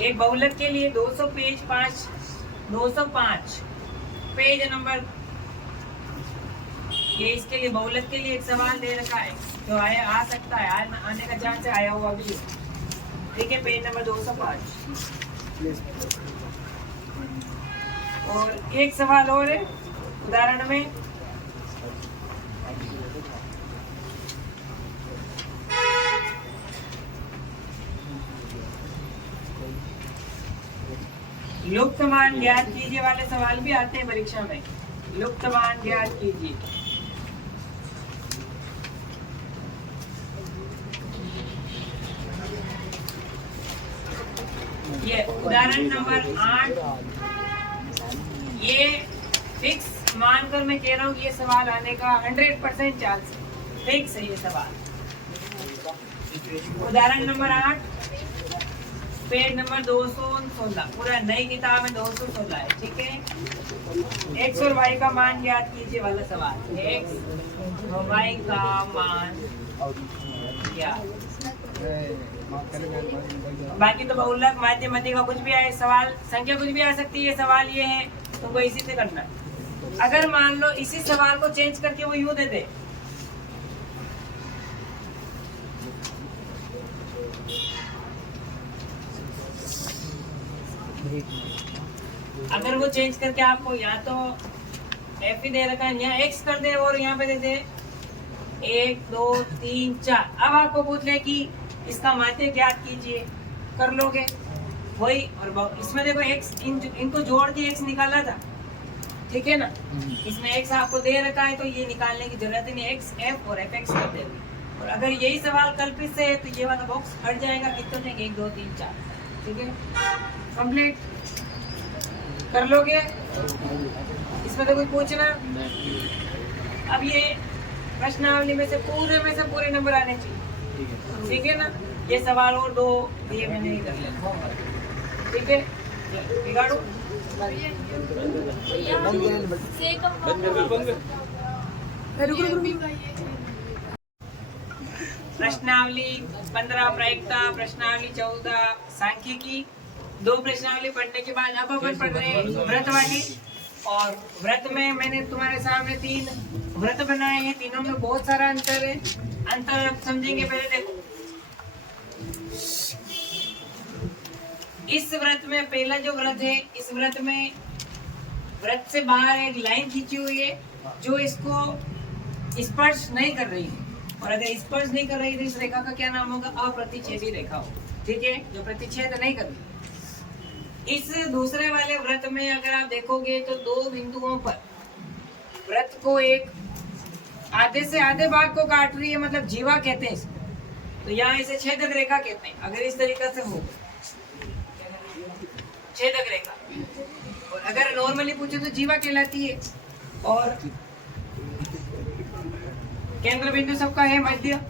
एक बहुलक के लिए 200 पेज 205 पेज नंबर, ये इसके लिए बहुलक के लिए एक सवाल दे रखा है जो आ सकता है, आने का चांस आया हुआ भी। ठीक है। Page number 205। और एक सवाल और है उदाहरण में, लुप्त मान ज्ञात कीजिए वाले सवाल भी आते हैं परीक्षा में। लुप्त मान ज्ञात कीजिए। ये उदाहरण नंबर 8, ये फिक्स मानकर मैं कह रहा हूँ कि ये सवाल आने का 100% चांस है, फिक्स है ये सवाल। उदाहरण नंबर 8, पेज नंबर 216, पूरा नई किताब में 216 है, ठीक है। एक्स और वाई का मान ज्ञात कीजिए वाला सवाल। एक्स और वाई का मान ज्ञात। बाकी तो बहुलक माध्यमिक का कुछ भी आए सवाल, संख्या कुछ भी आ सकती है, सवाल ये है तुमको इसी से करना है। अगर मान लो इसी सवाल को चेंज करके वो यूं दे दे, अगर वो चेंज करके आपको यहाँ तो एफ ही दे रखा है, यहाँ एक्स कर दे और यहाँ पे दे दे 1 2 3 4, अब आपको पूछ ले कि इसका माध्य ज्ञात कीजिए, कर लोगे वही। और इसमें देखो एक्स इनको जोड़ के एक्स निकाला था, ठीक है ना। इसमें एक्स आपको दे रखा है तो ये निकालने की जरूरत ही नहीं, एक्स एफ और एफ एक्स कर देंगे। और अगर यही सवाल कल्पित से है तो ये वाला बॉक्स हट जाएगा, कितने 1 2 3 4, ठीक है। कंप्लीट कर लोगे, इसमें तो कोई पूछना। अब ये प्रश्नावली में से पूरे नंबर आने चाहिए, ठीक है ना। ये सवाल और 2 ये मैंने नहीं कर लिया, ठीक है। बिगाड़ू प्रश्नावली 15 प्रायिकता, प्रश्नावली 14 सांख्यिकी। 2 प्रश्नावली पढ़ने के बाद अब अपन पढ़ रहे हैं व्रत वाली। और व्रत में मैंने तुम्हारे सामने 3 व्रत बनाए हैं, तीनों में बहुत सारा अंतर है। अंतर आप समझेंगे, पहले देखो इस व्रत में पहला जो व्रत है, इस व्रत में व्रत से बाहर एक लाइन खींची हुई है जो इसको स्पर्श नहीं कर रही है। और अगर स्पर्श नहीं कर रही तो इस रेखा का क्या नाम होगा? अप्रतिच्छेदी रेखा हो, ठीक है, जो प्रतिच्छेद नहीं कर रही। इस दूसरे वाले व्रत में अगर आप देखोगे तो 2 बिंदुओं पर व्रत को एक आधे से आधे भाग को काट रही है, मतलब जीवा कहते हैं इसको। तो यहाँ इसे छेदक रेखा कहते हैं। अगर इस तरीका से हो छेदक रेखा, और अगर नॉर्मली पूछे तो जीवा कहलाती है। और केंद्र बिंदु सबका है मध्य।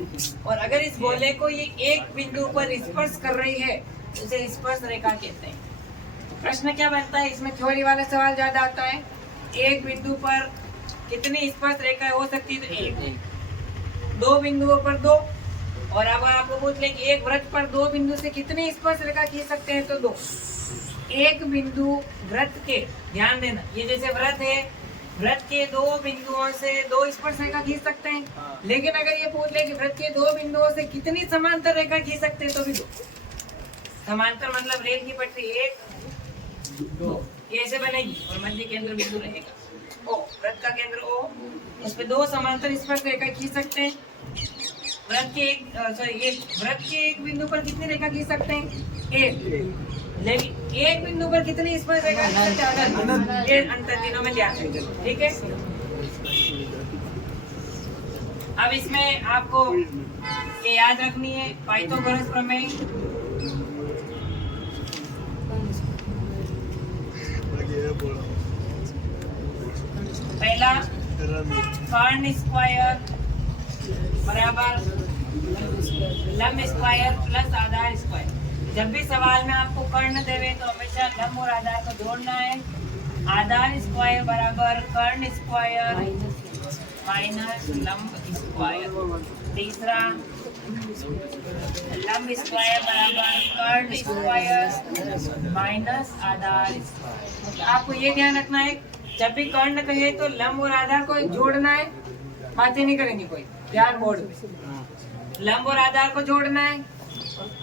और अगर इस गोले को ये एक बिंदु पर स्पर्श कर रही है तो उसे स्पर्श रेखा कहते हैं। प्रश्न क्या बनता है इसमें? थ्योरी वाला सवाल ज्यादा आता है। एक बिंदु पर कितनी स्पर्श रेखा हो सकती है? तो 1। 2 बिंदुओं पर 2। और अब आपको पूछ ले कि एक वृत्त पर 2 बिंदु से कितनी स्पर्श रेखा खींच सकते हैं? तो 2। एक बिंदु वृत्त के, ध्यान देना, ये जैसे वृत्त है, वृत्त के 2 बिंदुओं से 2 स्पर्श रेखा खींच सकते हैं। लेकिन अगर ये पूछ ले कि वृत्त के 2 बिंदुओं से कितनी समांतर रेखा खींच सकते हैं, तो भी 2। समांतर मतलब रेल की पटरी 1 2 ऐसे बनेगी और मध्य केंद्र बिंदु रहेगा ओ, वृत्त का केंद्र ओ, उस पे 2 समांतर स्पर्श रेखा खींच सकते हैं। वृत्त के एक बिंदु पर कितनी रेखा खींच सकते हैं? 1। लेकिन एक बिंदु पर कितनी स्पर्श रेखा खींच सकते हैं? ये अंतर तीनों में ध्यान रखें, ठीक है। अब इसमें आपको ये याद रखनी है पाइथागोरस प्रमेय। पहला कर्ण स्क्वायर बराबर लंब स्क्वायर प्लस आधार स्क्वायर। जब भी सवाल में आपको कर्ण देवे तो हमेशा लंब और आधार को जोड़ना है। आधार स्क्वायर बराबर कर्ण स्क्वायर माइनस लंब स्क्वायर। तीसरा लंब स्क्वायर बराबर कर्ण स्क्वायर माइनस आधार स्क्वायर। आपको ये ध्यान रखना है, जब भी कर्ण कहे तो लंब और आधार को जोड़ना है, बातें नहीं करेंगे कोई, ध्यान बोर्ड में। लंब और आधार को जोड़ना है।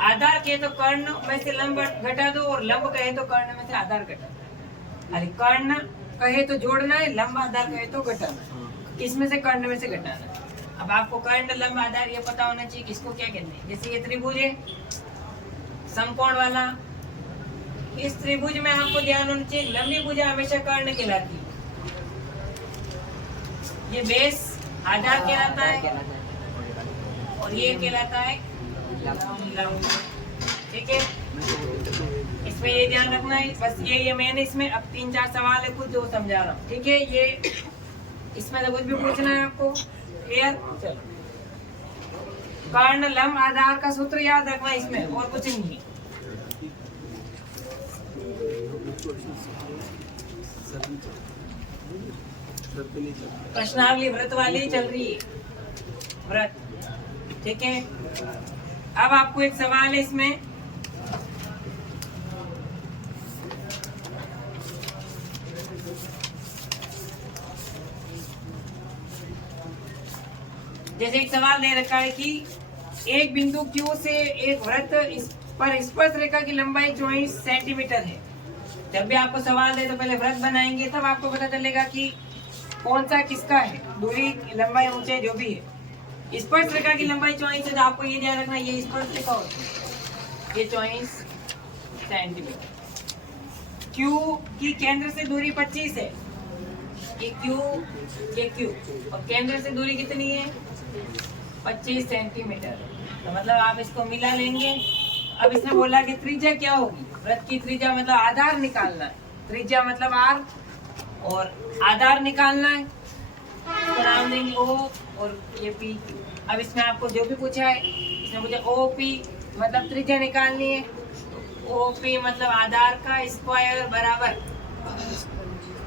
आधार कहे तो कर्ण में से लंब घटा दो और लंब कहे तो कर्ण में से आधार घटा दो। अरे कर्ण कहे तो जोड़ना है, लंब आधार कहे तो घटाना है। इसमें से कर्ण में से घटाना है। अब आपको कर्ण लंब आधार ये पता होना चाहिए किसको क्या कहते हैं। जैसे ये त्रिभुज है समकोण वाला, इस त्रिभुज में आपको ध्यान होना चाहिए लंबी भुजा हमेशा कर्ण कहलाती है। ये बेस आधार कहलाता है और ये कहलाता है लंब। ठीक है, इसमें ये ध्यान रखना है। बस ये मैंने इसमें अब 3-4 सवाल है कुछ जो समझा रहा हूँ। ठीक है, ये इसमें तो कुछ भी पूछना है आपको। क्लियर? चलो, कर्ण लंब आधार का सूत्र याद रखना इसमें, और कुछ नहीं है। प्रश्नावली व्रत वाली चल रही है, व्रत। ठीक है, अब आपको एक सवाल है इसमें, जैसे एक सवाल दे रखा है कि एक बिंदु Q से एक वृत्त पर स्पर्श रेखा की लंबाई 24 सेंटीमीटर है। जब भी आपको सवाल दे तो पहले वृत्त बनाएंगे, तब आपको पता चलेगा कि कौन सा किसका है, दूरी लंबाई ऊंचाई जो भी है। स्पर्श रेखा की लंबाई 24 है, तो आपको ये ध्यान रखना ये स्पर्श रेखा होती है, ये 24 सेंटीमीटर। Q की केंद्र से दूरी 25 है, ये Q और केंद्र से दूरी कितनी है 25 सेंटीमीटर। तो मतलब आप इसको मिला लेंगे। अब इसने बोला कि त्रिज्या क्या होगी, वृत्त की त्रिज्या मतलब आधार निकालना है, त्रिज्या मतलब आर और आधार निकालना है। इसको नाम देंगे O और ये P। अब इसमें आपको जो भी पूछा है, इसने पूछा OP मतलब त्रिज्या निकालनी है, OP मतलब आधार का स्क्वायर बराबर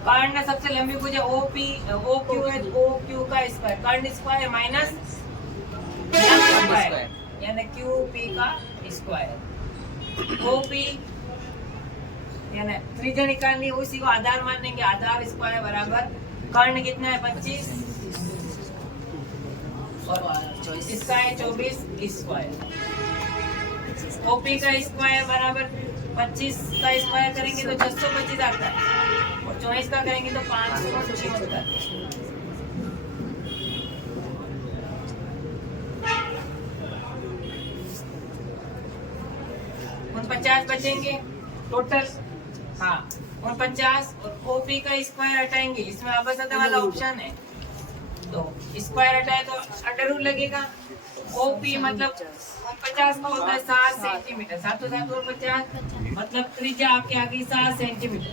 कर्ण सबसे लंबी भुजा OQ है, OQ का स्क्वायर कर्ण स्क्वायर माइनस यानी QP का स्क्वायर। OP यानी त्रिज्या निकालनी है, उसी को आधार मान लेंगे, आधार स्क्वायर बराबर कर्ण कितना है 25 और इसका है 24 स्क्वायर। OP का स्क्वायर बराबर 25 का स्क्वायर करेंगे तो 625 आता है और 24 का करेंगे तो 555 होता है। 49 बचेंगे टोटल। हाँ 49 और OP का स्क्वायर हटाएंगे, इसमें अवसत वाला ऑप्शन है तो स्क्वायर हटाए तो अंडर रूट लगेगा। OP मतलब 50 का होता है 7 सेंटीमीटर, 7 और 50 मतलब त्रिज्या आपके आ गई 7 सेंटीमीटर।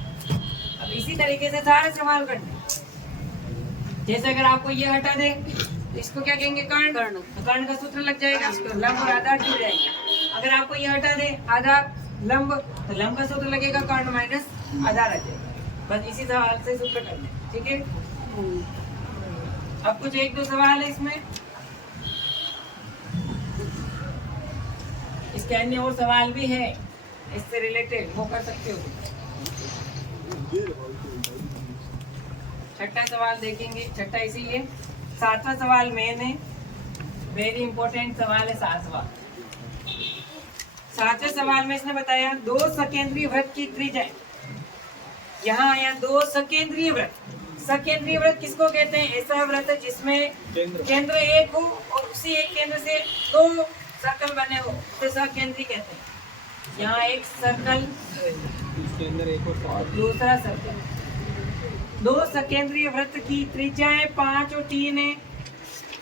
अब इसी तरीके से सारे सवाल करने, जैसे अगर आपको ये हटा दे तो इसको क्या कहेंगे कर्ण, तो कर्ण का सूत्र लग जाएगा, लंब और आधार जुड़ जाएंगे। अगर आपको ये हटा दे आधार लंब, तो लंब का सूत्र लगेगा कर्ण माइनस आधार आ जाएगा। बस इसी सवाल से सूत्र करने, ठीक है। अब कुछ 1-2 सवाल है इसमें, इसके अन्य और सवाल भी है इससे रिलेटेड, वो कर सकते हो। छठा सवाल देखेंगे, छठा इसीलिए 7वां सवाल मेन है, वेरी इंपॉर्टेंट सवाल है 7वां। 7वें सवाल में इसने बताया 2 सकेंद्रीय वृत्त की त्रिज्या, यहाँ आया 2 सकेंद्रीय वृत्त। सकेंद्रीय वृत्त किसको कहते हैं, ऐसा वृत्त जिसमें केंद्र एक हो और उसी एक केंद्र से 2 सर्कल बने हो, तो सकेंद्रीय कहते हैं। यहाँ एक सर्कल और दूसरा सर्कल, 2 सकेंद्रीय वृत्त की त्रिज्याएं 5 और 3 है।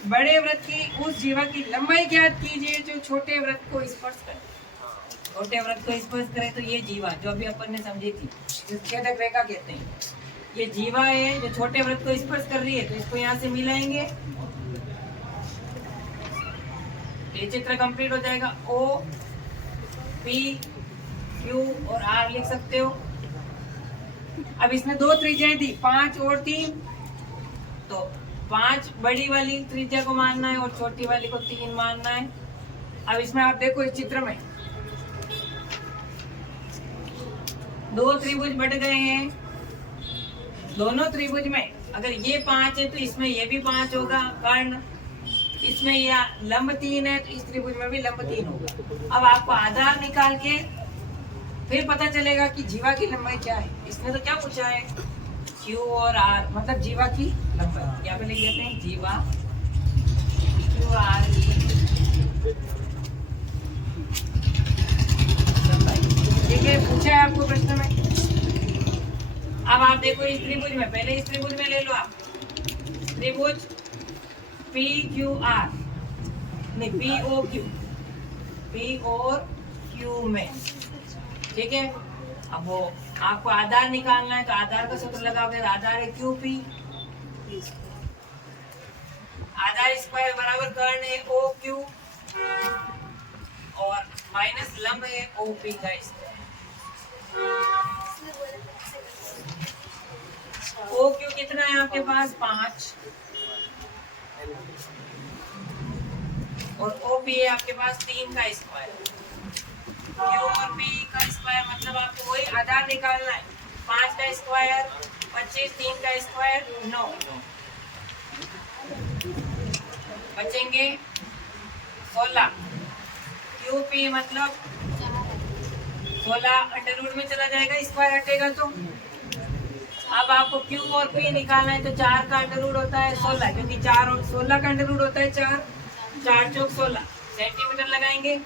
बड़े वृत्त की उस जीवा की लंबाई ज्ञात कीजिए जो छोटे वृत्त को स्पर्श करे। छोटे वृत्त को स्पर्श करे तो ये जीवा जो अभी अपन ने समझी थी, छेदक रेखा कहते हैं, ये जीवा है जो छोटे वृत्त को स्पर्श कर रही है, तो इसको यहाँ से मिलाएंगे, ये चित्र कंप्लीट हो जाएगा। O P Q और R लिख सकते हो। अब इसमें 2 त्रिज्याएं दी 5 और 3, तो 5 बड़ी वाली त्रिज्या को मानना है और छोटी वाली को 3 मानना है। अब इसमें आप देखो इस चित्र में 2 त्रिभुज बट गए हैं, दोनों त्रिभुज में अगर ये 5 है तो इसमें ये भी 5 होगा कर्ण, इसमें या लंब 3 है तो इस त्रिभुज में भी लंब 3 होगा। अब आपको आधार निकाल के फिर पता चलेगा कि जीवा की लंबाई क्या है। इसने तो क्या पूछा है, क्यू और आर, मतलब जीवा की लंबाई। क्या पे लिख देते हैं, जीवा क्यू आर की लंबाई। ठीक है, पूछा है आपको प्रश्न में। अब आप देखो इस त्रिभुज में, पहले इस त्रिभुज में ले लो आप, त्रिभुज पी क्यू आर, नहीं पी ओ क्यू, पी और क्यू में। ठीक है, अब वो आपको आधार निकालना है तो आधार का सूत्र लगाओगे, आधार है क्यू पी, आधार स्क्वायर बराबर कर्ण है ओ क्यू, और माइनस लंब है ओ पी का स्क्वायर। ओ क्यू कितना है आपके पास, 5, और ओ पी है आपके पास 3 का स्क्वायर। क्यू और पी का स्क्वायर मतलब आपको वही आधार निकालना है, 5 का स्क्वायर 25, 3 का स्क्वायर 9, बचेंगे 16। क्यू पी मतलब 16 अंडर रूट में चला जाएगा, स्क्वायर हटेगा तो। अब आपको क्यू और पी निकालना है तो 4 का अंडर रूट होता है 16, क्योंकि 4 और 16 का अंडर रूट होता है 4, 4 चौक 16 सेंटीमीटर लगाएंगे।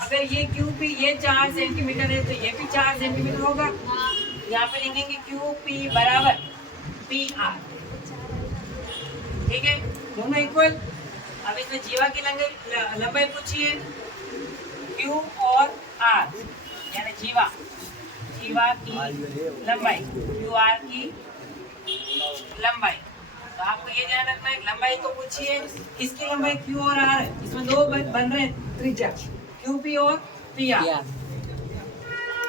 अगर ये क्यू पी ये 4 सेंटीमीटर है तो ये भी 4 सेंटीमीटर होगा। यहाँ पे लिखेंगे क्यू पी बराबर पी आर। ठीक है, दोनों इक्वल। अब इसमें जीवा की लंबाई पूछी है, क्यू और आर, यानी जीवा की लंबाई, क्यू आर की लंबाई। तो आपको ये ध्यान रखना है, लंबाई तो पूछी है, इसकी लंबाई क्यू और आर है, इसमें दो बन रहे हैं त्रिज्या, क्यू पी और P R,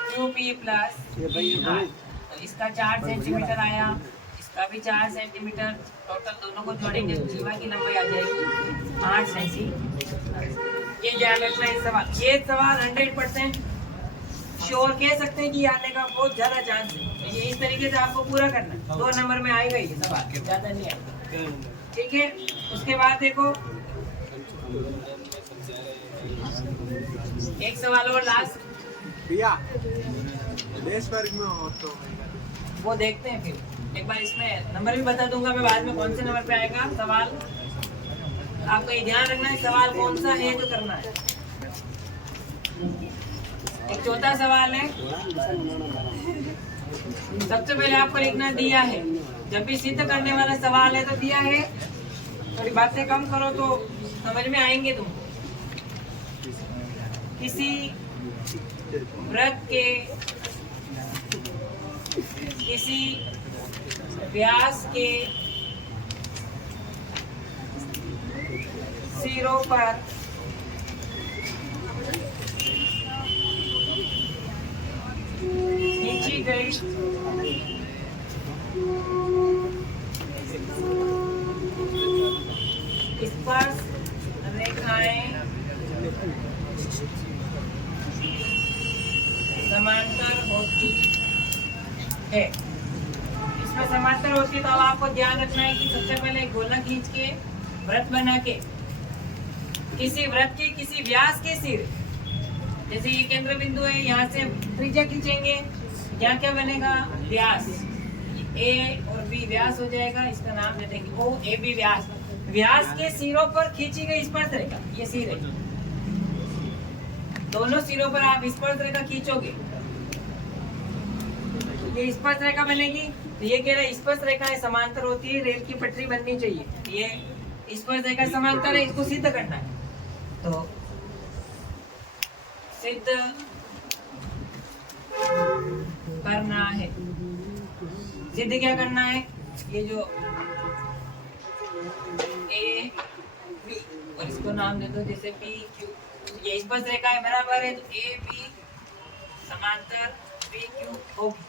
Q P plus P R. तो इसका 4 सेंटीमीटर आया, इसका भी 4 सेंटीमीटर, टोटल दोनों को जोड़ेंगे तो जीवा की लंबाई आ जाएगी 8 सेंटीमीटर। ये ध्यान रखना है सवाल। ये सवाल 100% श्योर कह सकते हैं कि आने का बहुत ज्यादा चांस है। ये इस तरीके से आपको पूरा करना है, 2 नंबर में आएगा ये सवाल, ज्यादा नहीं आएगा। ठीक है, उसके बाद देखो एक सवाल और लास्ट, भैया देश वर्ग में हो तो वो देखते हैं। फिर एक बार इसमें नंबर भी बता दूंगा मैं बाद में, कौन से नंबर पे आएगा सवाल। आपको ये ध्यान रखना है सवाल कौन सा है जो करना है। एक चौथा सवाल है, सबसे पहले आपको लिखना दिया है। जब भी सिद्ध करने वाला सवाल है तो दिया है, थोड़ी बातें कम करो तो समझ में आएंगे तुमको। किसी वृत्त के किसी व्यास के सिरों पर खींची गई स्पर्श रेखाएं समांतर होती है। इसमें समांतर होती है तो अब आपको ध्यान रखना है कि सबसे पहले एक गोला खींच के वृत्त बना के किसी वृत्त के किसी व्यास के सिर, जैसे ये केंद्र बिंदु है, यहाँ से त्रिज्या खींचेंगे, यहाँ क्या बनेगा व्यास, ए और बी व्यास हो जाएगा, इसका नाम दे देंगे ओ ए बी व्यास। व्यास के सिरों पर खींची गई स्पर्श रेखा, ये सिर है, दोनों सिरों पर आप स्पर्श रेखा खींचोगे, ये स्पर्श रेखा बनेगी। तो ये कह रहा है स्पर्श रेखाएं समांतर होती है, रेल की पटरी बननी चाहिए, ये स्पर्श रेखा समांतर है, इसको सिद्ध करना है। तो सिद्ध करना है, सिद्ध क्या करना है, ये जो ए बी और इसको नाम दे दो जैसे पी क्यू, ये स्पर्श रेखा है बराबर है, तो ए बी समांतर पी क्यू होगी।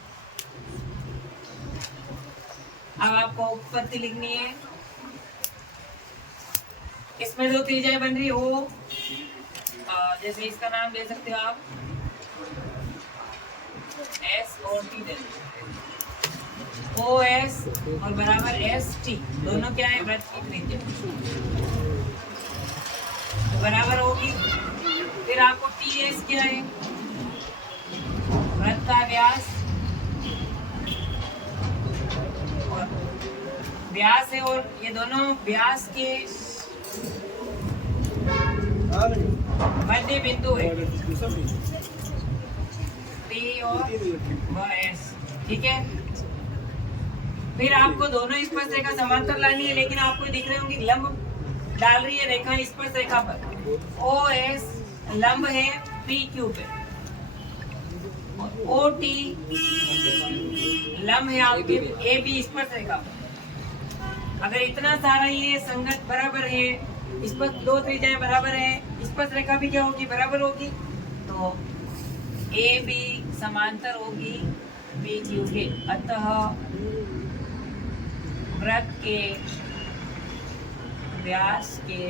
अब आपको उत्पत्ति लिखनी है, इसमें दो त्रिज्याएं बन रही हो, जैसे इसका नाम दे सकते हो आप एस और टी दे दो, ओ एस और बराबर एस टी, दोनों क्या है वृत्त की त्रिज्या, तो बराबर होगी। फिर आपको टी एस क्या है, वृत्त का व्यास और व्यास है, और ये दोनों व्यास के मध्य बिंदु है P और S, ठीक है। फिर आपको दोनों स्पर्श रेखा समांतर लानी है, लेकिन आपको दिख रहे होंगे लंब डाल रही है रेखा स्पर्श रेखा पर। OS लंब है PQ पे, OT लंब है आपके AB स्पर्श रेखा पर। अगर इतना सारा ये संगत बराबर है, स्पर्श दो त्रिज्याएं बराबर है, स्पर्श रेखा भी क्या होगी, बराबर होगी, तो AB समांतर होगी PQ के। अतः वृत्त के व्यास के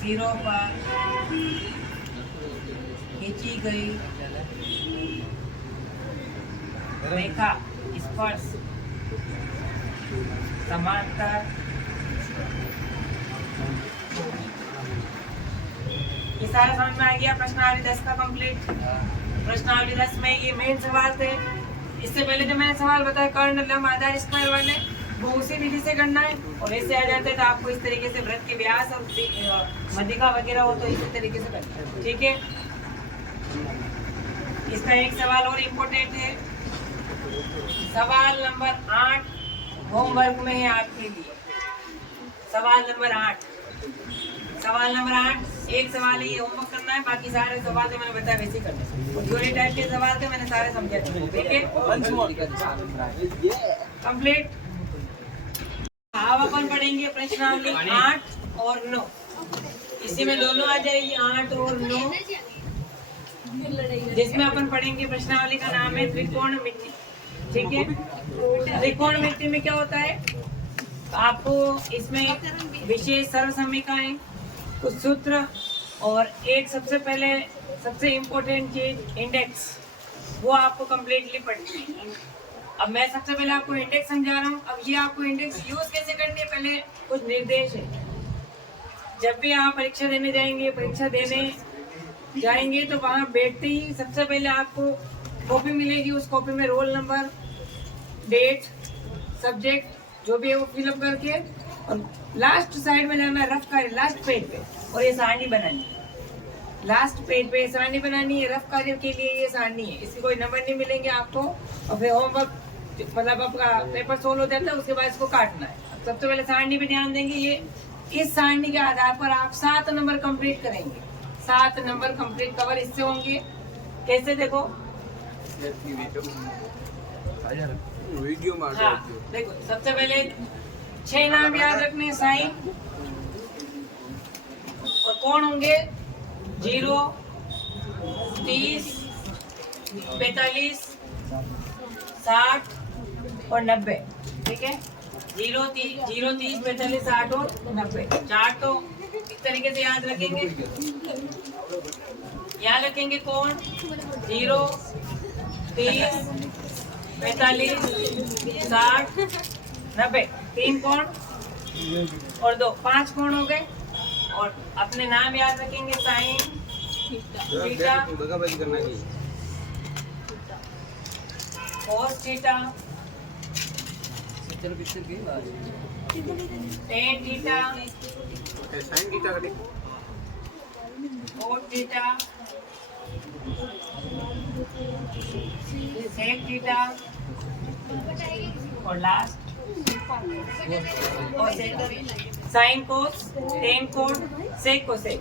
सिरों पर खींची गई रेखा स्पर्श समांतर ये सारा समझ में आ गया। प्रश्नावली 10 का कंप्लीट। प्रश्नावली 10 में ये मेन सवाल थे। इससे पहले जो मैंने सवाल बताया कर्ण लंब आधार स्क्वायर वाले, वो उसी विधि से करना है, और इससे आ जाते हैं तो आपको इस तरीके से वृत्त के व्यास और मध्यिका वगैरह हो तो इसी तरीके से करना है, ठीक है। इसका एक सवाल और इम्पोर्टेंट है, सवाल नंबर 8 होमवर्क में है आपके लिए। सवाल नंबर 8 एक सवाल है, ये होमवर्क करना है, बाकी सारे सवाल जो मैंने बताया वैसे करने हैं। और जो टाइप के सवाल थे मैंने सारे समझा थे, ठीक है। कंप्लीट। अब अपन पढ़ेंगे प्रश्नावली 8 और 9। इसी में दोनों आ जाएगी 8 और 9, जिसमें अपन पढ़ेंगे प्रश्नावली का नाम है त्रिकोणमिति, ठीक है। त्रिकोणमिति में क्या होता है, तो आपको इसमें विशेष सर्वसमीकाएं, कुछ सूत्र, और एक सबसे पहले सबसे इम्पोर्टेंट चीज इंडेक्स, वो आपको कम्प्लीटली पढ़नी है। अब मैं सबसे पहले आपको इंडेक्स समझा रहा हूँ। अब ये आपको इंडेक्स यूज कैसे करनी है, पहले कुछ निर्देश है। जब भी आप परीक्षा देने जाएंगे तो वहाँ बैठते ही सबसे पहले आपको कॉपी मिलेगी, उस कॉपी में रोल नंबर, डेट, सब्जेक्ट जो भी है वो फिलअप करके, और लास्ट साइड में जाना रफ कार्य लास्ट पेज पे, और ये सारणी बनानी है। लास्ट पेज पे सारणी बनानी है, रफ कार्य के लिए ये सारणी है, इसके कोई नंबर नहीं मिलेंगे आपको। और फिर होमवर्क मतलब आपका पेपर सोल्व हो जाता है, उसके बाद इसको काटना है। अब सबसे पहले सारणी पे ध्यान देंगे, ये इस सारणी के आधार पर आप 7 नंबर कंप्लीट करेंगे। 7 नंबर कंप्लीट कवर इससे होंगे। कैसे, देखो वीडियो में हाँ, देखो सबसे पहले 6 नाम याद रखने, साइन और कौन होंगे, 0, 30, 45, 60 और 90, ठीक है। 0, 30, 45, 60 और 90, 4 तो इस तरीके से याद रखेंगे। याद रखेंगे कौन, 0, 30, 45, 60, 90, 3 कौन और 2, 5 कौन हो गए। और अपने नाम याद रखेंगे, sine, theta, cos theta, tan theta, cot theta, sec theta, और लास्ट और sine cos, tan cot, sec cosec.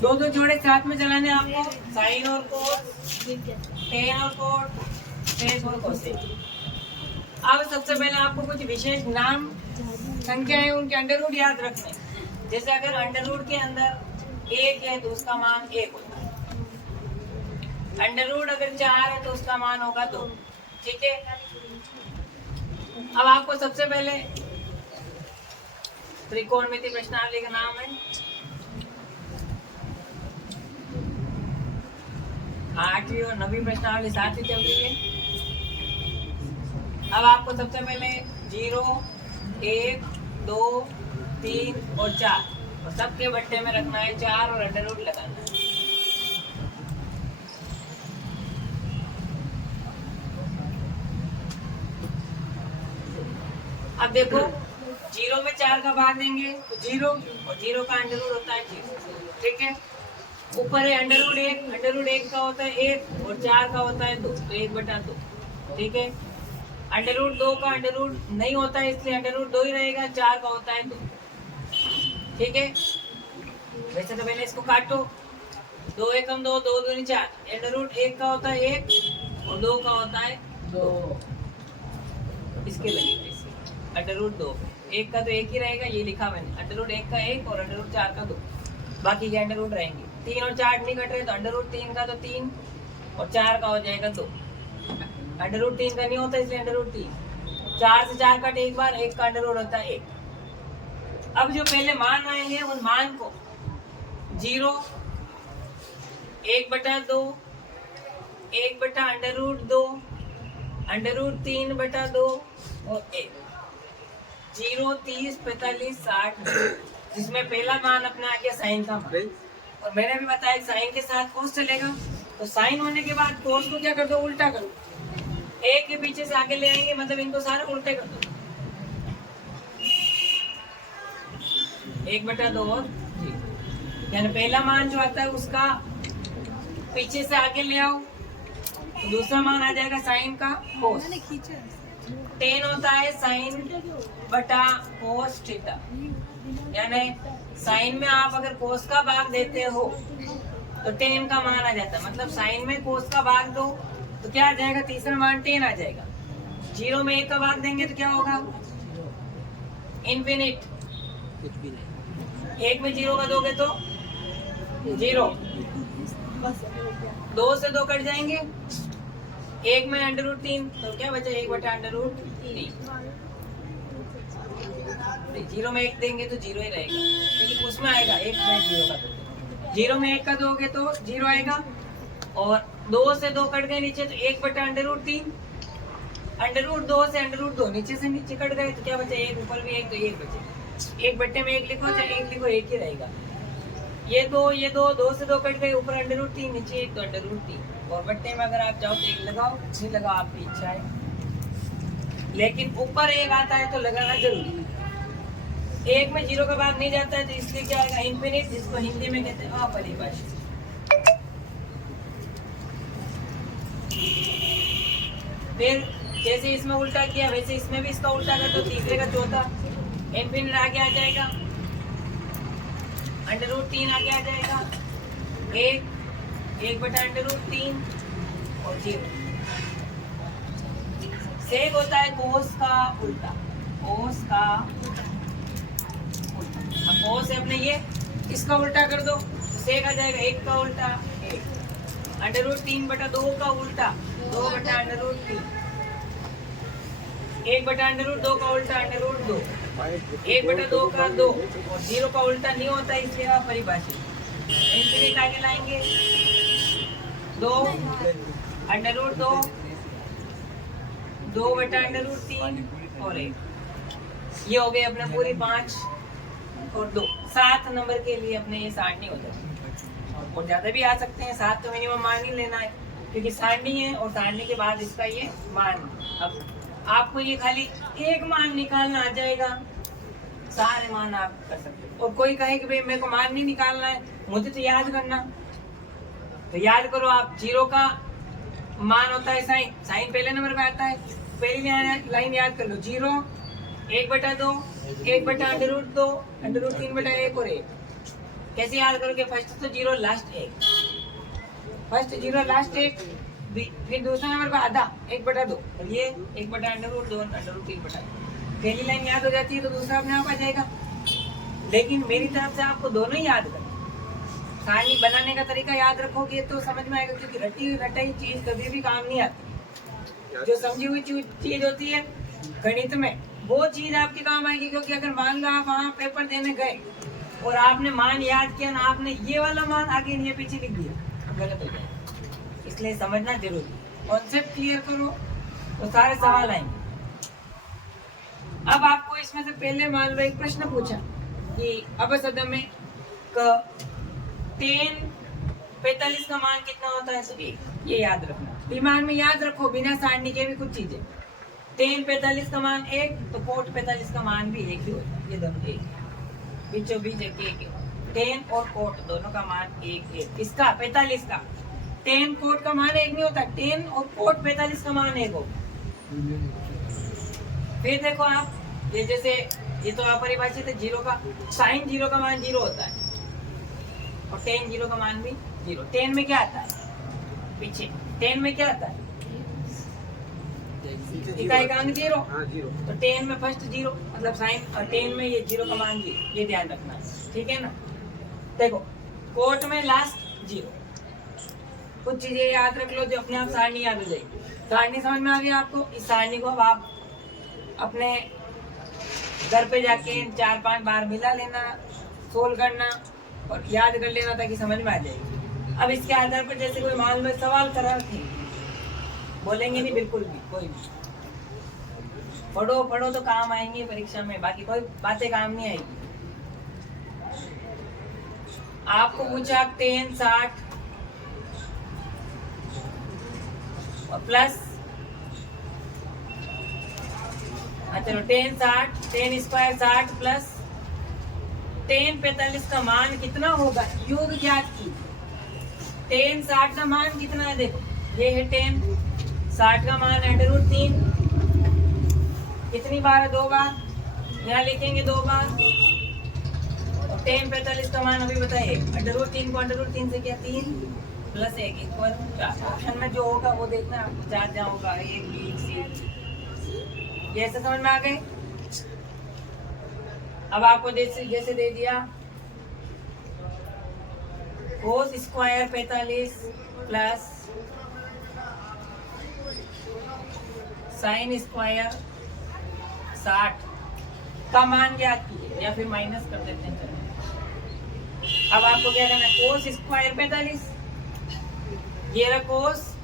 2 जोड़े साथ में चलाने आपको, साइन और कोस, टेन और कोट, सेक और कोसेक। अब सबसे पहले आपको कुछ विशेष नाम संख्या है उनके अंडर रूट याद रखने। जैसे अगर अंडर रूट के अंदर 1 है तो उसका मान 1 होता है। अंडर रूट अगर 4 है तो उसका मान होगा 2, ठीक है। अब आपको सबसे पहले त्रिकोणमिति प्रश्नावली का नाम है 8वीं और 9वीं प्रश्नावली साथ ही चल रही है। अब आपको सबसे पहले 0, 1, 2, 3 और 4 और सबके बट्टे में रखना है 4 और अंडर रूट लगाना है। अब देखो 0 में 4 का भाग देंगे तो 0 और 0 का अंडर रूट होता है 0, ठीक है। ऊपर है अंडर रूट 1 का होता है 1 और 4 का होता है 2, तो 1/2, ठीक है। अंडर रूट 2 का अंडर रूट नहीं होता है इसलिए अंडर रूट 2 ही रहेगा, 4 का होता है 2, ठीक है। वैसे तो पहले इसको काटो, 2 एकम 2, 2 दूनी 4, अंडर रूट 1 का होता है 1 और 2 का होता है 2, इसके लगेगा इससे अंडर रूट 2, 1 का तो 1 ही रहेगा, ये लिखा मैंने, अंडर रूट 1 का 1 और अंडर रूट 4 का 2, बाकी के अंडर रूट रहेंगे। 3 और 4 नहीं कट रहे तो अंडर रूट 3 का तो 3 और 4 का हो जाएगा 2, अंडर रूट 3 का नहीं होता इसलिए अंडर रूट 3, 4 से 4 कट एक बार, 1 का अंडर रूट होता है 1। अब जो पहले मान आएंगे उन मान को 0, 1/2, 1/√2, √3/2 और 1, 0, 30, 45, 60, जिसमें पहला मान अपना आ गया साइन का मान। और मैंने भी बताया साइन के साथ कोस चलेगा, तो साइन होने के बाद कोस को क्या कर दो, उल्टा करो, 1 के पीछे से आगे ले आएंगे, मतलब इनको सारे उल्टे कर दो, 1/2 और जी, यानी पहला मान जो आता है उसका पीछे से आगे ले आओ, तो दूसरा मान आ जाएगा साइन का कोस। 10 होता है साइन बटा कोस थीटा, यानी साइन में आप अगर कोस का भाग देते हो तो 10 का मान आ जाता है, मतलब साइन में कोस का भाग दो तो क्या आ जाएगा, तीसरा मान 10 आ जाएगा। 0 में 1 का भाग देंगे तो क्या होगा, इनफिनिट। 1 में 0 का दोगे तो 0, 2 से 2 कट जाएंगे, 1 में √3 तो क्या बचा, 1/√3। 0 में 1 देंगे तो 0 ही रहेगा, लेकिन उसमें आएगा 1 में 0 का दोगे, 0 में 1 का दोगे तो 0 आएगा, और 2 से 2 कट गए नीचे तो 1/√3, √2 से √2 नीचे से नीचे कट गए तो क्या बचा, 1 ऊपर भी 1 तो 1 बचे, 1 बट्टे में 1 लिखो चाहे 1 लिखो 1 ही रहेगा। ये 2 से 2 कट गए, ऊपर √3 नीचे 1 तो √3, और बट्टे में अगर आप चाहो तो 1 लगाओ, नहीं लगाओ आपकी इच्छा है, लेकिन ऊपर 1 आता है तो लगाना जरूरी है। 1 में 0 का भाग नहीं जाता है तो इसलिए क्या आएगा, इनफिनिट, जिसको हिंदी में कहते हैं अपरिभाषित। फिर जैसे इसमें उल्टा किया वैसे इसमें भी इसका उल्टा कर, तो तीसरे का चौथा इनफिनिट आगे आ जाएगा, √3 आगे आ जाएगा, 1/√3 और 0। सेक होता है कोस का उल्टा, कोस का उल्टा। अब कोस है अपने ये, इसका उल्टा कर दो तो सेक आ जाएगा 1 का उल्टा 1, √3/2 का उल्टा 2/√3, 1/√2 का उल्टा √2, 1/2 का 2 और 0 का उल्टा नहीं होता इसलिए अपरिभाषित। इनफिनिट आगे लाएंगे, 2 √2, 2/√3 और 1, ये हो गए अपने पूरी 5 और 2, 7 नंबर के लिए अपने ये सारणी हो जाती है, और ज्यादा भी आ सकते हैं, 7 तो मिनिमम मान ही लेना है क्योंकि सारणी है, और सारणी के बाद इसका ये मान। अब आपको ये खाली एक मान निकालना आ जाएगा, सारे मान आप कर सकते हो। और कोई कहे कि भाई मेरे को मान नहीं निकालना है, मुझे तो याद करना, तो याद करो आप, 0 का मान होता है साइन, साइन पहले नंबर पे आता है, पहली लाइन याद कर लो, 0, 1/2, 1/√2, √3/1 और 1। कैसे याद करोगे, फर्स्ट तो 0 लास्ट 1, फर्स्ट 0 लास्ट 1, फिर दूसरा नंबर पे आधा 1/2 और ये 1/√2 √3/1। पहली लाइन याद हो जाती है तो दूसरा अपने आप आ जाएगा, लेकिन मेरी तरफ से आपको दोनों ही याद करना। सारणी बनाने का तरीका याद रखोगे तो समझ में आएगा, क्योंकि रटी हुई रटाई चीज कभी भी काम नहीं आती। जो समझी हुई चीज होती है गणित में, वो चीज आपके काम आएगी, क्योंकि अगर मान लो आप वहाँ पेपर देने गए और आपने मान याद किया ना, आपने ये वाला मान आगे ये पीछे लिख दिया, गलत हो जाएगा। इसलिए समझना जरूरी, कॉन्सेप्ट क्लियर करो तो सारे सवाल आएंगे। अब आपको इसमें से पहले मान लो एक प्रश्न पूछा कि अपसद में 10 45 का मान कितना होता है, तो ये याद रखना, दिमाग में याद रखो, बिना सारणी के भी कुछ चीजें। टेन 45 का मान 1, तो कोट 45 का मान भी 1 ही होता है, ये दोनों 1 है, बीचों बीच एक है। टेन और कोट दोनों का मान 1 इसका 45 का। टेन कोट का मान 1 नहीं होता, टेन और कोट 45 का मान 1 हो। फिर देखो आप, ये जैसे ये तो अपरिभाषित है, 0 का साइन 0 का मान 0 होता है और टेन 0 का मान भी 0। टेन में क्या आता है पीछे, टेन में क्या आता है इकाई का अंक 0, तो टेन में फर्स्ट 0 मतलब साइन, और टेन में ये 0 का मान 0, ये ध्यान रखना है, ठीक है ना। देखो कोट में लास्ट 0, कुछ चीजें याद रख लो जो अपने आप सारणी याद हो जाएगी। सारणी समझ में आ गया आपको? इस सारणी को अब आप अपने घर पे जाके 4-5 बार मिला लेना, सोल्व करना और याद कर लेना ताकि समझ में आ जाएगी। अब इसके आधार पर जैसे कोई मान लो सवाल करा थे, बोलेंगे नहीं बिल्कुल भी, कोई भी पढ़ो पढ़ो तो काम आएंगे परीक्षा में, बाकी कोई बातें काम नहीं आएगी। आपको पूछा 10 60 और प्लस, चलो 10 60 10 स्क्वायर 60 प्लस 10 45 का मान कितना होगा, योग ज्ञात की। 10 60 का मान कितना है, देखो ये है 10 60 का मान √3, कितनी बार है, 2 बार, यहाँ लिखेंगे 2 बार। और 10 45 का मान अभी बताइए, √3 को √3 से क्या 3 प्लस 1 इक्वल 4। ऑप्शन में जो होगा वो देखना, 4 जहाँ होगा 1 B C। ये समझ में आ गए। अब आपको जैसे दे दिया cos square 45 plus sine square 60 का मान ज्ञात कीजिए, या फिर माइनस कर देते हैं। अब आपको क्या करना है, कोस स्क्वायर 45, ये रहा कोस,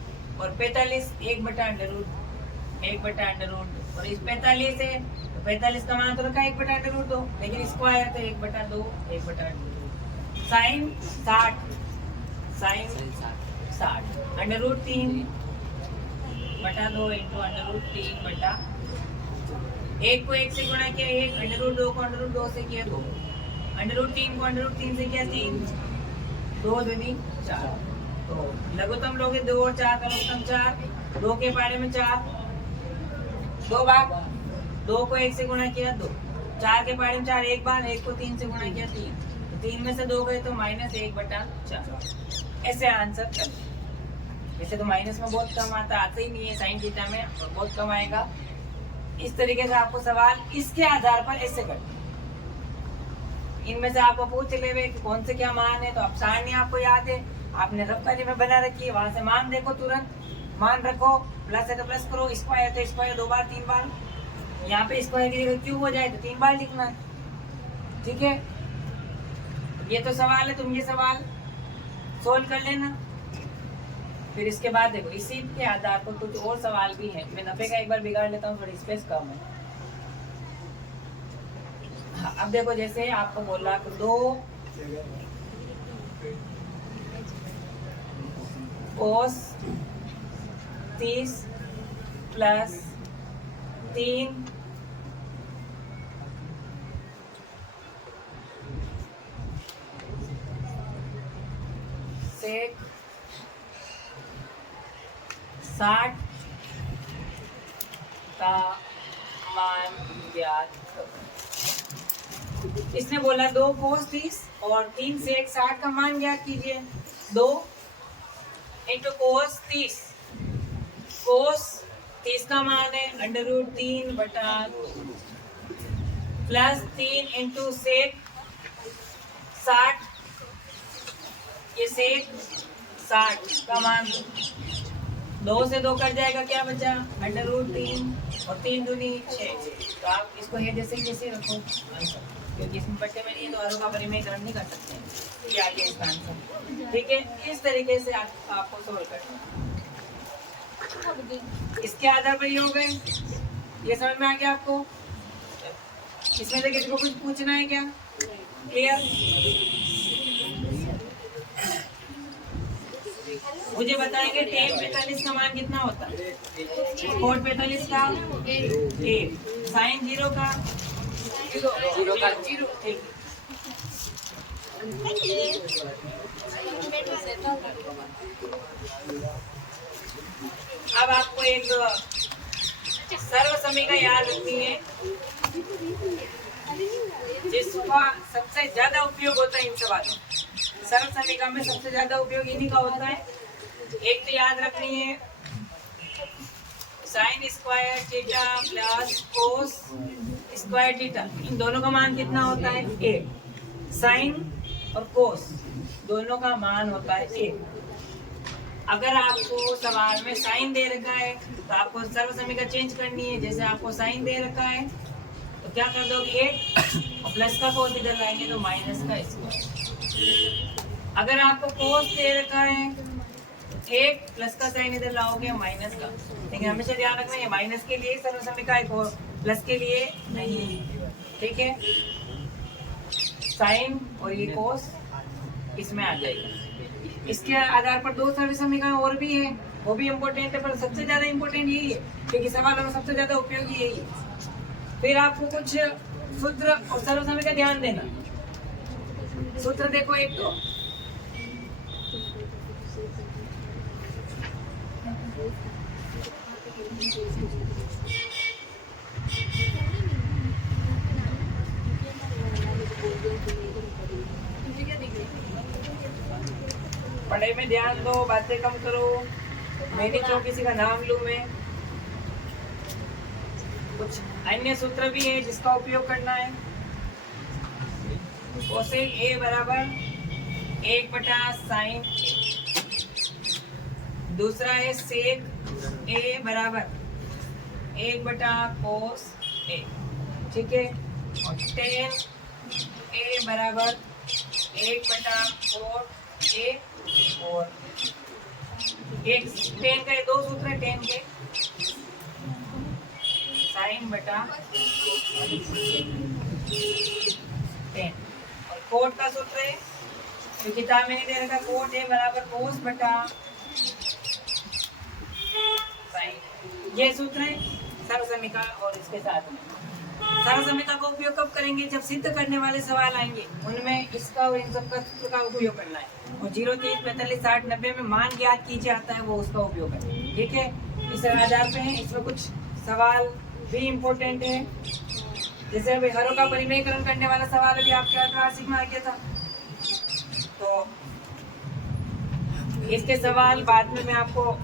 और 45 1/√1/√, और इस 45 है तो 45 का मान तो रखा 1/√2, लेकिन स्क्वायर तो 1/2 1/2। साइन 60 √3/2 × √3/, 1 को 1 से गुणा किया 1, √2 को √2 से किया 2, √3 को √3 से किया 3, 2 दूनी 4। तो लघुत्तम लोगे 2 और 4 का लघुत्तम 4, 2 के बारे में 4, 2 बार, 2 को 1 से गुणा किया 2, 4 के बारे में 4 एक बार, 1 को 3 से गुणा किया 3, 3 में से 2 गए तो -1/4। ऐसे आंसर कर। वैसे तो माइनस में बहुत कम आता ही नहीं है साइन थीटा में, और बहुत कम आएगा। इस तरीके से आपको सवाल इसके आधार पर ऐसे करते हैं। इनमें से आपको पूछ लेवे कि कौन से क्या मान है, तो अब सारणी आपको याद है, आपने रफ्तारी में बना रखी है, वहां से मान देखो, तुरंत मान रखो, प्लस है तो प्लस करो, स्क्वायर तो स्क्वायर 2 बार 3 बार, यहाँ पे स्क्वायर की जगह क्यूब हो जाए तो 3 बार लिखना है, ठीक है। ये तो सवाल है, तुम ये सवाल सोल्व कर लेना। फिर इसके बाद देखो इसी के आधार पर कुछ और सवाल भी है। मैं 90 का एक बार बिगाड़ लेता हूँ, थोड़ी स्पेस कम है। हाँ, अब देखो जैसे आपको बोला 2 कोस 30 प्लस 3 सेक 60 का मान ज्ञात करो। इसने बोला 2 कोस 30 और 3 सेक 60 का मान ज्ञात कीजिए। 2 इंटू कोस 30, कोस 30 का मान है √3/2 प्लस 3 इंटू सेक 60, ये सेक 60 का मान 2 से 2 कट जाएगा, क्या बचा √3 और 3 दूनी 6। तो आप इसको ये जैसे रखो आंसर, क्योंकि इसमें बट्टे में नहीं है तो हरों का परिमेयकरण नहीं कर सकते हैं। ये आगे इसका आंसर, ठीक है। इस तरीके से आपको सोल्व करना है। इसके आधार पर ये हो गए, ये समझ में आ गया आपको। इसमें से किसी को कुछ पूछना है क्या? क्लियर? मुझे बताएंगे टेन 45 का मान कितना होता है, कोट 45 का 8, साइन 0 का 0 ठीक। अब आपको एक सर्व समीकरण याद रखनी है जिसका सबसे ज्यादा उपयोग होता है इन सवालों। सर्व समीकरण में सबसे ज्यादा उपयोग इन्हीं का होता है। एक तो याद रखनी है sine square theta plus cos square theta, इन दोनों का मान कितना होता है 8। साइन और कोस दोनों का मान होता है 8। अगर आपको सवाल में साइन दे रखा है तो आपको सर्व समीकरण चेंज करनी है। जैसे आपको साइन दे रखा है तो क्या कर दोगे 8 और प्लस का कोस इधर लाएंगे तो माइनस का स्क्वायर। अगर आपको कोस दे रखा है 1 प्लस का साइन इधर लाओगे माइनस का। लेकिन हमेशा ध्यान रखना है माइनस के लिए सर्व समीकरण है, प्लस के लिए नहीं। ठीक है, साइन और ये कोस इसमें आ जाएगा। इसके आधार पर दो सर्व समीकरण और भी है, वो भी इम्पोर्टेंट है, पर सबसे ज्यादा इम्पोर्टेंट यही है क्योंकि सवालों में सबसे ज्यादा उपयोगी यही है। फिर आपको कुछ सूत्र और सर्व समीकरण ध्यान देना। सूत्र देखो एक तो पढ़ाई में ध्यान दो, बातें कम करो। मैं नहीं चाहूँ किसी का नाम लूं मैं। कुछ अन्य सूत्र भी है जिसका उपयोग करना है। कोसेक ए बराबर 1/sin। दूसरा है सेक ए बराबर 1/cos ए। ठीक है, और टेन ए बराबर 1/cot ए। और एक टेन का ये दो सूत्र है, टेन के साइन बटा टेन, और कोट का सूत्र है जो किताब में नहीं दे रखा, कोट ए बराबर कोस बटा साइन। ये सूत्र है सर्व समीकरण। और इसके साथ में सर्व समीकरण का उपयोग कब करेंगे, जब सिद्ध करने वाले सवाल आएंगे उनमें इसका और इन सब का सूत्र का उपयोग करना है। और 0, 30, 45, 60, 90 में मान ज्ञात कीजिए आता है वो उसका उपयोग करें। ठीक है, इस आधार पे है। इसमें कुछ सवाल भी इम्पोर्टेंट है, जैसे अभी हरों का परिमेयकरण करने वाला सवाल भी आपके ऐतिहासिक में आ गया था, तो इसके सवाल बाद में मैं आपको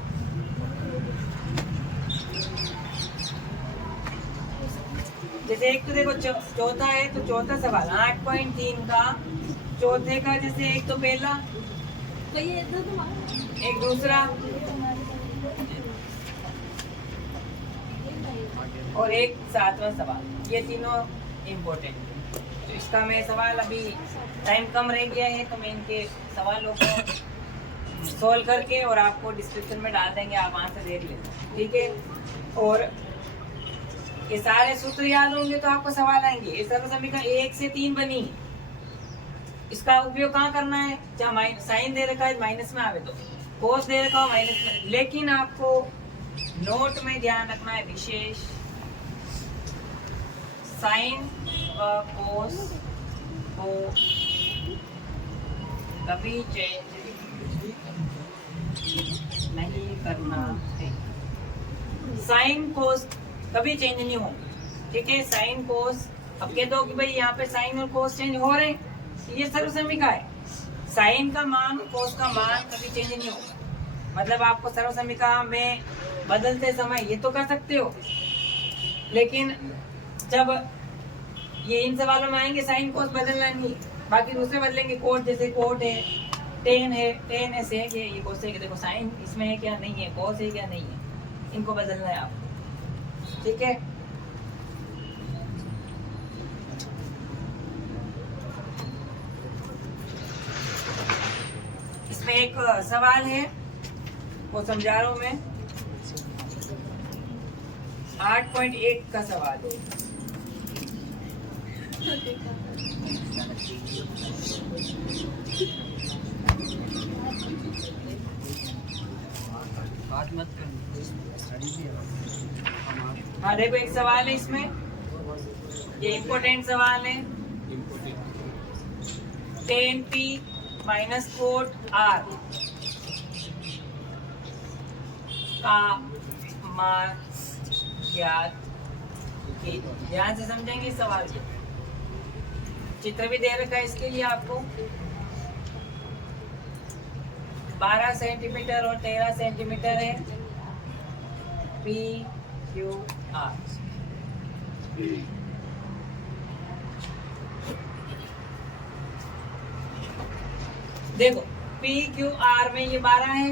जैसे एक तो देखो चौथा है, तो चौथा सवाल 8.3 का चौथे का, जैसे एक तो पहला एक दूसरा और एक सातवां सवाल, ये तीनों इम्पोर्टेंट। तो इसका मैं सवाल अभी टाइम कम रह गया है तो मैं इनके सवालों को सॉल्व करके और आपको डिस्क्रिप्शन में डाल देंगे, आप वहाँ से देख लें। ठीक है, और ये सारे सूत्र याद होंगे तो आपको सवाल आएंगे। ये सर्व समीकरण 1 से 3 बनी, इसका उपयोग कहाँ करना है, जहाँ साइन दे रखा है माइनस में आवे तो, कोस दे रखा हो माइनस में। लेकिन आपको नोट में ध्यान रखना है विशेष, साइन और कोस को कभी चेंज नहीं करना है। साइन कोस कभी चेंज नहीं होंगे। ठीक है, साइन कोस, अब कह दो कि भाई यहाँ पे साइन और कोस चेंज हो रहे हैं, ये सर्व समीकरण है। साइन का मान कोस का मान कभी चेंज नहीं होगा। मतलब आपको सर्व समीकरण में बदलते समय ये तो कर सकते हो, लेकिन जब ये इन सवालों में आएंगे साइन कोस बदलना नहीं, बाकी दूसरे बदलेंगे। कोट, जैसे कोट है, टेन है, सेक है, ये कोस है। देखो साइन इसमें है क्या, नहीं है, कोस है क्या, नहीं है, इनको बदलना है आपको। ठीक है, इसमें एक सवाल है वो समझा रहा हूं मैं, 8.1 का सवाल है। बात मत करना। हाँ देखो एक सवाल है इसमें, ये इम्पोर्टेंट सवाल है। tan p minus cot r का मान ज्ञात कीजिए। ध्यान से समझेंगे सवाल को। चित्र भी दे रखा है इसके लिए आपको। 12 सेंटीमीटर और 13 सेंटीमीटर है पी क्यू आर। देखो पी क्यू आर में ये 12 है,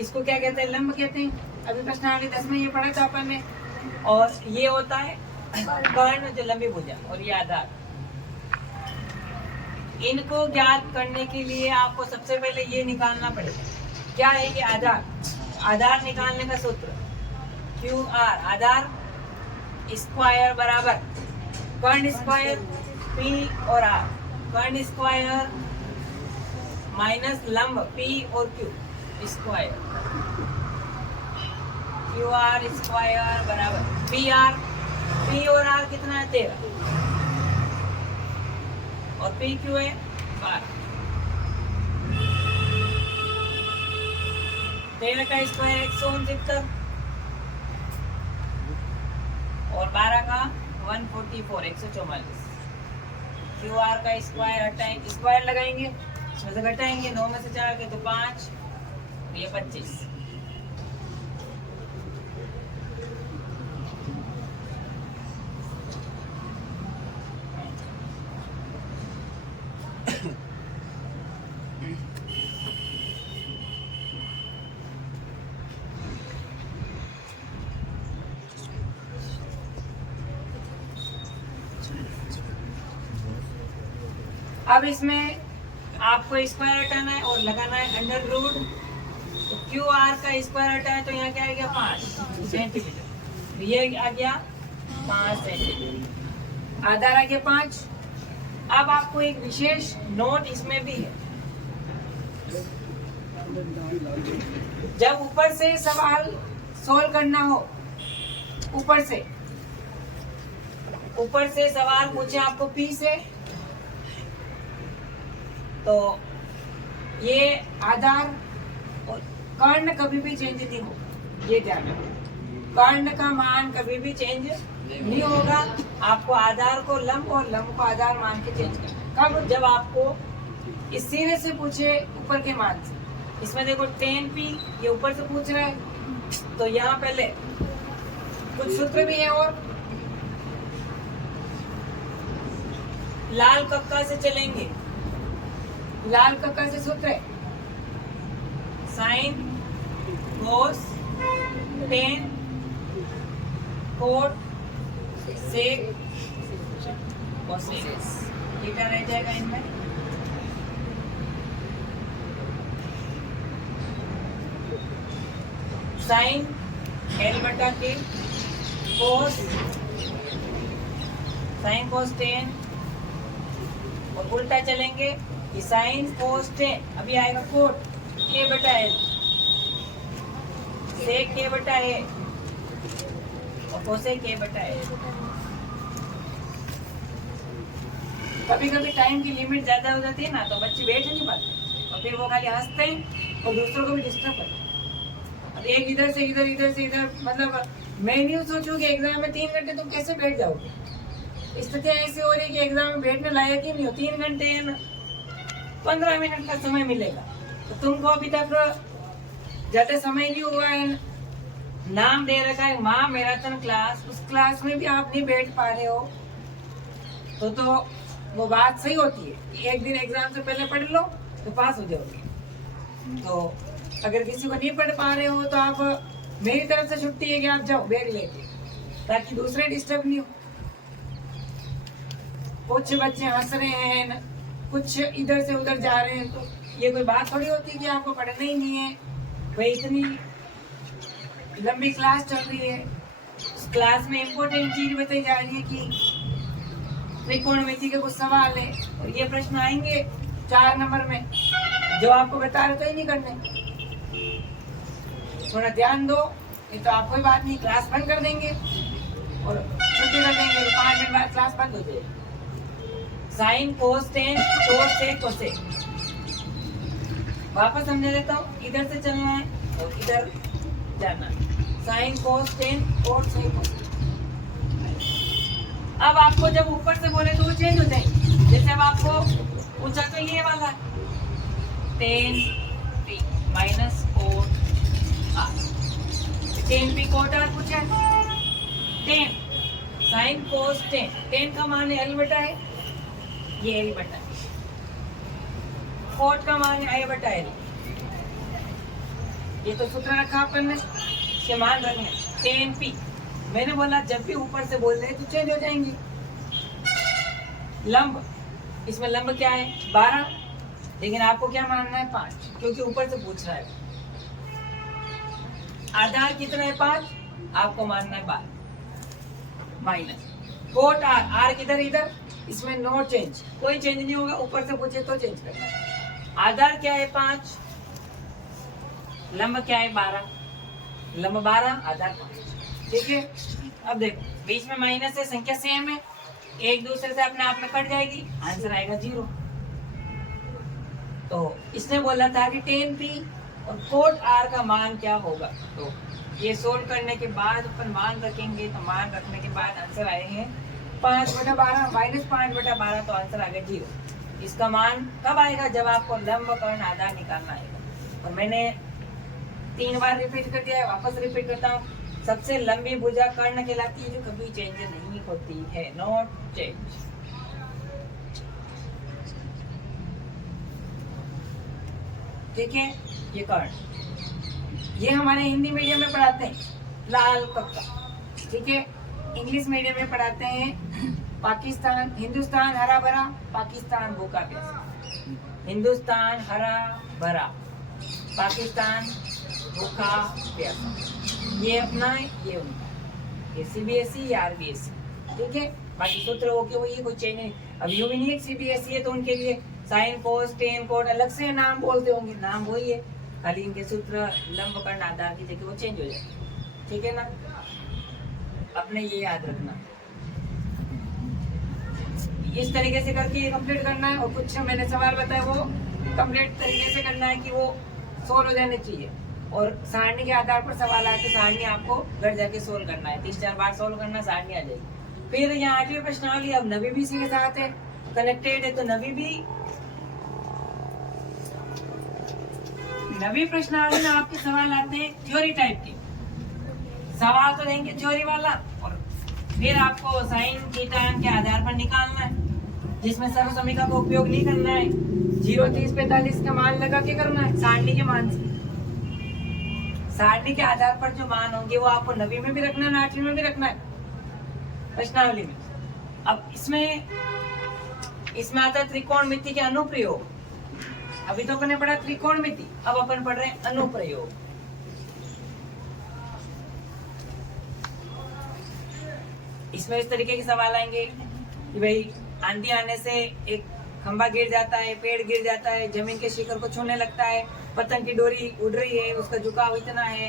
इसको क्या कहते हैं? लंब कहते हैं। अभी प्रश्नावली 10 में ये पढ़ा था अपन ने। और ये होता है कर्ण जो लंबी भुजा, और ये आधार। इनको ज्ञात करने के लिए आपको सबसे पहले ये निकालना पड़ेगा, क्या है ये आधार। आधार निकालने का सूत्र क्यू आर, आधार स्क्वायर बराबर कर्ण स्क्वायर पी और आर, कर्ण स्क्वायर माइनस लंब पी और Q square, Q R square बराबर पी आर। पी और आर कितना है? 13 और पी क्यू है 12। 13 का स्क्वायर 169 और 12 का 144 144। क्यू आर का स्क्वायर हटाएंगे, स्क्वायर लगाएंगे, इसमें से घटाएंगे 9 में से 4 के तो 5, ये 25। अब इसमें आपको स्क्वायर हटाना है और लगाना है अंडर रूट। तो क्यू आर का स्क्वायर हटाए तो यहाँ क्या आ गया? 5 सेंटीमीटर। ये आ गया 5 सेंटीमीटर। आधार आ गया 5। अब आपको एक विशेष नोट इसमें भी है, जब ऊपर से सवाल सोल्व करना हो, ऊपर से सवाल पूछे आपको पी से, तो ये आधार और कर्ण कभी भी चेंज नहीं हो, ये ध्यान रखो। कर्ण का मान कभी भी चेंज नहीं होगा। आपको आधार को लंब और लंब को आधार मान के चेंज करना। कब? जब आपको इस सिरे से पूछे ऊपर के मान से। इसमें देखो tan p ये ऊपर से पूछ रहा है, तो यहाँ पहले कुछ सूत्र भी है और लाल कक्का से चलेंगे। लाल कक्का से सूत्र है sine cos tan cot sec cosec. Theta रह जाएगा इनमें। साइन एल बटा के कोस साइन कोस टेन, और उल्टा चलेंगे कि साइन कोस टेन अभी आएगा कोट के बटा एल, सेक के बटा ए और कोसेक के बटा ए। कभी कभी टाइम की लिमिट ज्यादा हो जाती है ना, तो बच्चे बैठ नहीं पाते और फिर वो खाली हंसते हैं और दूसरों को भी डिस्टर्ब करते हैं। अब एक इधर से इधर, इधर से इधर, मतलब मैं नहीं सोचूं कि एग्जाम में 3 घंटे तुम कैसे बैठ जाओगे। स्थितियाँ ऐसी हो रही कि एग्जाम में बैठने लायक ही नहीं हो। 3 घंटे है ना, 15 मिनट का समय मिलेगा, तो तुमको अभी तक ज्यादा समय नहीं हुआ है। नाम दे रखा है माँ मैराथन क्लास, उस क्लास में भी आप नहीं बैठ पा रहे हो, तो वो बात सही होती है कि एक दिन एग्जाम से पहले पढ़ लो तो पास हो जाओगे। तो अगर किसी को नहीं पढ़ पा रहे हो तो आप, मेरी तरफ से छुट्टी है कि आप जाओ बैग लेके, ताकि दूसरे डिस्टर्ब नहीं हो। कुछ बच्चे हंस रहे हैं, कुछ इधर से उधर जा रहे हैं, तो ये कोई बात थोड़ी होती है कि आपको पढ़ना ही नहीं है। भाई इतनी लंबी क्लास चल रही है, उस क्लास में इम्पोर्टेंट चीज बताई जा रही है कि त्रिकोणमिति के कुछ सवाल है और ये प्रश्न आएंगे 4 नंबर में, जो आपको बता रहे तो ही नहीं करने। थोड़ा ध्यान दो, नहीं तो आप कोई बात नहीं, क्लास बंद कर देंगे और छुट्टी कर देंगे, 5 मिनट बाद क्लास बंद हो जाएगी। साइन कोस टेन कोस से कोसेक, वापस समझा देता हूँ, इधर से चलना है और इधर जाना है। साइन कोस टेन कोस से कोसेक। अब आपको जब ऊपर से बोले तो वो चेंज हो जाएंगे। जैसे अब आपको पूछा तो ये वाला tan P minus cot R, tan P cot R पूछा है। Tan sine cos tan, tan का मान एल बटा है, ये एल बटा है। कोट का मान है आई बटा एल, ये तो सूत्र रखा अपन ने, इसके मान रखने। टेन पी, मैंने बोला जब भी ऊपर से बोल रहे तो चेंज हो जाएंगे। लंब, इसमें लंब क्या है 12, लेकिन आपको क्या मानना है 5, क्योंकि ऊपर से पूछ रहा है। आधार कितना है 5, आपको मानना है 12 माइनस कोट आर, आर किधर इधर, इसमें नो चेंज, कोई चेंज नहीं होगा, ऊपर से पूछे तो चेंज करना है। आधार क्या है 5, लंब क्या है 12, लंब 12 आधार 5, ठीक है। अब देखो बीच में माइनस है, संख्या सेम है, एक दूसरे से अपने आप में कट जाएगी, आंसर आएगा 0। तो इसने बोला था कि टेन पी और कोट आर का मान क्या होगा, तो ये सोल्व करने के बाद अपन मान रखेंगे, तो मान रखने के बाद आंसर आए हैं 5/12 माइनस 5/12, तो आंसर आ गया 0। इसका मान कब आएगा, जब आपको लंब कर्ण आधार निकालना आएगा। और मैंने 3 बार रिपीट कर दिया है, वापस रिपीट करता हूँ। सबसे लंबी भुजा कर्ण कहलाती है, जो कभी चेंज नहीं होती है, नॉट चेंज। ठीक है, ये कर्ण, ये हमारे हिंदी मीडियम में पढ़ाते हैं लाल कक्का, ठीक है। इंग्लिश मीडियम में पढ़ाते हैं पाकिस्तान, हिंदुस्तान हरा भरा, पाकिस्तान भूखा प्यासा। हिंदुस्तान हरा भरा, पाकिस्तान भूखा प्यासा, ये अपना है, ये उनका, ये सीबीएसई या आरबीएसई, ठीक है। बाकी सूत्र हो के वही, कोई चेंज नहीं। अब यूं भी नहीं है सीबीएसई है तो उनके लिए साइन कोस टेन कोट अलग से नाम बोलते होंगे, नाम वही है, खाली इनके सूत्र लंब कर्ण आधार की जगह वो चेंज हो जाए, ठीक है ना। अपने ये याद रखना, इस तरीके से करके ये कंप्लीट करना है। और कुछ मैंने सवाल बताया वो कंप्लीट तरीके से करना है कि वो सोल्व हो जाने चाहिए। और सारणी के आधार पर सवाल आए तो सारणी आपको घर जाके सोल्व करना है, 3-4 बार सोल्व करना, सारणी आ जाएगी। फिर यहाँ 8वीं प्रश्नावली, अब नवी भी इसी के साथ है, कनेक्टेड है, तो नवी प्रश्नावली में आपके सवाल आते हैं थ्योरी टाइप के सवाल, तो देंगे थ्योरी वाला, और फिर आपको साइन थीटा के आधार पर निकालना है, जिसमें सर्वसमीका का उपयोग नहीं करना है, 0, 30, 45 का मान लगा के करना है सारणी के मान से। सारणी के आधार पर जो मान होंगे वो आपको नवी में भी रखना है, 8वीं में भी रखना है प्रश्नावली में। अब इसमें आता है त्रिकोणमिति के अनुप्रयोग। अभी तो अपन ने पढ़ा त्रिकोणमिति, अब अपन पढ़ रहे हैं अनुप्रयोग। इसमें इस तरीके के सवाल आएंगे कि भाई आंधी आने से एक खंभा गिर जाता है, पेड़ गिर जाता है, जमीन के शिखर को छूने लगता है, पतंग की डोरी उड़ रही है, उसका झुकाव इतना है,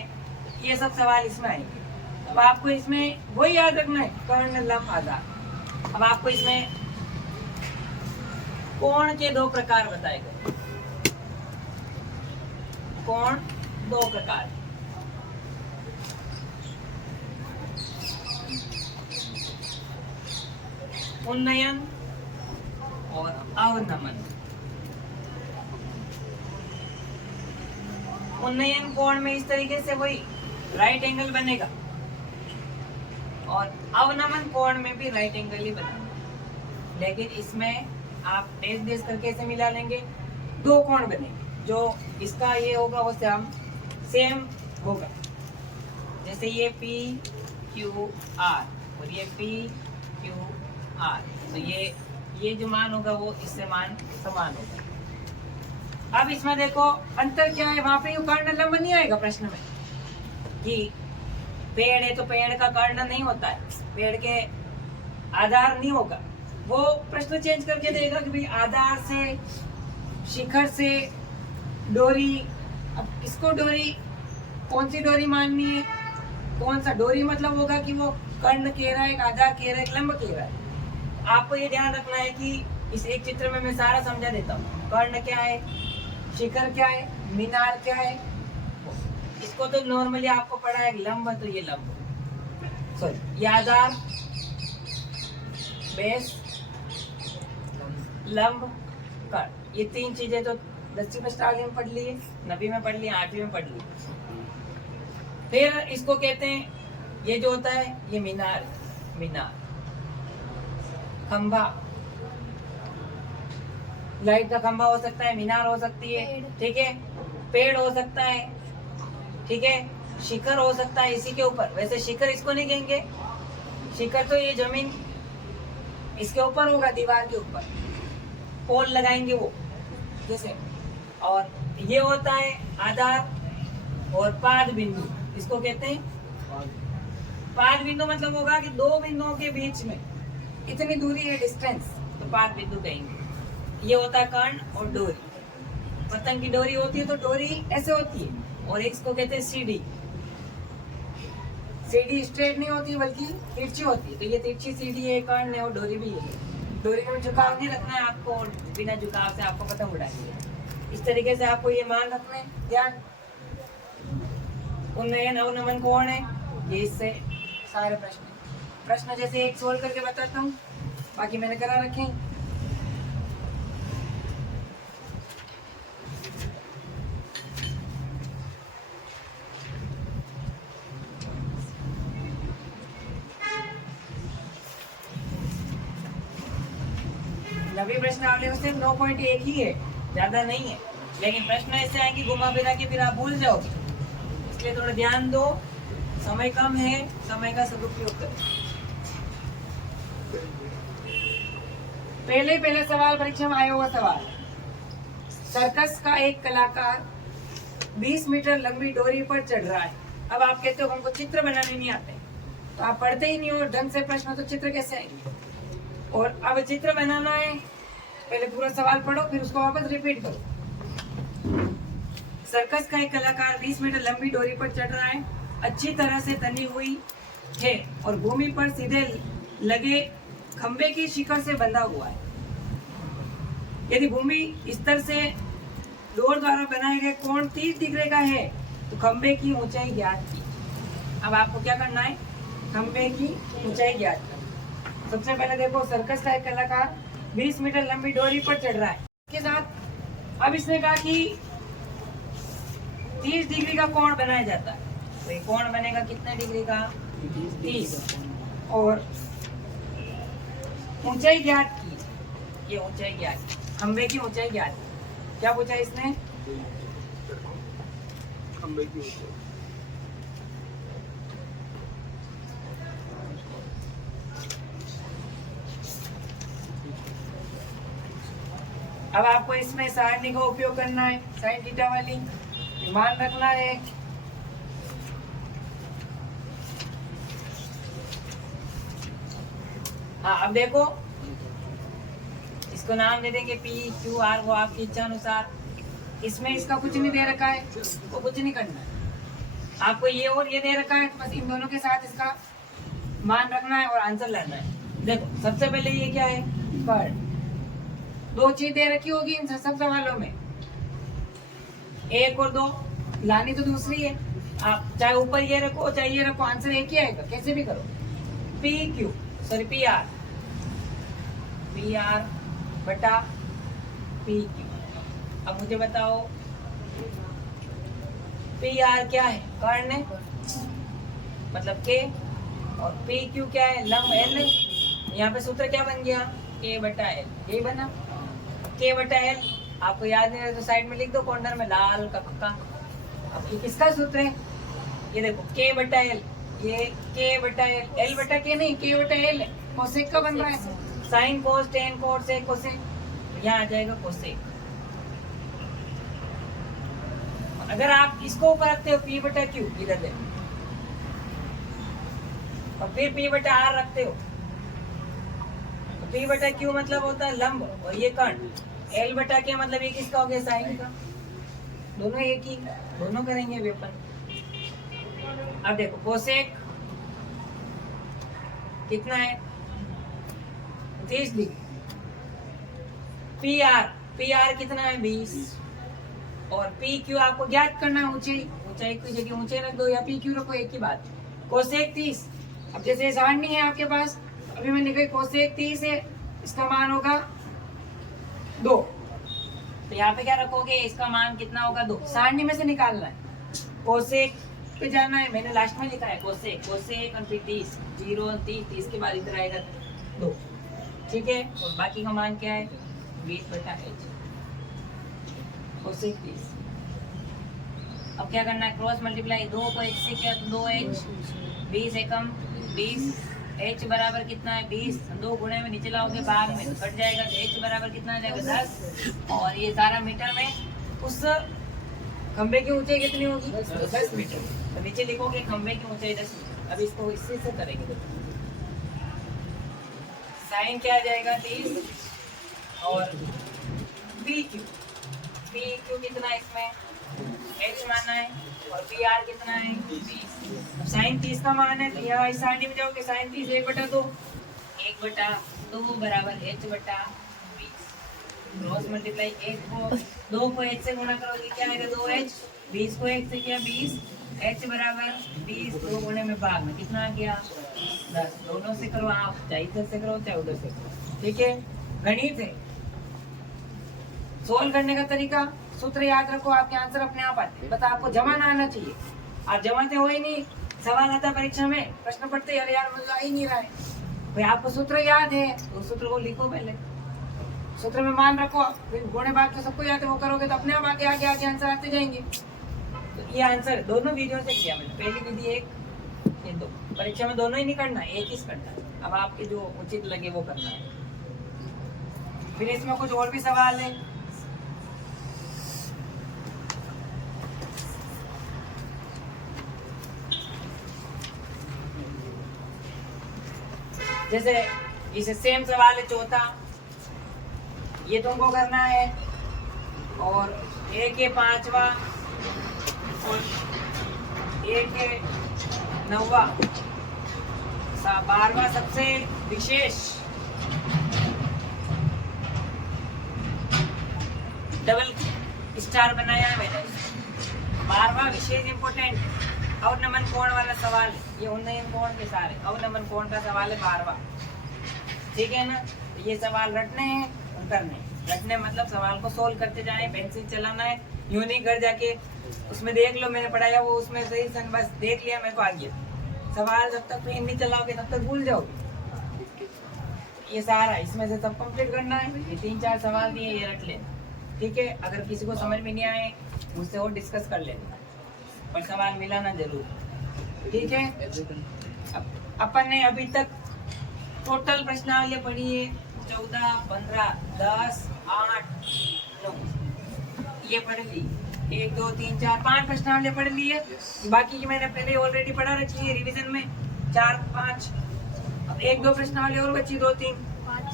ये सब सवाल इसमें आएंगे। अब आपको इसमें वही याद रखना है, कर्ण लंब आधार। अब आपको इसमें कोण के 2 प्रकार बताए गए, कोण 2 प्रकार, उन्नयन और अवनमन। उन्नयन कोण में इस तरीके से वही राइट एंगल बनेगा, और अवनमन कोण में भी राइट एंगल ही बनेगा, लेकिन इसमें आप डेस डेस करके ऐसे मिला लेंगे, 2 कोण बनेंगे। जो इसका ये होगा वो सेम होगा, जैसे ये पी क्यू आर और ये पी क्यू आर, तो ये जो मान होगा वो इससे मान समान होगा। अब इसमें देखो अंतर क्या है, वहां पे कर्ण लंब नहीं आएगा प्रश्न में कि पेड़ है तो पेड़ का कर्ण नहीं होता है, पेड़ के आधार नहीं होगा, वो प्रश्न चेंज करके देगा कि भाई आधार से शिखर से डोरी, अब इसको डोरी कौन सी डोरी माननी है, कौन सा डोरी मतलब होगा कि वो कर्ण कह रहा है, एक आधा कह रहा है, एक लंब कह रहा है। आपको ये ध्यान रखना है कि इस एक चित्र में मैं सारा समझा देता हूँ। कर्ण क्या है, शिखर क्या है, मीनार क्या है। इसको तो नॉर्मली आपको पढ़ा है, लंब तो ये लंब, सॉरी ये आधार, बेस, लंब, कर्ण, ये तीन चीजें तो 10वीं में स्टार्टिंग में पढ़ ली है, 9वीं में पढ़ ली, 8वीं में पढ़ ली। फिर इसको कहते हैं, ये जो होता है ये मीनार, मीनार, खंभा, लाइट का खंभा हो सकता है, मीनार हो सकती है, ठीक है, पेड़ हो सकता है, ठीक है, शिखर हो सकता है इसी के ऊपर। वैसे शिखर इसको नहीं कहेंगे, शिखर तो ये जमीन इसके ऊपर होगा, दीवार के ऊपर पोल लगाएंगे वो जैसे। और ये होता है आधार और पाद बिंदु, इसको कहते हैं पाद बिंदु। मतलब होगा कि दो बिंदुओं के बीच में इतनी दूरी है, डिस्टेंस, तो पाद बिंदु कहेंगे। ये होता है कर्ण और डोरी। पतंग की डोरी होती है तो डोरी ऐसे होती है, और एक इसको कहते हैं सीढ़ी। सीढ़ी स्ट्रेट नहीं होती बल्कि तिरछी होती है, तो ये तिरछी सीढ़ी है, कर्ण है, और डोरी भी है। डोरी में झुकाव नहीं रखना है आपको, और बिना झुकाव से आपको पतंग उड़ानी है। इस तरीके से आपको ये मान रखना है, ध्यान। उन्नयन अवनमन कौन है, ये इससे सारे प्रश्न जैसे एक सोल्व करके बताता हूँ, बाकी मैंने करा रखे हैं। नवी प्रश्नावली में सिर्फ 9 पॉइंट एक ही है, ज्यादा नहीं है, लेकिन प्रश्न ऐसे आएंगे घुमा फिरा के फिर आप भूल जाओगे, इसलिए थोड़ा ध्यान दो। समय कम है, समय का सदुपयोग करें। पहला सवाल परीक्षा में आया हुआ सवाल, सर्कस का एक कलाकार 20 मीटर लंबी डोरी पर चढ़ रहा है। अब आप कहते हो हमको चित्र बनाने नहीं आते, तो आप पढ़ते ही नहीं हो ढंग से प्रश्न, तो चित्र कैसे आएंगे। और अब चित्र बनाना है, पहले पूरा सवाल पढ़ो फिर उसको वापस रिपीट करो। सर्कस का एक कलाकार 20 मीटर लंबी डोरी पर चढ़ रहा है, अच्छी तरह से तनी हुई है और भूमि पर सीधे लगे खंबे की शिखर से बंधा हुआ है। यदि भूमि स्तर से डोर द्वारा बनाए गए कोण 30 डिग्री का है तो खंबे की ऊंचाई ज्ञात की। अब आपको क्या करना है, खंबे की ऊंचाई ज्ञात करना। सबसे पहले देखो, सर्कस का एक कलाकार 20 मीटर लंबी डोरी पर चढ़ रहा है के साथ। अब इसने कहा कि 30 डिग्री का कोण बनाया जाता है, तो ये कोण बनेगा कितने डिग्री का, 30। और ऊंचाई ज्ञात की, ये ऊंचाई ज्ञात, खंबे की ऊंचाई ज्ञात। क्या पूछा इसने, खंबे की ऊंचाई। अब आपको इसमें सारणी का उपयोग करना है, साइन थीटा वाली मान रखना है। हाँ, अब देखो इसको नाम दे देंगे पी क्यू आर, वो आपकी इच्छा अनुसार। इसमें इसका कुछ नहीं दे रखा है तो कुछ नहीं करना है। आपको ये और ये दे रखा है तो बस इन दोनों के साथ इसका मान रखना है और आंसर लाना है। देखो सबसे पहले ये क्या है, कर्ण। दो चीज दे रखी होगी इन सब सवालों में, 1 और 2, लानी तो दूसरी है। आप चाहे ऊपर ये रखो चाहे ये रखो, आंसर एक ही आएगा, कैसे भी करो। P Q sorry P R, P R बटा पी क्यू। अब मुझे बताओ पी आर क्या है, कर्ण है मतलब के, और पी क्यू क्या है, लंब एल। यहाँ पे सूत्र क्या बन गया, के बटा एल, ये बना के बटा एल। आपको याद नहीं है तो साइड में लिख दो कॉर्नर में लाल का पक्का। अब ये किसका सूत्र है, ये देखो के बटा एल, ये के बटा एल, एल बटा के नहीं, के बटा एल है। कोसेक का बन रहा है, साइन कोस टेन कोट से कोसेक, यहाँ आ जाएगा कोसेक। अगर आप इसको ऊपर रखते हो पी बटा क्यू इधर देखो, और फिर पी बटा आर रखते हो, तो पी बटा क्यू मतलब होता है लंब और ये कर्ण। एल बटा के मतलब ये किसका हो गया, साइन का। दोनों एक ही, दोनों करेंगे वेपन। अब देखो कोसेक कितना है 30 डिग्री। पी आर कितना है 20 और पी क्यू आपको ज्ञात करना है ऊंचाई की जगह ऊंचाई रख दो या पी क्यू रखो, एक ही बात। कोसेक 30, अब जैसे सारणी है आपके पास, अभी मैंने लिखा कोसेक 30 है, इसका मान होगा 2, तो यहाँ पे क्या रखोगे, इसका मान कितना होगा 2, सारणी में से निकालना है। कोसेक पे जाना है, मैंने लास्ट में लिखा है कोसेक और फिर 30 0 30 के बाद इधर आएगा 2, ठीक है। और बाकी का मान क्या है 20/h कोसेक 30। अब क्या करना है, क्रॉस मल्टीप्लाई, 2 को h से किया तो 2h, 20 एकम 20, h बराबर कितना है 20, 2 गुणे में नीचे लाओगे भाग में तो कट जाएगा, तो h बराबर कितना आ जाएगा 10, और ये सारा मीटर में उस खंबे की ऊंचाई कितनी होगी 10 मीटर, तो नीचे लिखोगे खंबे की ऊंचाई 10 मीटर। अब इसको इससे से करेंगे, साइन क्या आ जाएगा 30 और पी क्यू कितना है इसमें h माना है और पी आर कितना है 20। अब साइन 30 का मान है तो यहाँ इस सारणी में जाओगे, साइन 30 1/2 बराबर h/20, क्रॉस मल्टीप्लाई 2 को h से गुणा करोगे क्या आएगा 2h, 20 को 1 से किया 20, h बराबर 20, 2 गुणे में भाग में कितना आ गया 10, दोनों से करो आप, चाहे इधर से करो चाहे उधर से करो, ठीक है। गणित है, सोल्व करने का तरीका, सूत्र याद रखो, आपके आंसर अपने आप आते हैं, बस आपको जमाना आना चाहिए। आप जमाते हो ही नहीं, सवाल आता परीक्षा में, प्रश्न पढ़ते यार मजा ही नहीं रहा है, भाई आपको सूत्र याद है तो सूत्र को लिखो, पहले सूत्र में मान रखो, फिर गुणे भाग तो सबको याद है, वो करोगे तो अपने आप आगे आगे आगे आंसर आते जाएंगे। तो ये आंसर दोनों वीडियो से किया मैंने, पहली विधि एक, ये दो, परीक्षा में दोनों ही नहीं करना, एक ही करना है। अब आपके जो उचित लगे वो करना है। फिर इसमें कुछ और भी सवाल है, जैसे इसे सेम सवाल है चौथा, ये तुमको करना है, और एक है 5वां और एक है 9वां, 12वां सबसे विशेष डबल स्टार बनाया है मैंने, 12वां विशेष इंपोर्टेंट अवनमन कोण वाला सवाल है, ये उन्नयन कोण के सारे अवनमन कोण का सवाल है 12वां, ठीक है ना। तो ये सवाल रटने हैं और करने हैं, रटने मतलब सवाल को सोल्व करते जाए, पेंसिल चलाना है, यूं नहीं घर जाके उसमें देख लो मैंने पढ़ाया वो उसमें सही सन बस देख लिया मेरे को आ गया, सवाल जब तक पेन नहीं चलाओगे तब तक भूल जाओगे। ये सारा इसमें से सब कंप्लीट करना है, ये 3-4 सवाल दिए ये रट लेना, ठीक है। अगर किसी को समझ में नहीं आए मुझसे और डिस्कस कर लेना, पर सवाल मिलाना जरूर, ठीक है। अपन ने अभी तक टोटल प्रश्नावली पढ़ी है 14, 15, 10, 8, 9, ये पढ़ ली, 1, 2, 3, 4, 5 प्रश्नावली पढ़ ली है, बाकी की मैंने पहले ऑलरेडी पढ़ा रखी है रिवीजन में 4, 5, अब 1, 2 प्रश्नावली और बची 2, 3,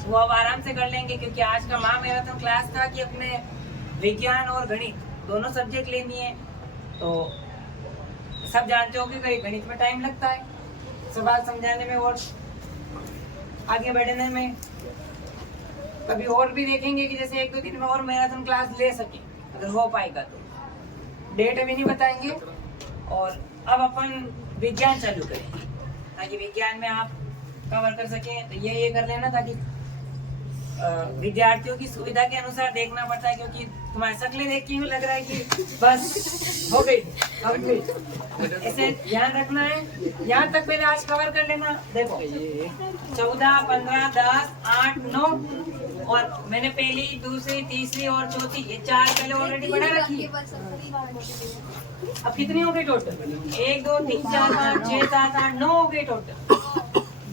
वो अब आराम से कर लेंगे, क्योंकि आज का महामैराथन क्लास था कि अपने विज्ञान और गणित दोनों सब्जेक्ट लेनी है, तो सब जानते हो कि गणित में टाइम लगता है, सवाल समझाने में और आगे बढ़ने में। कभी और भी देखेंगे कि जैसे 1-2 दिन में और मैराथन क्लास ले सके, अगर हो पाएगा तो, डेट अभी नहीं बताएंगे। और अब अपन विज्ञान चालू करेंगे ताकि विज्ञान में आप कवर कर सकें, तो ये कर लेना, ताकि विद्यार्थियों की सुविधा के अनुसार देखना पड़ता है, क्योंकि तुम्हारी शक्लें देख के यूँ लग रहा है कि बस हो गई कंप्लीट, ऐसे ध्यान रखना है। यहाँ तक पहले आज कवर कर लेना। देखो 14, 15, 10, 8, 9 और मैंने पहली, दूसरी, तीसरी और चौथी ये 4 पहले ऑलरेडी पढ़ा रखी है। अब कितनी हो गई टोटल? 1, 2, 3, 4, 5, 6, 7, 8, 9 हो गई टोटल।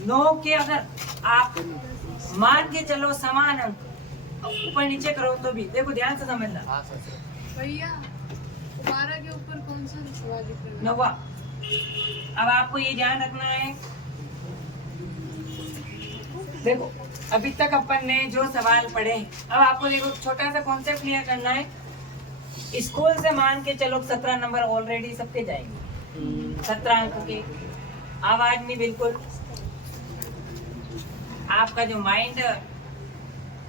9 के अगर आप मान के चलो समान अंक, ऊपर नीचे करो तो भी, देखो ध्यान से समझना भैया, 12 के ऊपर कौन सा सवाल लिख रहे हो? 9वां। अब आपको ये ध्यान रखना है, देखो अभी तक अपन ने जो सवाल पढ़े, अब आपको देखो छोटा सा कॉन्सेप्ट क्लियर करना है। स्कूल से मान के चलो 17 नंबर ऑलरेडी सबके जाएंगे, 17 अंक के। आवाज नहीं बिल्कुल, आपका जो माइंड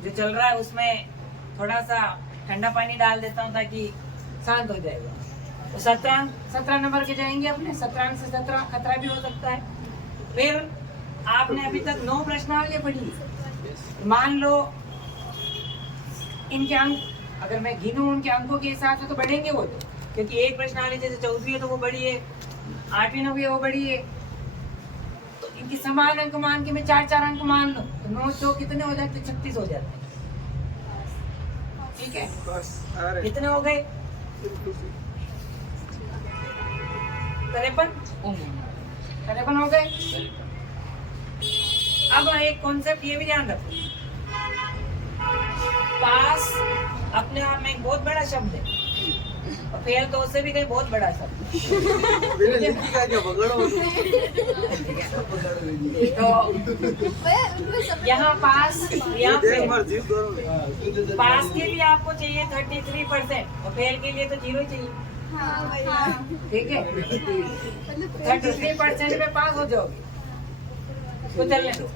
जो चल रहा है उसमें थोड़ा सा ठंडा पानी डाल देता हूँ ताकि शांत हो जाएगा। तो 17 नंबर के जाएंगे अपने। 17 अंक से 17 खतरा भी हो सकता है। फिर आपने अभी तक 9 प्रश्नावली पढ़ी। मान लो इनके अंक अगर मैं गिनूं उनके अंकों के हिसाब से तो बढ़ेंगे वो, तो क्योंकि एक प्रश्नावली जैसे 14वीं है तो वो बड़ी है, 8वीं 9वीं है वो बड़ी है, तो इनके समान अंक मान के मैं 4 अंक मान लो तो 9 चौक कितने हो जाते? 36 हो जाते हैं। ठीक है, बस अरे कितने हो गए? 53 हो गए। अब एक कॉन्सेप्ट ये भी ध्यान रखो, पास अपने आप में एक बहुत बड़ा शब्द है और फेल तो उससे भी कहीं बहुत बड़ा शब्द है। मेरे लिखी का क्या पकड़ो तो यहाँ पास यहाँ देख फेल। मर जीव करो पास के लिए आपको चाहिए 33% और फेल के लिए तो 0 चाहिए। ठीक है, 33% पे पास हो जाओगे तो चलने दो।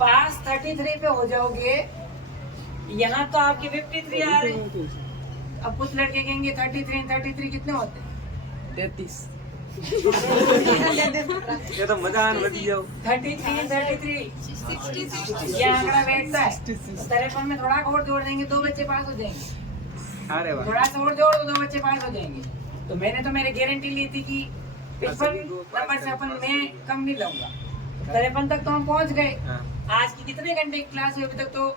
पास 33 पे हो जाओगे। यहाँ तो आपके 53 आ रहे हैं। अब कुछ लड़के कहेंगे 33 कितने होते हैं? 33 ये तो मजा आने लगी जाओ 33 ये आंकड़ा बैठता है। 53 में थोड़ा और जोड़ देंगे 2 बच्चे पास हो जाएंगे। अरे वाह थोड़ा सा और जोड़ दो 2 बच्चे पास हो जाएंगे। तो मैंने तो मेरी गारंटी ली थी कि 55 नंबर से अपन मैं कम नहीं लूंगा। 53 तक तो हम पहुंच गए। हाँ। आज की कितने घंटे की क्लास हुई? अभी तक तो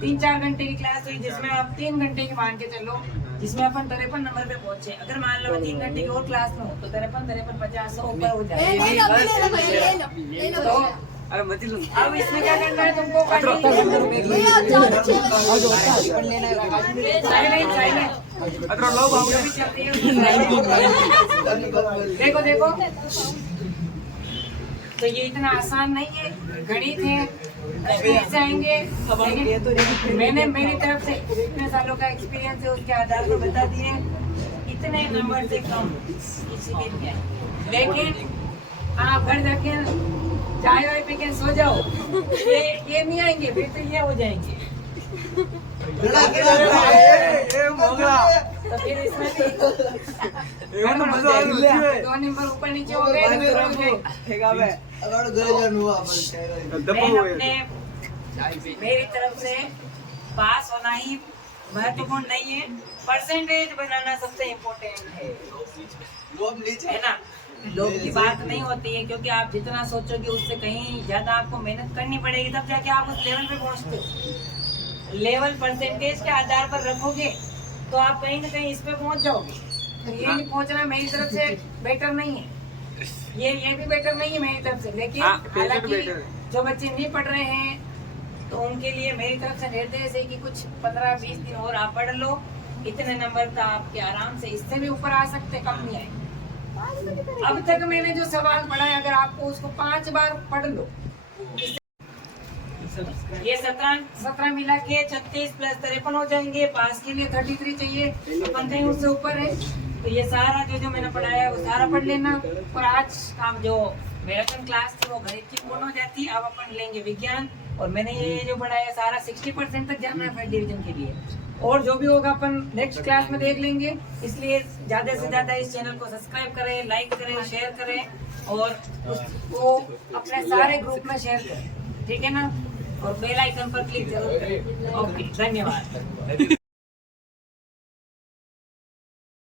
3-4 घंटे की क्लास हुई, जिसमें आप 3 घंटे की मान के चलो, जिसमें अपन 53 नंबर पे पहुंचे। अगर मान लो 3 घंटे की और क्लास में हो तो 53 50 100 ऊपर हो जाएगा। तो अरे मत लो अब इसमें क्या करना है तुमको? साइलेंट अतरो लो बाबू देखो देखो, तो ये इतना आसान नहीं है, गणित है, कश्मीर से आएंगे। लेकिन मैंने मेरी तरफ से इतने सालों का एक्सपीरियंस है उसके आधार पर बता दिए इतने नंबर से कम किसी के लिए। लेकिन आप घर जाके चाय वाय पी के सो जाओ, ये नहीं आएंगे, फिर तो ये हो जाएंगे। ए मोगला तो फिर इसमें ए तो मजा आ रही है 2 नंबर ऊपर नीचे हो गए। ठेका बे मेरी तरफ से पास होना ही महत्वपूर्ण नहीं है, परसेंटेज बनाना सबसे इम्पोर्टेंट है ना। लोग की बात नहीं होती है, क्योंकि आप जितना सोचोगे उससे कहीं ज्यादा आपको मेहनत करनी पड़ेगी, तब जाके आप उस लेवल पे पहुंचते हो। लेवल परसेंटेज के आधार पर रखोगे तो आप कहीं ना कहीं इस पे पहुंच जाओगे। तो ये नहीं पहुंचना मेरी तरफ से बेटर नहीं है, ये भी बेटर नहीं है मेरी तरफ से। लेकिन हालांकि जो बच्चे नहीं पढ़ रहे हैं तो उनके लिए मेरी तरफ से निर्देश है कि कुछ 15-20 दिन और आप पढ़ लो, इतने नंबर तो आपके आराम से इससे भी ऊपर आ सकते, कम नहीं आएंगे। अब तक मैंने जो सवाल पढ़ा है, अगर आपको उसको 5 बार पढ़ लो, ये 17 मिला के 36 प्लस 53 हो जाएंगे। पास के लिए 33 चाहिए, अपन कहीं उससे ऊपर है। तो ये सारा जो मैंने पढ़ाया है वो सारा पढ़ लेना। और आज का जो मैराथन क्लास थी वो गणित की पूर्ण हो जाती। अब अपन लेंगे विज्ञान, और मैंने ये जो पढ़ाया सारा 60% तक जाना है फर्स्ट डिवीजन के लिए। और जो भी होगा अपन नेक्स्ट क्लास में देख लेंगे। इसलिए ज्यादा से ज्यादा इस चैनल को सब्सक्राइब करें, लाइक करें, शेयर करें और उसको अपने सारे ग्रुप में शेयर करें, ठीक है ना। और बेल आइकन पर क्लिक जरूर करें। ओके, धन्यवाद।